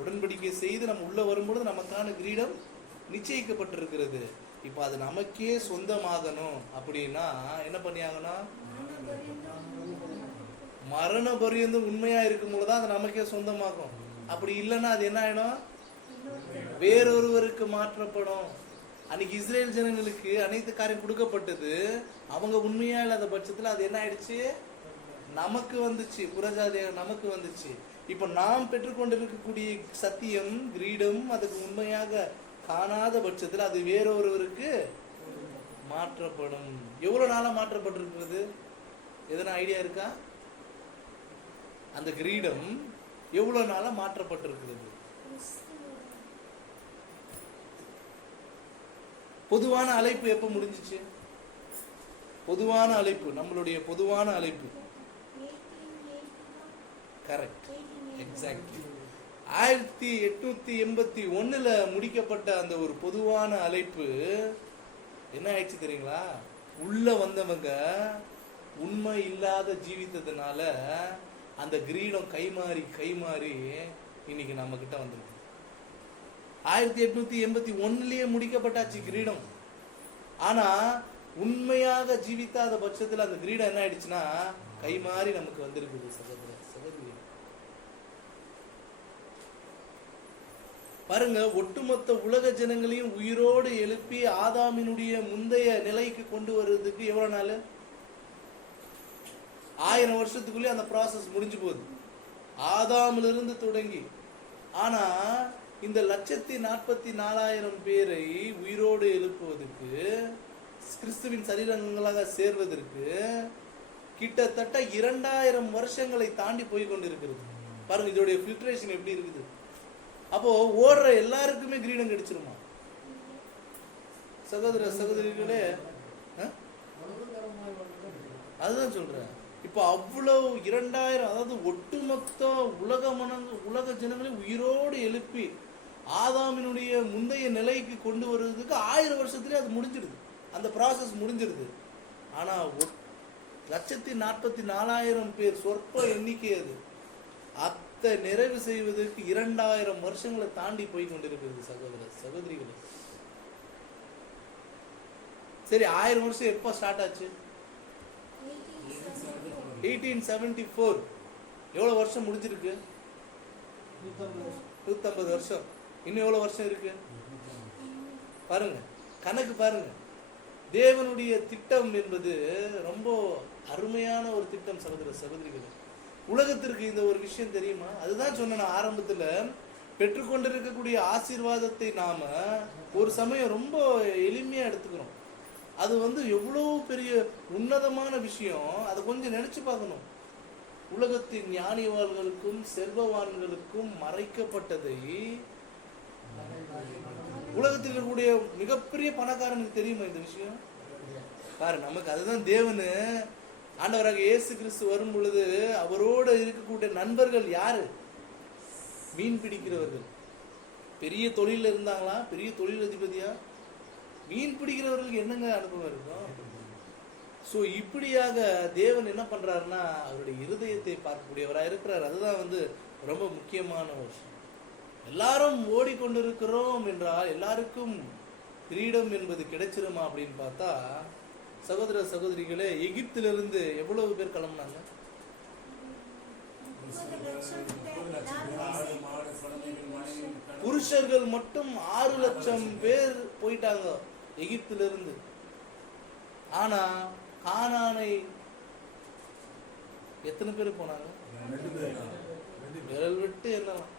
உடன்படிக்கை செய்து நம்ம உள்ள வரும்பொழுது நமக்கான கிரீடம் நிச்சயிக்கப்பட்டிருக்கிறது. இப்போ அது நமக்கே சொந்தமாகணும் அப்படின்னா என்ன பண்ணியாகணும்? மரண பரியந்தம் உண்மையா இருக்கும் பொழுதுதான் அது நமக்கே சொந்தமாகும். அப்படி இல்லைன்னா அது என்ன ஆயிடும்? வேறொருவருக்கு மாற்றப்படும். அன்னைக்கு இஸ்ரேல் ஜனங்களுக்கு அனைத்து காரியம் கொடுக்கப்பட்டது. அவங்க உண்மையா இல்லாத பட்சத்துல அது என்ன ஆயிடுச்சு? நமக்கு வந்துச்சு. புறஜாதியாக நமக்கு வந்துச்சு. இப்ப நாம் பெற்றுக்கொண்டிருக்கக்கூடிய சத்தியம், கிரீடம், அதுக்கு உண்மையாக காணாத பட்சத்துல அது வேறொருவருக்கு மாற்றப்படும். எவ்வளவு நாளா மாற்றப்பட்டிருக்கிறது? எதனா ஐடியா இருக்கா? அந்த கிரீடம் எவ்வளவு நாளா மாற்றப்பட்டிருக்கிறது? பொதுவான அழைப்பு எப்ப முடிஞ்சிச்சு? பொதுவான அழைப்பு, நம்மளுடைய பொதுவான அழைப்பு. Correct, exactly. 1881 முடிக்கப்பட்ட அந்த ஒரு பொதுவான அழைப்பு என்ன ஆயிடுச்சு தெரியுங்களா? உள்ள வந்தவங்க உண்மை இல்லாத ஜீவித்ததுனால அந்த கிரீடம் கைமாறி இன்னைக்கு நம்ம கிட்ட வந்திருக்கு. 1881 முடிக்கப்பட்டாச்சு கிரீடம். ஆனா உண்மையாக ஜீவித்தாத பட்சத்துல அந்த கிரீடம் என்ன ஆயிடுச்சுன்னா கைமாறி நமக்கு வந்திருக்குது. சகோதர சகோதரி பாருங்க, ஒட்டுமொத்த உலக ஜனங்களையும் உயிரோடு எழுப்பி ஆதாமினுடைய முந்தைய நிலைக்கு கொண்டு வருவதுக்கு எவ்வளவு நாள்? 1000 வருஷத்துக்குள்ளே அந்த ப்ராசஸ் முடிஞ்சு போகுது, ஆதாமிலிருந்து தொடங்கி. ஆனா இந்த 1,44,000 பேரை உயிரோடு எழுப்புவதற்கு, கிறிஸ்துவின் சரீரங்களாக சேர்வதற்கு கிட்டத்தட்ட 2000 வருஷங்களை தாண்டி போய் கொண்டிருக்கிறது. பாருங்க இதோடைய ஃபில்ட்ரேஷன் எப்படி இருக்குது. அப்போ ஓடுற எல்லாருக்குமே கிரீடம் கிடைச்சிருமா? சகோதர சகோதரிகளே, அதுதான் சொல்றேன். இப்போ அவ்வளவு 2000, அதாவது ஒட்டுமொத்த உலக ஜனங்களை உயிரோடு எழுப்பி ஆதாமினுடைய முந்தைய நிலைக்கு கொண்டு வருவதற்கு 1000 வருஷத்துலேயே அது முடிஞ்சிருது, அந்த ப்ராசஸ் முடிஞ்சிருது. ஆனா 1,44,000 பேர், சொற்ப எண்ணிக்கை அது, அத்தை நிறைவு செய்வதற்கு 2000 வருஷங்களை தாண்டி போய் கொண்டிருக்கிறது. சகோதர சகோதரிகளே, சரி 1000 வருஷம் எப்போ ஸ்டார்ட் ஆச்சு? 1874. எவ்வளவு வருஷம் முடிஞ்சிருக்கு? 150 வருஷம். இன்னும் எவ்வளவு வருஷம் இருக்கு பாருங்க, கணக்கு பாருங்க. தேவனுடைய திட்டம் என்பது ரொம்ப அருமையான ஒரு திட்டம். சகோதர சகோதரிகளே, உலகத்திற்கு இந்த ஒரு விஷயம் தெரியுமா? அதுதான் சொன்ன ஆரம்பத்துல, பெற்றுக்கொண்டிருக்கக்கூடிய ஆசீர்வாதத்தை நாம ஒரு சமயம் ரொம்ப எளிமையா எடுத்துக்கிறோம். அது எவ்வளவு பெரிய உன்னதமான விஷயம், அதை கொஞ்சம் நினைச்சு பார்க்கணும். உலகத்தின் ஞானிவான்களுக்கும் செல்வவான்களுக்கும் மறைக்கப்பட்டதை உலகத்தில் இருக்கக்கூடிய மிகப்பெரிய பணக்காரனுக்கு தெரியுமா இந்த விஷயம்? பாரு, நமக்கு அதுதான் தேவனு. ஆண்டவராக இயேசு கிறிஸ்து வரும் பொழுது அவரோடு இருக்கக்கூடிய நண்பர்கள் யாரு? மீன் பிடிக்கிறவர்கள். பெரிய தொழில இருந்தாங்களா? பெரிய தொழிலதிபதியா? மீன் பிடிக்கிறவர்களுக்கு என்னங்க அனுபவம் இருக்கும்? ஸோ இப்படியாக தேவன் என்ன பண்றாருன்னா அவருடைய இருதயத்தை பார்க்கக்கூடியவராக இருக்கிறார். அதுதான் ரொம்ப முக்கியமான விஷயம். எல்லாரும் ஓடிக்கொண்டிருக்கிறோம் என்றால் எல்லாருக்கும் கிரீடம் என்பது கிடைச்சிருமா அப்படின்னு பார்த்தா, சகோதர சகோதரிகளே, எகிப்திலிருந்து எவ்வளவு பேர் கிளம்புனாங்க? புருஷர்கள் மட்டும் 6 லட்சம் பேர் போயிட்டாங்க எகிப்திலிருந்து. ஆனா கானானை எத்தனை பேர் போனாங்க? விரல் விட்டு எண்ணலாம்.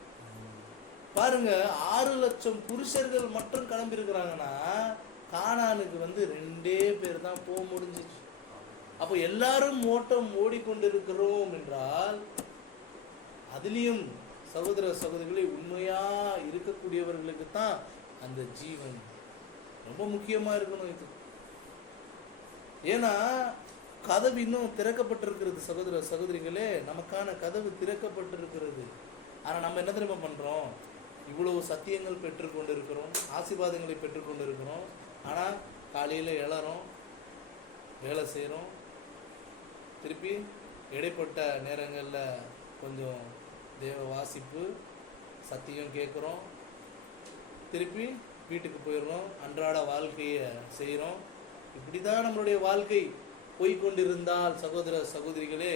பாருங்க, 6 லட்சம் புருஷர்கள் மட்டும் கிளம்பி இருக்கிறாங்கன்னா கானானுக்கு 2 பேர் தான் போக முடிஞ்சிச்சு. அப்போ எல்லாரும் ஓட்டம் ஓடிக்கொண்டிருக்கிறோம் என்றால், அதுலயும் சகோதர சகோதரிகளை உண்மையா இருக்கக்கூடியவர்களுக்கு தான் அந்த ஜீவன் ரொம்ப முக்கியமா இருக்கணும். இது ஏன்னா கதவு இன்னும் திறக்கப்பட்டிருக்கிறது. சகோதர சகோதரிகளே, நமக்கான கதவு திறக்கப்பட்டிருக்கிறது. ஆனா நம்ம என்ன தெரியுமா பண்றோம்? இவ்வளவு சத்தியங்கள் பெற்றுக்கொண்டு இருக்கிறோம், ஆசீர்வாதங்களை பெற்றுக்கொண்டு இருக்கிறோம். ஆனால் காலையில் எழறோம், வேலை செய்கிறோம், திருப்பி இடைப்பட்ட நேரங்களில் கொஞ்சம் தேவ வாசிப்பு சத்தியம் கேட்குறோம், திருப்பி வீட்டுக்கு போயிடுறோம், அன்றாட வாழ்க்கையை செய்கிறோம். இப்படி தான் நம்மளுடைய வாழ்க்கை போய்கொண்டிருந்தால் சகோதர சகோதரிகளே,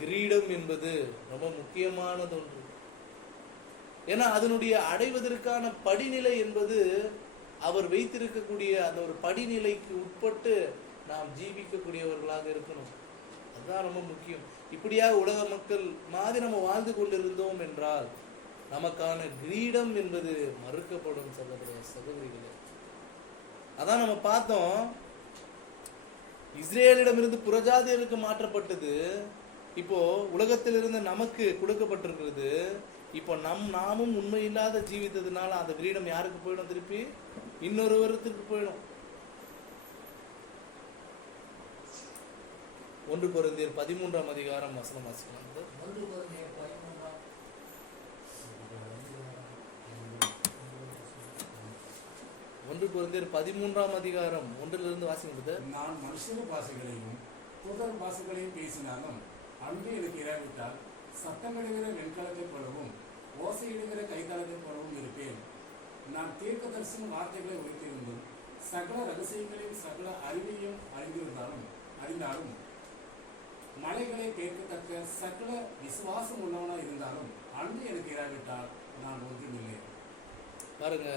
கிரீடம் என்பது ரொம்ப முக்கியமானது ஒன்று. ஏன்னா அதனுடைய அடைவதற்கான படிநிலை என்பது அவர் வைத்திருக்கக்கூடிய அந்த ஒரு படிநிலைக்கு உட்பட்டு நாம் ஜீவிக்கக்கூடியவர்களாக இருக்கணும். அதுதான் ரொம்ப முக்கியம். இப்படியாக உலக மக்கள் மாதிரி நம்ம வாழ்ந்து கொண்டிருந்தோம் என்றால் நமக்கான கிரீடம் என்பது மறுக்கப்படும் சகோதர சகோதரிகளே. அதான் நம்ம பார்த்தோம், இஸ்ரேலிடமிருந்து புறஜாதியருக்கு மாற்றப்பட்டது, இப்போ உலகத்திலிருந்து நமக்கு கொடுக்கப்பட்டிருக்கிறது. இப்போ நாமும் உண்மை இல்லாத ஜீவித்ததுனால அந்த கிரீடம் யாருக்கு போயிடும்? திருப்பி இன்னொருவருக்கு போயிடும். 1 கொரிந்தியர் 13ஆம் அதிகாரம் வசனம் வாசிக்கலாம். 1 கொரிந்தியர் 13 1 கொரிந்தியர் 13ஆம் அதிகாரம் 1 வாசிக்கிறது. நான் மனுஷர பாஷைகளையும் புதர் பாஷைகளையும் பேசினாலும் அன்று எனக்கு இராவிட்டால் சத்தமிடுகிற வெண்கலத்தை போலவும் ஓசையிடுகிற கைத்தளத்தை போலவும் இருப்பேன். நான் தீர்க்க தரிசன வார்த்தைகளை உரைத்திருந்தும் சகல ரகசியங்களையும் சகல அறிவையும் அறிந்தாலும் மலைகளை கேட்கத்தக்க சகல விசுவாசம் உள்ளவனா இருந்தாலும் அன்று எனக்கு இராவிட்டால் நான் ஒன்றுமில்லை. பாருங்க,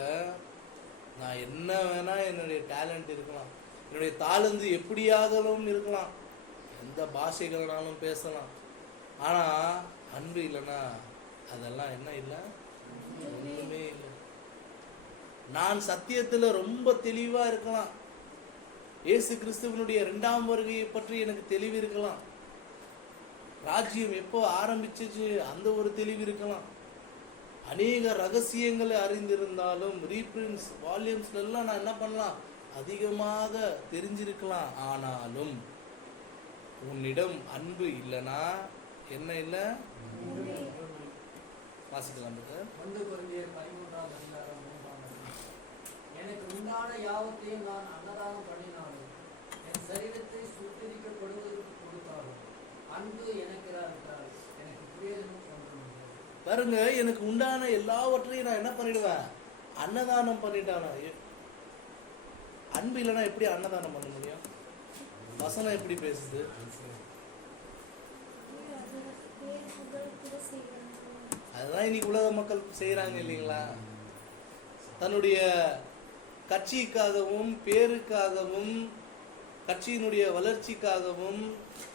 நான் என்ன வேணா என்னுடைய டேலண்ட் இருக்கலாம், என்னுடைய தாளந்து எப்படியாகவும் இருக்கலாம், எந்த பாஷைகள்னாலும் பேசலாம், ஆனா அன்பு இல்லைன்னா அதெல்லாம் என்ன இல்லை, ஒண்ணுமே இல்லை. நான் சத்தியத்துல ரொம்ப தெளிவா இருக்கலாம், இயேசு கிறிஸ்துவனுடைய 2ஆம் வருகையை பற்றி எனக்கு தெளிவு இருக்கலாம், ராஜ்யம் எப்போ ஆரம்பிச்சிச்சு அந்த ஒரு தெளிவு இருக்கலாம், அநேக ரகசியங்களை அறிந்திருந்தாலும் ரீப்ரின்ஸ் வால்யூம்ஸ்ல எல்லாம் நான் என்ன பண்ணலாம், அதிகமாக தெரிஞ்சிருக்கலாம். ஆனாலும் உன்னிடம் அன்பு இல்லைன்னா என்ன இல்லை? வாசிக்கலாம். 1 கொரிந்தியர் 13ஆம் அதிகாரம் 3ஆம் வசனம். எனக்கு உண்டான யாவத்தையும் நான் அன்னதானம் பண்ணினாலும் என் சரீரத்தை சுத்திகரிக்கப்படுவதற்கு கொடுத்தாலும் அன்பு எனக்கு இராவிட்டால் எனக்கு பிரயோஜனம் ஒன்றுமில்லை. பாருங்க, எனக்கு உண்டான எல்லாவற்றையும் நான் என்ன பண்ணிடுவேன்? அன்னதானம் பண்ணிட்டானா. அன்பு இல்லைன்னா எப்படி அன்னதானம் பண்ண முடியும்? வசனம் எப்படி பேசுது? அதுதான் இன்னைக்கு உலக மக்கள் செய்யறாங்க இல்லைங்களா? தன்னுடைய கட்சிக்காகவும் பேருக்காகவும் கட்சியினுடைய வளர்ச்சிக்காகவும்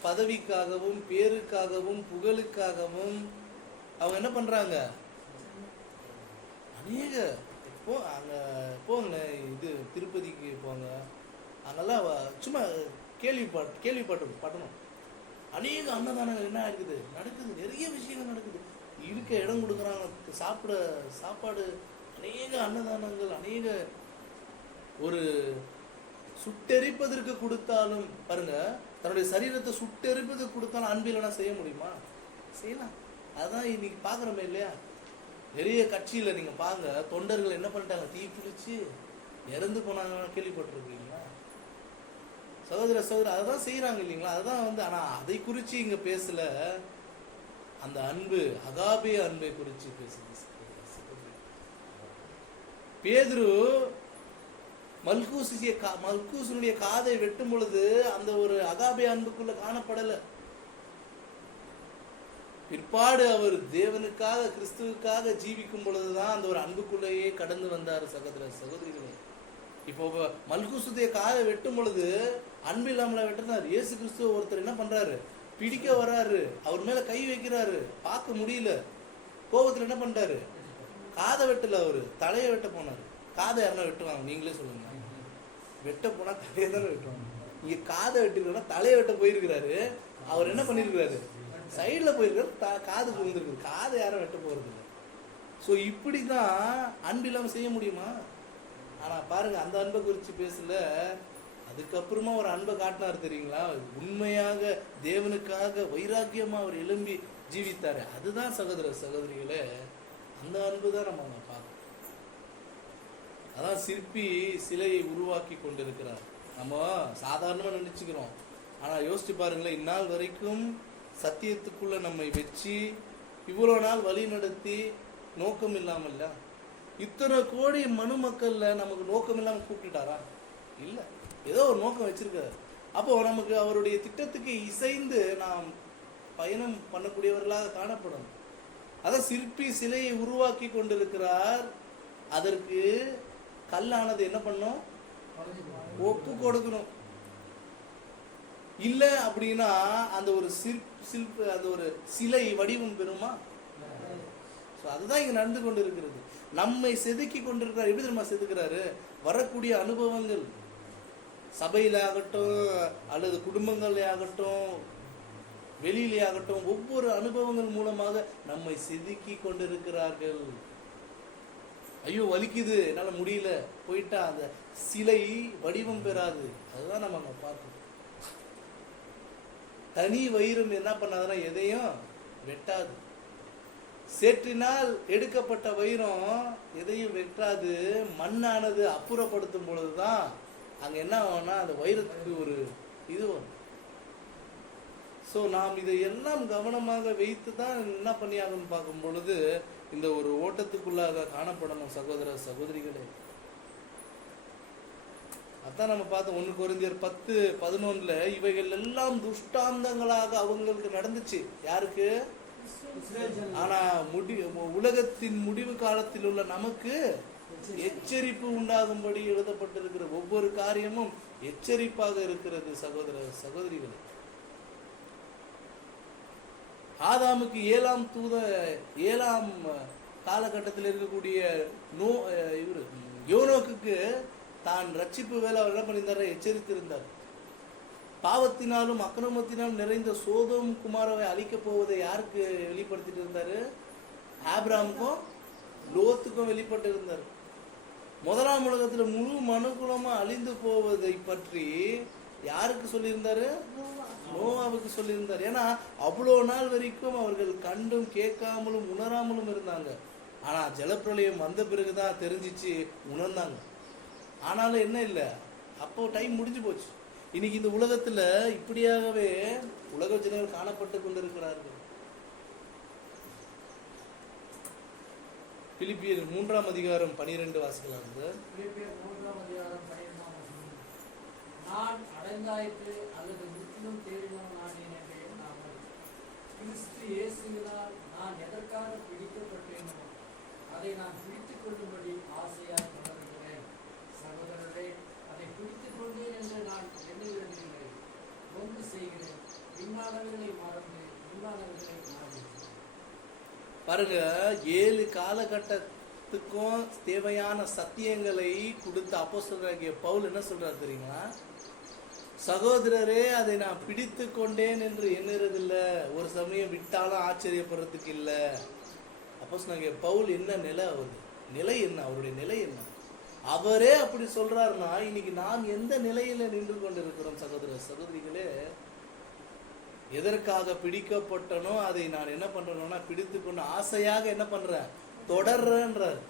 பதவிக்காகவும் பேருக்காகவும் புகழுக்காகவும் அவங்க என்ன பண்றாங்க? அநேக இப்போ அங்க போங்களேன், இது திருப்பதிக்கு போங்க, அங்கெல்லாம் சும்மா கேள்விப்பட்டணும். அநேக அன்னதானங்கள் என்ன இருக்குது, நடக்குது, நிறைய விஷயங்கள் நடக்குது. இருக்க இடம் கொடுக்குறாங்க, சாப்பாடு, அநேக அன்னதானங்கள், அநேக ஒரு சுட்டெரிப்பதற்கு கொடுத்தாலும் பாருங்க, தன்னுடைய சரீரத்தை சுட்டெரிப்பதற்கு கொடுத்தாலும் அன்பு இல்லைன்னா செய்ய முடியுமா? செய்யலாம். அதான் இன்னைக்கு பாக்குறோமே இல்லையா? நிறைய கட்சியில நீங்க பாருங்க, தொண்டர்கள் என்ன பண்ணிட்டாங்க, தீ பிடிச்சு இறந்து போனாங்க, கேள்விப்பட்டிருக்கீங்களா? சகோதர அதான் செய்யறாங்க இல்லைங்களா? அதுதான் ஆனா அதை குறிச்சு இங்க பேசல, அந்த அன்பு அகாபே அன்பை குறிச்சு பேசுது. பேதுரு மல்கூசுடைய காதை வெட்டும் பொழுது அந்த ஒரு அகாபே அன்புக்குள்ள காணப்படல. பிற்பாடு அவர் தேவனுக்காக கிறிஸ்துவுக்காக ஜீவிக்கும் பொழுதுதான் அந்த ஒரு அன்புக்குள்ளேயே கடந்து வந்தார். சகோதர சகோதரிகளே, இப்போ மல்கூசுடைய காதை வெட்டும் பொழுது அன்பு இல்லாமல வெட்டினார். இயேசு கிறிஸ்துவ ஒருத்தர் என்ன பண்றாரு, பிடிக்க வர்றாரு, அவர் மேல கை வைக்கிறாரு, பார்க்க முடியல, கோபத்துல என்ன பண்றாரு, காதை வெட்டல, அவரு தலையை வெட்ட போனாரு. காதை யாருன்னா வெட்டுவாங்க? நீங்களே சொல்லுங்க. வெட்ட போனா தலையை தானே வெட்டுவாங்க. இங்க காதை வெட்டிருக்கா, தலையை வெட்ட போயிருக்கிறாரு. அவர் என்ன பண்ணிருக்கிறாரு, சைட்ல போயிருக்காரு, காதுக்கு வந்துருக்கு. காதை யாரும் வெட்ட போறது இல்லை. ஸோ இப்படிதான் அன்பு இல்லாம செய்ய முடியுமா? ஆனா பாருங்க, அந்த அன்பை குறித்து பேசல. அதுக்கப்புறமா ஒரு அன்பை காட்டினார் தெரியுங்களா? உண்மையாக தேவனுக்காக வைராக்கியமா அவர் எழும்பி ஜீவித்தாரு. அதுதான் சகோதர சகோதரிகளே அந்த அன்பு தான் நம்ம அங்க பார்க்கணும். அதான் சிற்பி சிலையை உருவாக்கி கொண்டிருக்கிறார். நம்ம சாதாரணமா நினைச்சுக்கிறோம், ஆனா யோசிச்சு பாருங்களேன், இந்நாள் வரைக்கும் சத்தியத்துக்குள்ள நம்மை வச்சு இவ்வளவு நாள் வழி நடத்தி நோக்கம் இல்லாமல்ல, இத்தனை கோடி மனு மக்கள்ல நமக்கு நோக்கம் இல்லாம கூப்பிட்டுட்டாரா? இல்ல, ஏதோ ஒரு நோக்கம் வச்சிருக்காரு. அப்போ நமக்கு அவருடைய திட்டத்துக்கு இசைந்து நாம் பயணம் பண்ணக்கூடியவர்களாக காணப்படும். அதான் சிற்பி சிலையை உருவாக்கி கொண்டிருக்கிறார். அதற்கு கல்லானது என்ன பண்ணும்? ஒப்பு கொடுக்கணும். இல்ல அப்படின்னா அந்த ஒரு அந்த ஒரு சிலை வடிவம் பெறுமா? அதுதான் இங்க நடந்து கொண்டு இருக்கிறது. நம்மை செதுக்கி கொண்டிருக்கிறார். எப்படி தெரியுமா செதுக்கிறாரு? வரக்கூடிய அனுபவங்கள், சபையில ஆகட்டும் அல்லது குடும்பங்கள்ல ஆகட்டும் வெளியிலே ஆகட்டும், ஒவ்வொரு அனுபவங்கள் மூலமாக நம்மை செதுக்கி கொண்டிருக்கிறார்கள். ஐயோ வலிக்குது, என்னால முடியல, போயிட்டா அந்த சிலை வடிவம் பெறாது. அதுதான் நம்ம பார்க்கணும். தனி வைரம் என்ன பண்ணாதுன்னா எதையும் வெட்டாது. சேற்றினால் எடுக்கப்பட்ட வைரம் எதையும் வெட்டாது. மண்ணானது அப்புறப்படுத்தும் பொழுதுதான் அங்க என்ன ஆகும்னா அந்த வைரத்துக்கு ஒரு இது வரும். ஸோ நாம் இதை எல்லாம் கவனமாக வைத்து தான் என்ன பண்ணியாகணும்னு பார்க்கும் பொழுது இந்த ஒரு ஓட்டத்துக்குள்ளாக காணப்படணும் சகோதர சகோதரிகளே. அதான் நம்ம பார்த்தோம் 1 கொரிந்தியர் 10:11 இவைகள் எல்லாம் துஷ்டாந்தங்களாக அவங்களுக்கு நடந்துச்சு. யாருக்கு? ஆனா உலகத்தின் முடிவு காலத்தில் உள்ள நமக்கு எச்சரிப்பு உண்டாகும்படி எழுதப்பட்டிருக்கிற ஒவ்வொரு காரியமும் எச்சரிப்பாக இருக்கிறது சகோதர சகோதரிகளே. ஆதாமுக்கு 7ஆம் காலகட்டத்தில் இருக்கக்கூடிய யோனோக்கு தான் ரட்சிப்பு வேலை அவர் என்ன பண்ணியிருந்தார்? எச்சரித்திருந்தார். பாவத்தினாலும் அக்கிரமத்தினாலும் நிறைந்த சோதோம் குமாரவை அழிக்கப் போவதை யாருக்கு வெளிப்படுத்திட்டு இருந்தாரு? ஆபிரகாமுக்கும் லோத்துக்கும் வெளிப்பட்டு இருந்தார். முதலாம் உலகத்துல முழு மனுக்குலமா அழிந்து போவதை பற்றி யாருக்கு சொல்லியிருந்தாரு? நோவாவுக்கு சொல்லியிருந்தார். ஏன்னா அவ்வளோ நாள் வரைக்கும் அவர்கள் கண்டும் கேட்காமலும் உணராமலும் இருந்தாங்க. ஆனா ஜலப்பிரளயம் வந்த பிறகுதான் தெரிஞ்சிச்சு, உணர்ந்தாங்க. ஆனாலும் என்ன இல்லை, அப்போ டைம் முடிஞ்சு போச்சு. இன்னைக்கு இந்த உலகத்துல இப்படியாகவே உலக ஜனங்கள் காணப்பட்டு கொண்டிருக்கிறார்கள். பிலிப்பியர் 3:12 வாசிக்கலாம். பிலிப்பியர் 3:12 நான் அடைந்தாயிற்று அல்லது முற்றிலும் தேறினோம் நானேன் என்று எண்ணாமல் கிறிஸ்து இயேசுவினால் நான் எதற்காக பிடிக்கப்பட்டேனோ அதை நான் பிடித்துக் கொள்ளும்படி ஆசையாக தொடர்கிறேன். சகோதரரே, அதை பிடித்துக் கொண்டேன் என்று நான் எண்ணுகிறதில்லை, ஒன்று செய்கிறேன், பின்னானவர்களை மறந்து முன்னானவர்களை மறந்து. பாருங்க, 7 காலகட்டத்துக்கும் தேவையான சத்தியங்களை கொடுத்த அப்போஸ்தலராகிய பவுல் என்ன சொல்றாரு தெரியுமா? சகோதரரே, அதை நான் பிடித்து கொண்டேன் என்று எண்ணுறதில்லை, ஒரு சமயம் விட்டாலும் ஆச்சரியப்படுறதுக்கு இல்லை. அப்போஸ்தலராகிய பவுல் என்ன நிலை, அவரு நிலை என்ன, அவருடைய நிலை என்ன? அவரே அப்படி சொல்றாருன்னா இன்னைக்கு நாம் எந்த நிலையில நின்று கொண்டிருக்கிறோம் சகோதர சகோதரிகளே? எதற்காக பிடிக்கப்பட்டனோ அதை நான் என்ன பண்றேன்னா பிடித்து கொண்டு ஆசையாக என்ன பண்றேன்? தொடர்றேன்றார்.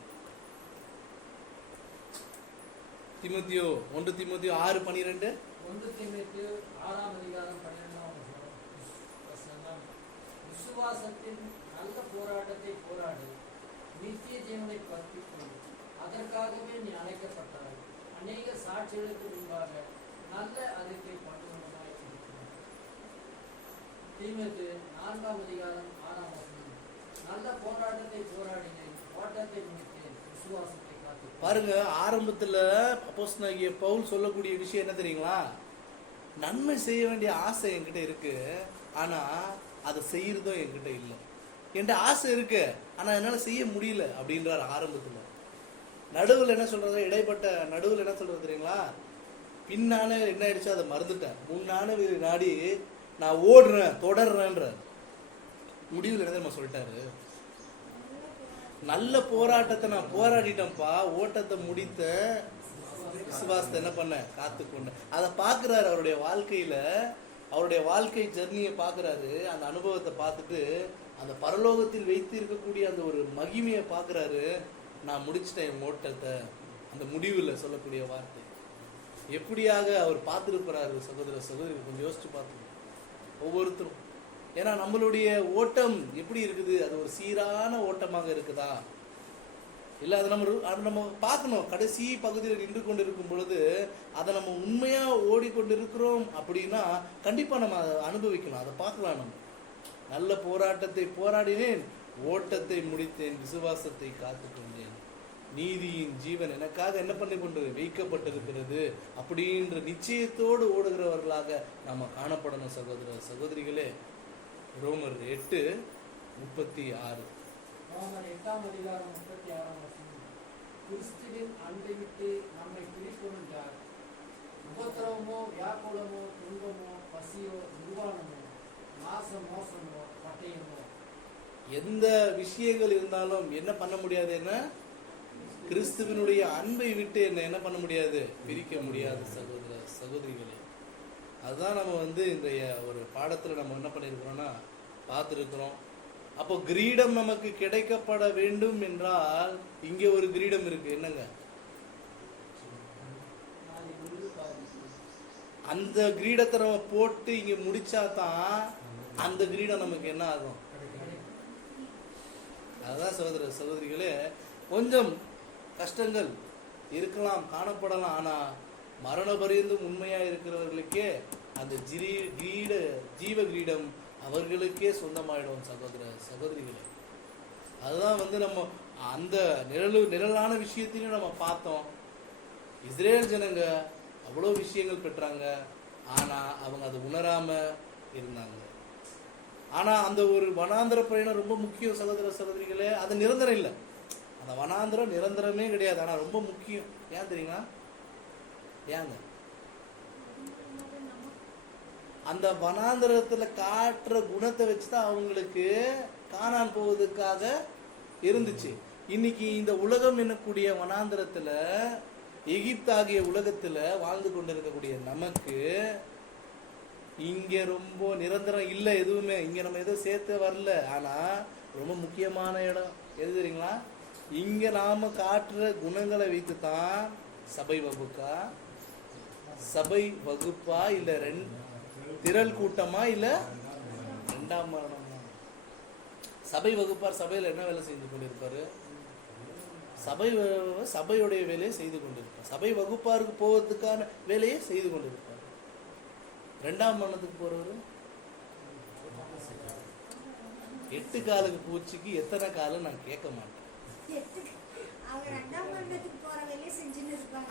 1 தீமோத்தேயு 6:12 1 தீமோத்தேயு 6:12 விசுவாசத்தின் நல்ல போராட்டத்தை போராடு, நித்திய ஜீவனை பற்றிக்கொள், அதற்காகவே நீ அழைக்கப்பட்டாய், அநேக சாட்சிகளுக்கு முன்பாக நல்ல அறிக்கை பண்ணுவதாய் இருக்கிறார். தீமோத்தேயு 4:6 நல்ல போராட்டத்தை போராடினேன், ஓட்டத்தை முடித்தேன், விசுவாசத்தை காத்தேன். பாருங்க, ஆரம்பத்துல அப்போஸ்தலனாகிய பவுல் சொல்லக்கூடிய விஷயம் என்ன தெரியுங்களா? நன்மை செய்ய வேண்டிய ஆசை என்கிட்ட இருக்கு, ஆனா அதை செய்யறதும் என்கிட்ட இல்லை. என்கிட்ட ஆசை இருக்கு, ஆனா என்னால செய்ய முடியல அப்படின்றார் ஆரம்பத்துல. நடுவில் என்ன சொல்றது? இடைப்பட்ட நடுவில் என்ன சொல்றது தெரியுங்களா? பின்னான என்ன ஆயிடுச்சோ அதை மறந்துட்டேன், முன்னான நாடி நான் ஓடுறேன் தொடர்றேன்ற முடிவில் என்ன நம்ம சொல்லிட்டாரு? நல்ல போராட்டத்தை நான் போராடிட்டேன்ப்பா, ஓட்டத்தை முடித்த விசுவாசத்தை என்ன பண்ண காத்துக்கொண்டேன். அதை பார்க்குறாரு அவருடைய வாழ்க்கையில, அவருடைய வாழ்க்கை ஜர்னியை பார்க்குறாரு. அந்த அனுபவத்தை பார்த்துட்டு அந்த பரலோகத்தில் வைத்து இருக்கக்கூடிய அந்த ஒரு மகிமையை பார்க்குறாரு. நான் முடிச்சிட்டேன் என் ஓட்டத்தை, அந்த முடிவில் சொல்லக்கூடிய வார்த்தை எப்படியாக அவர் பார்த்துருப்பாரு சகோதர சகோதரி, கொஞ்சம் யோசிச்சு பார்த்துக்கணும் ஒவ்வொருத்தரும். ஏன்னா நம்மளுடைய ஓட்டம் எப்படி இருக்குது, அது ஒரு சீரான ஓட்டமாக இருக்குதா இல்லை, அதை நம்ம பார்க்கணும். கடைசி பகுதியில் நின்று கொண்டு இருக்கும் பொழுது அதை நம்ம உண்மையாக ஓடிக்கொண்டு இருக்கிறோம் அப்படின்னா கண்டிப்பாக நம்ம அதை அனுபவிக்கணும், அதை பார்க்கலாம். நம்ம நல்ல போராட்டத்தை போராடினேன், ஓட்டத்தை முடித்தேன், விசுவாசத்தை காத்துக்கொண்டேன், நீதியின் ஜீவன் எனக்காக என்ன பண்ணி கொண்டு வைக்கப்பட்டிருக்கிறது அப்படின்ற நிச்சயத்தோடு ஓடுகிறவர்களாக நம்ம காணப்படணும் சகோதர சகோதரிகளே. ரோமர் 8:36. ரோமர் 8:36 கிறிஸ்துவின் அன்பை விட்டு நம்மை பிரிப்பவன் யார்? உபத்திரவமோ, வியாக்குலமோ, துன்பமோ, பசியோ, நிர்வாணமோ, நாச மோசமோ, பட்டயமோ. எந்த விஷயங்கள் இருந்தாலும் என்ன பண்ண முடியாது, என்ன கிறிஸ்துவினுடைய அன்பை விட்டு என்ன பண்ண முடியாது, பிரிக்க முடியாது சகோதர சகோதரிகளே. அதுதான் நம்ம இந்த ஒரு பாடத்துல நம்ம என்ன பண்ணியிருக்கிறோம்னா பார்த்துருக்கிறோம். அப்போ கிரீடம் நமக்கு கிடைக்கப்பட வேண்டும் என்றால் இங்கே ஒரு கிரீடம் இருக்கு. என்னங்க அந்த கிரீடத்தை நம்ம போட்டு இங்க முடிச்சாதான் அந்த கிரீடம் நமக்கு என்ன ஆகும். அதுதான் சகோதர சகோதரிகளே, கொஞ்சம் கஷ்டங்கள் இருக்கலாம், காணப்படலாம். ஆனா மரண பரியந்தும் உண்மையா இருக்கிறவர்களுக்கே அந்த ஜீவ கிரீடம் அவர்களுக்கே சொந்தமாயிடும் சகோதர சகோதரிகளே. அதுதான் நம்ம அந்த நிழலான விஷயத்தையும் நம்ம பார்த்தோம். இஸ்ரேல் ஜனங்க அவ்வளோ விஷயங்கள் பெற்றாங்க, ஆனா அவங்க அதை உணராம இருந்தாங்க. ஆனா அந்த ஒரு வனாந்திர பயணம் ரொம்ப முக்கியம் சகோதர சகோதரிகளே. அது நிரந்தரம் இல்லை, அந்த வனாந்திரம் நிரந்தரமே கிடையாது, ஆனா ரொம்ப முக்கியம். ஏன் தெரியுங்களா? ஏங்க அந்த வனாந்திரத்துல காட்டுற குணத்தை வச்சுதான் அவங்களுக்கு காணான் போவதுக்காக இருந்துச்சு. இன்னைக்கு இந்த உலகம் என்னக்கூடிய வனாந்திரத்துல, எகிப்தாகிய உலகத்துல வாழ்ந்து கொண்டிருக்கக்கூடிய நமக்கு இங்க ரொம்ப நிரந்தரம் இல்லை எதுவுமே. இங்க நம்ம எதுவும் சேர்த்து வரல, ஆனா ரொம்ப முக்கியமான இடம் எது தெரியுங்களா? இங்க நாம காட்டுற குணங்களை வைத்து தான் சபை வகுப்பா இல்ல திரள் கூட்டமா இல்ல இரண்டாம் மரணமா? சபை வகுப்பார் சபையில என்ன வேலை செஞ்சு கொண்டிருப்பாரு? சபையுடைய வேலையை செய்து கொண்டிருப்பார். சபை வகுப்பாருக்கு போவதுக்கான வேலையை செய்து கொண்டிருப்பார். இரண்டாம் மரணத்துக்கு போறவரு 8 காலுக்கு பூச்சிக்கு எத்தனை காலம் நான் கேட்க மாட்டேன்.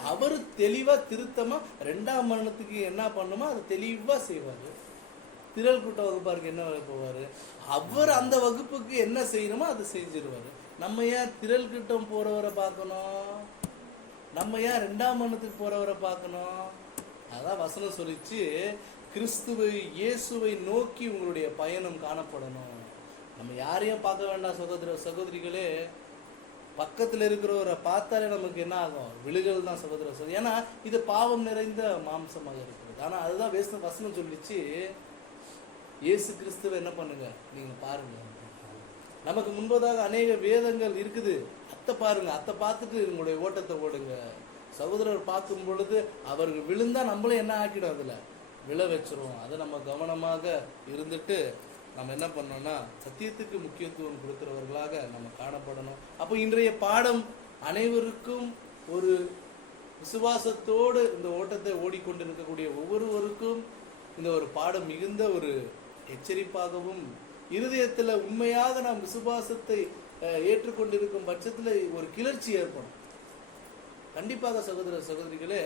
அவரு தெளிவா திருத்தமா 2ஆம் மரணத்துக்கு என்ன பண்ணுமோ அது தெளிவா செய்வாரு. திரள் கூட்ட வகுப்பாருக்கு என்ன வேலை போவாரு, அவர் அந்த வகுப்புக்கு என்ன செய்யணுமோ அதை செஞ்சிருவாரு. நம்ம ஏன் திரள் கூட்டம் போறவரை பார்க்கணும்? நம்ம ஏன் 2ஆம் மரணத்துக்கு போறவரை பார்க்கணும்? அதான் வசனம் சொல்லிச்சு, கிறிஸ்துவை இயேசுவை நோக்கி உங்களுடைய பயணம் காணப்படணும். நம்ம யாரையும் பார்க்க வேண்டாம் சகோதர சகோதரிகளே. பக்கத்தில் இருக்கிறவரை பார்த்தாலே நமக்கு என்ன ஆகும், விழுகல் தான் சகோதர சகோதரி. ஏன்னா இது பாவம் நிறைந்த மாம்சமாக இருக்கிறது. ஆனால் அதுதான் வசனம் சொல்லிச்சு, இயேசு கிறிஸ்துவை என்ன பண்ணுங்க நீங்க பாருங்க. நமக்கு முன்பதாக அநேக வேதங்கள் இருக்குது, அத்தை பாருங்க, அத்தை பார்த்துட்டு உங்களுடைய ஓட்டத்தை ஓடுங்க. சகோதரர் பார்க்கும் பொழுது அவர்கள் விழுந்தா நம்மளும் என்ன ஆக்கிடும், அதுல விழ வச்சிரும். அதை நம்ம கவனமாக இருந்துட்டு நம்ம என்ன பண்ணோம்னா சத்தியத்துக்கு முக்கியத்துவம் கொடுக்கிறவர்களாக நம்ம காணப்படணும். அப்போ இன்றைய பாடம் அனைவருக்கும் ஒரு விசுவாசத்தோடு இந்த ஓட்டத்தை ஓடிக்கொண்டிருக்கக்கூடிய ஒவ்வொருவருக்கும் இந்த ஒரு பாடம் மிகுந்த ஒரு எச்சரிப்பாகவும், இருதயத்தில் உண்மையாக நாம் விசுவாசத்தை ஏற்றுக்கொண்டிருக்கும் பட்சத்தில் ஒரு கிளர்ச்சி ஏற்படும். கண்டிப்பாக சகோதர சகோதரிகளே,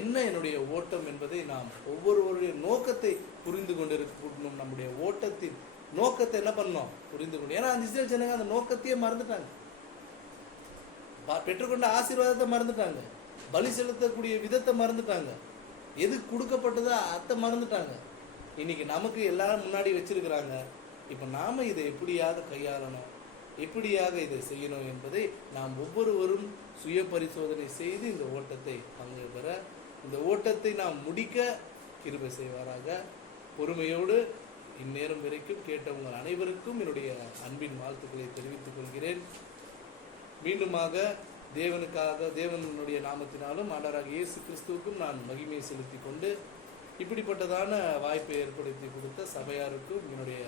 என்ன என்னுடைய ஓட்டம் என்பதை நாம் ஒவ்வொருவருடைய நோக்கத்தை புரிந்து கொண்டிருக்கணும். நம்முடைய ஓட்டத்தின் நோக்கத்தை என்ன பண்ணணும் புரிந்து கொண்டு. ஏன்னா அந்த இஸ்ரேல் ஜனங்க அந்த நோக்கத்தையே மறந்துட்டாங்க, பெற்றுக்கொண்ட ஆசீர்வாதத்தை மறந்துட்டாங்க, பலி செலுத்தக்கூடிய விதத்தை மறந்துட்டாங்க, எது கொடுக்கப்பட்டதோ அதை மறந்துட்டாங்க. இன்னைக்கு நமக்கு எல்லாரும் முன்னாடி வச்சிருக்கிறாங்க. இப்போ நாம இதை எப்படியாக கையாளணும், எப்படியாக இதை செய்யணும் என்பதை நாம் ஒவ்வொருவரும் சுய பரிசோதனை செய்து இந்த ஓட்டத்தை பங்கு பெற, இந்த ஓட்டத்தை நாம் முடிக்க கிருபை செய்வாராக. பொறுமையோடு இந்நேரம் வரைக்கும் கேட்ட உங்கள் அனைவருக்கும் என்னுடைய அன்பின் வாழ்த்துக்களை தெரிவித்துக் கொள்கிறேன். மீண்டுமாக தேவனுடைய நாமத்தினாலும் ஆண்டவராகிய இயேசு கிறிஸ்துவுக்கும் நான் மகிமையை செலுத்தி கொண்டு இப்படிப்பட்டதான வாய்ப்பை ஏற்படுத்தி கொடுத்த சபையாருக்கும் என்னுடைய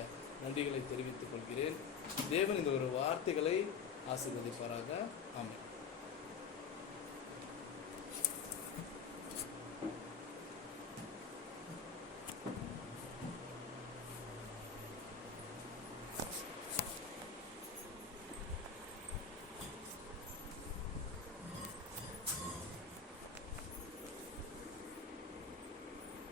நன்றிகளை தெரிவித்துக் கொள்கிறேன். தேவன் இந்த ஒரு வார்த்தைகளை ஆசீர்வதிப்பாராக. ஆமென்.